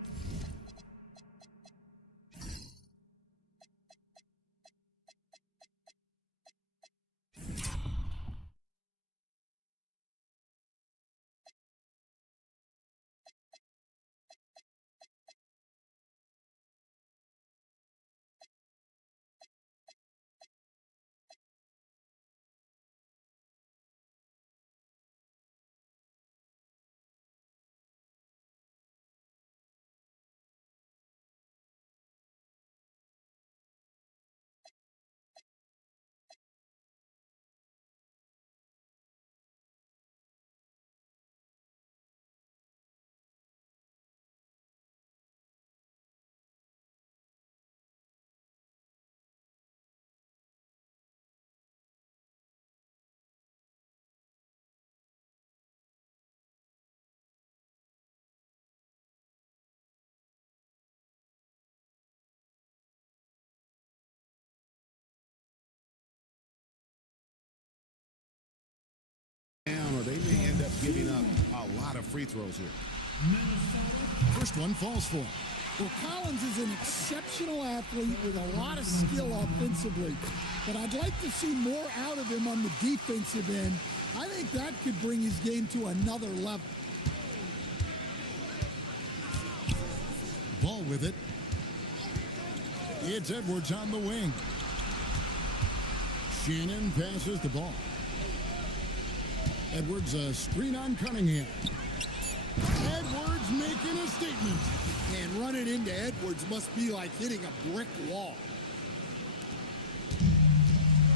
Or they may end up giving up a lot of free throws here. First one falls for him. Well, Collins is an exceptional athlete with a lot of skill offensively, but I'd like to see more out of him on the defensive end. I think that could bring his game to another level. Ball with it. It's Edwards on the wing. Shannon passes the ball. Edwards, a screen on Cunningham. Edwards making a statement. And running into Edwards must be like hitting a brick wall.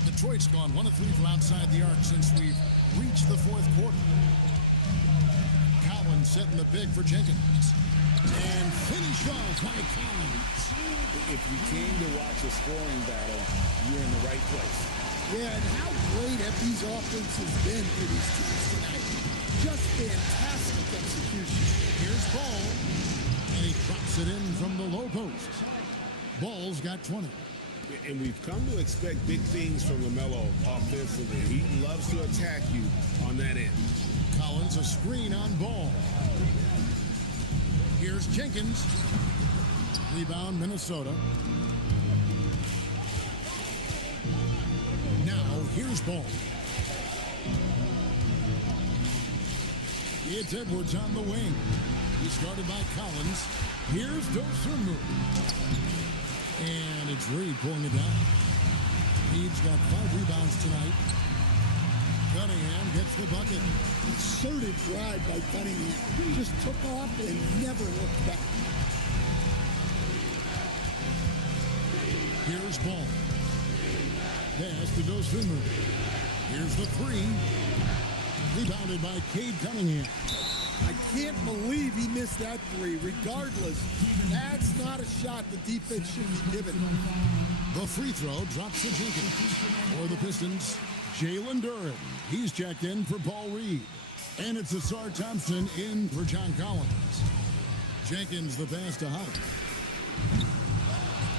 Detroit's gone 1 of 3 from outside the arc since we've reached the 4th quarter. Collins setting the big for Jenkins. And finish off by Collins. If you came to watch a scoring battle, you're in the right place. Yeah, and how great have these offenses been for these teams tonight? Just fantastic execution. Here's Ball. And he drops it in from the low post. Ball's got 20. And we've come to expect big things from LaMelo offensively. He loves to attack you on that end. Collins, a screen on Ball. Here's Jenkins. Rebound, Minnesota. Now, here's Ball. It's Edwards on the wing. He started by Collins. Here's Dosunmu. And it's Reed pulling it down. Reed's got 5 rebounds tonight. Cunningham gets the bucket. Concerted drive by Cunningham. Just took off and never looked back. Here's Ball. Pass to Dosunmu. Here's the 3. Rebounded by Cade Cunningham. I can't believe he missed that 3. Regardless, that's not a shot the defense should be given. The free throw drops to Jenkins. For the Pistons, Jalen Duren. He's checked in for Paul Reed. And it's Asar Thompson in for John Collins. Jenkins the pass to Howard.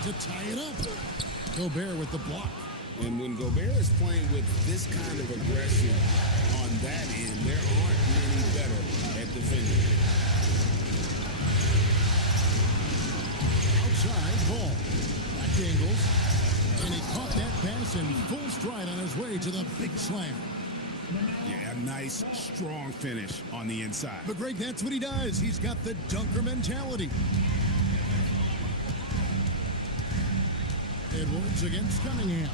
To tie it up. Gobert with the block. And when Gobert is playing with this kind of aggression on that end, there aren't many better at defending. Outside, Ball. Back to Ingles. And he caught that pass in full stride on his way to the big slam. Yeah, a nice, strong finish on the inside. But Greg, that's what he does. He's got the dunker mentality. Edwards against Cunningham.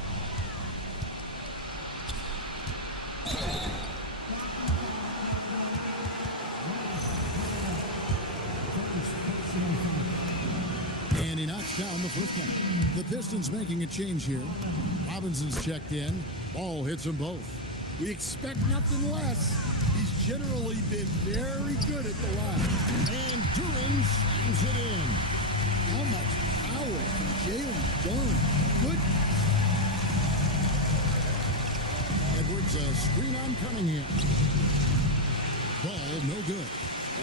And he knocks down the first one. The Pistons making a change here. Robinson's checked in. Ball hits them both. We expect nothing less. He's generally been very good at the line. And Duren slams it in. How much power from Jalen Duren. Good. Edwards, a screen on Cunningham. Ball, no good.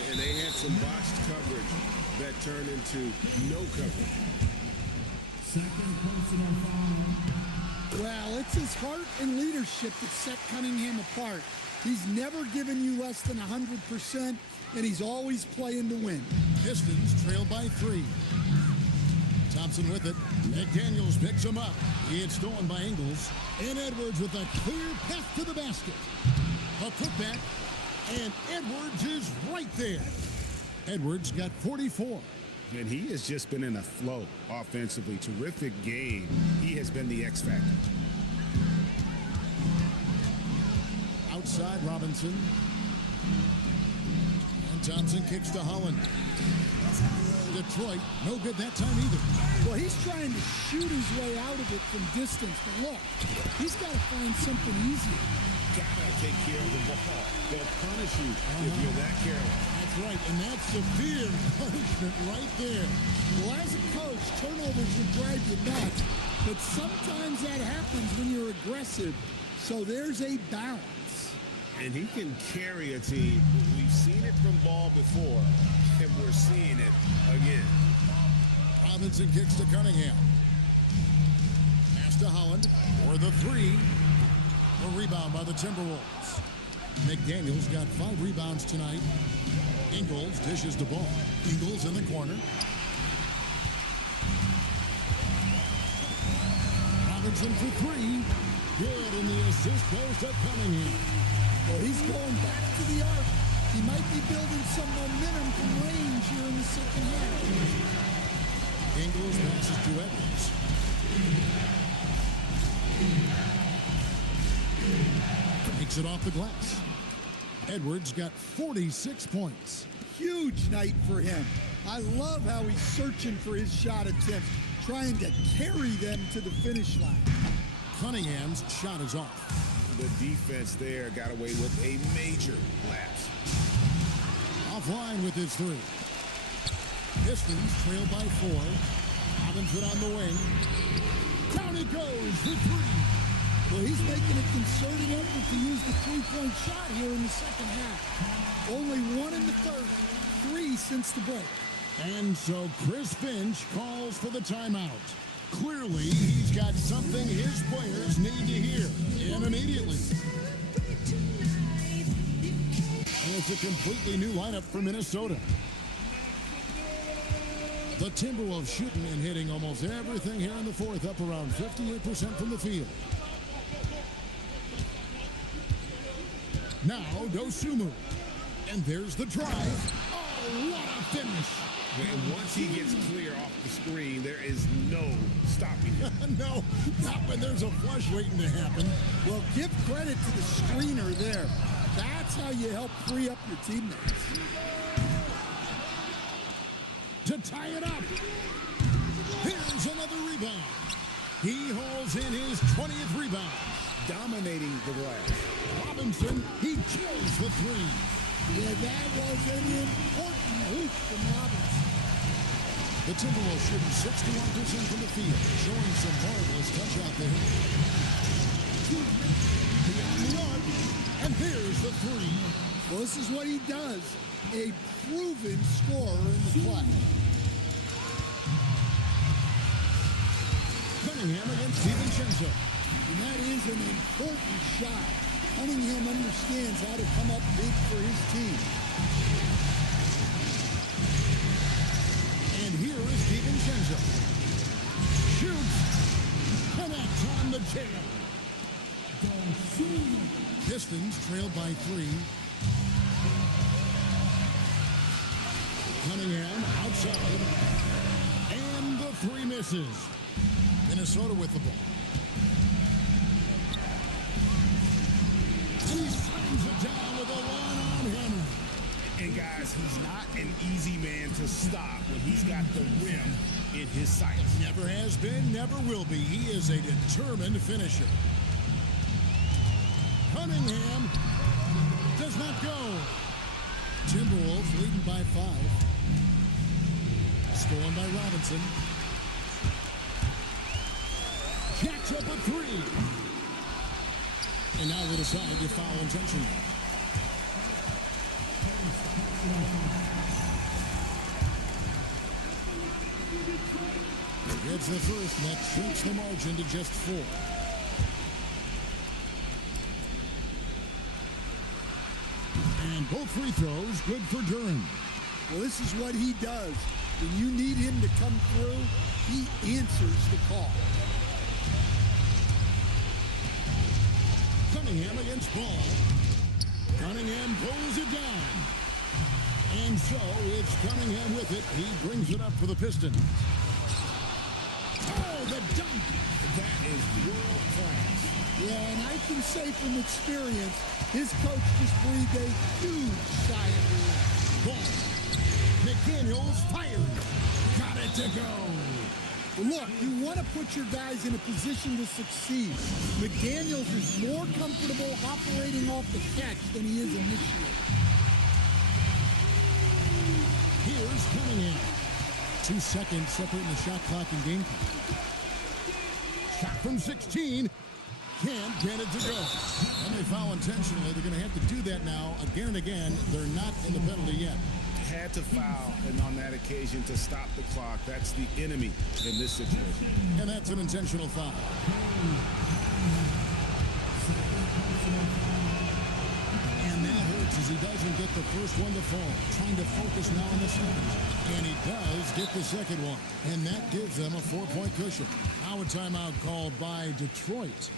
And they had some botched coverage that turned into no coverage. Well, it's his heart and leadership that set Cunningham apart. He's never given you less than 100%, and he's always playing to win. Pistons trail by 3. Thompson with it. McDaniels picks him up. It's stolen by Ingles. And Edwards with a clear path to the basket. A putback. And Edwards is right there. Edwards got 44. And he has just been in a flow offensively. Terrific game. He has been the X factor. Outside Robinson. And Thompson kicks to Holland. Detroit, no good that time either. Well, he's trying to shoot his way out of it from distance, but look, he's got to find something easier. Gotta take care of the ball. They'll punish you if you're that careless. That's right, and that's severe punishment right there. Well, as a coach, turnovers would drive you nuts, but sometimes that happens when you're aggressive, so there's a balance. And he can carry a team. We've seen it from Ball before, and we're seeing it again. Robinson kicks to Cunningham. Pass to Holland for the 3. A rebound by the Timberwolves. McDaniels got 5 rebounds tonight. Ingles dishes the ball. Ingles in the corner. Robinson for 3. Good, and the assist goes to Cunningham. Well, he's going back to the arc. He might be building some momentum from range here in the second half. Ingles passes to Edwards. Takes it off the glass. Edwards got 46 points. Huge night for him. I love how he's searching for his shot attempts, trying to carry them to the finish line. Cunningham's shot is off. The defense there got away with a major lapse. Offline with his 3. Pistons trail by 4. Robinson on the wing. Down it goes for 3. Well, he's making a concerted effort to use the three-point shot here in the second half. Only 1 in the third, 3 since the break. And so Chris Finch calls for the timeout. Clearly, he's got something his players need to hear, and immediately. And it's a completely new lineup for Minnesota. The Timberwolves shooting and hitting almost everything here in the fourth, up around 58% from the field. Now, Dosunmu. And there's the drive. Oh, what a finish. And once he gets clear off the screen, there is no stopping him. No, not when there's a flush waiting to happen. Well, give credit to the screener there. That's how you help free up your teammates. To tie it up. Here's another rebound. He hauls in his 20th rebound. Dominating the glass. Robinson, he kills the three. Yeah, that was an important hoop from Robinson. The Timberwolves shooting 61% from the field, showing some marvelous touch out there. Beyond the arc, and here's the three. Well, this is what he does. A proven scorer in the class. Cunningham against DiVincenzo. And that is an important shot. Cunningham understands how to come up big for his team. And here is DiVincenzo. Shoots. Connects on the jam. Pistons trailed by 3. Cunningham outside. And the 3 misses. Minnesota with the ball. He slams it down with a one-on hammer. And guys, he's not an easy man to stop when he's got the rim in his sights. Never has been, never will be. He is a determined finisher. Cunningham does not go. Timberwolves leading by 5. Stolen by Robinson. Jacks up a 3. And now we decide you foul intentional. Gets the first, and that shrinks the margin to just 4. And both free throws good for Duran. Well, this is what he does. When you need him to come through, he answers the call. Cunningham against Ball. Cunningham pulls it down. And so it's Cunningham with it. He brings it up for the Pistons. Oh, the dunk. That is world class. Yeah, and I can say from experience, his coach just breathed a huge sigh of relief. Ball. McDaniels fired. Got it to go. Look, you want to put your guys in a position to succeed. McDaniels is more comfortable operating off the catch than he is initiating. Here's Cunningham. 2 seconds separating the shot clock and game clock. Shot from 16. Can't get it to go. And they foul intentionally. They're going to have to do that now again and again. They're not in the penalty yet. Had to foul, and on that occasion to stop the clock. That's the enemy in this situation. And that's an intentional foul. And that hurts as he doesn't get the first one to fall. Trying to focus now on the second. And he does get the second one. And that gives them a 4-point cushion. Now a timeout called by Detroit.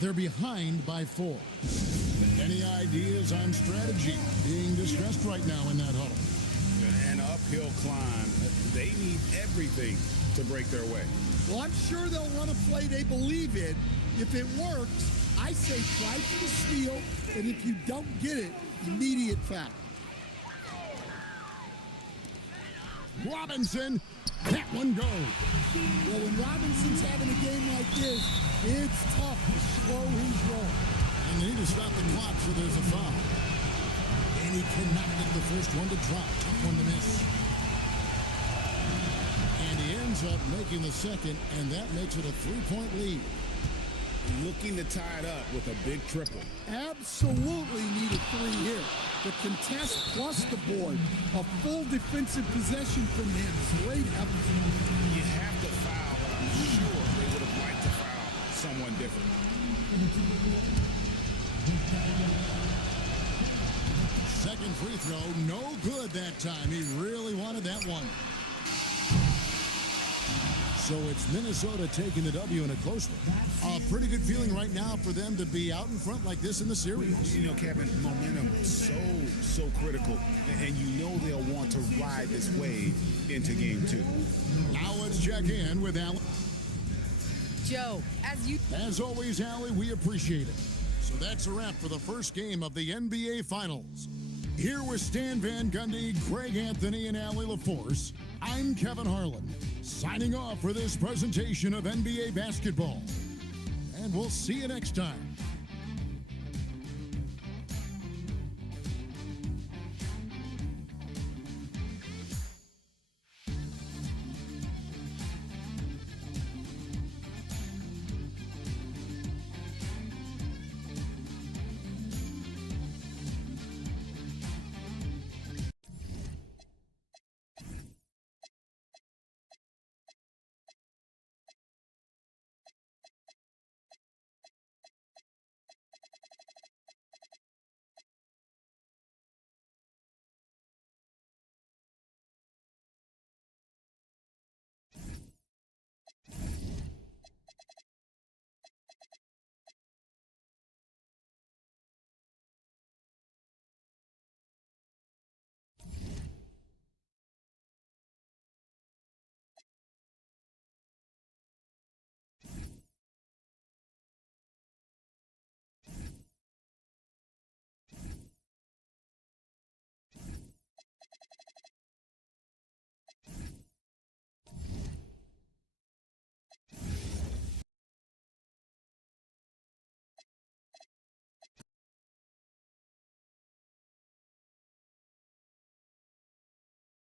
They're behind by 4. Any ideas on strategy? Being discussed right now in that huddle. An uphill climb. They need everything to break their way. Well, I'm sure they'll run a play they believe in. If it works, I say try for the steal, and if you don't get it, immediate foul. Robinson, that one goes. Well, when Robinson's having a game like this, it's tough to slow his roll. And they need to stop the clock, so there's a foul. And he cannot get the first one to drop. Tough one to miss. And he ends up making the second, and that makes it a 3-point lead. Looking to tie it up with a big triple. Absolutely need a 3 here. The contest plus the board. A full defensive possession from him. Great effort. You have to foul, but I'm throw. No good that time. He really wanted that one. So it's Minnesota taking the W in a close one. A pretty good feeling right now for them to be out in front like this in the series. You know, Kevin, momentum is so critical, and you know they'll want to ride this wave into game 2. Now let's check in with Allie. Joe, As always, Allie, we appreciate it. So that's a wrap for the first game of the NBA Finals. Here with Stan Van Gundy, Greg Anthony, and Allie LaForce, I'm Kevin Harlan, signing off for this presentation of NBA basketball. And we'll see you next time.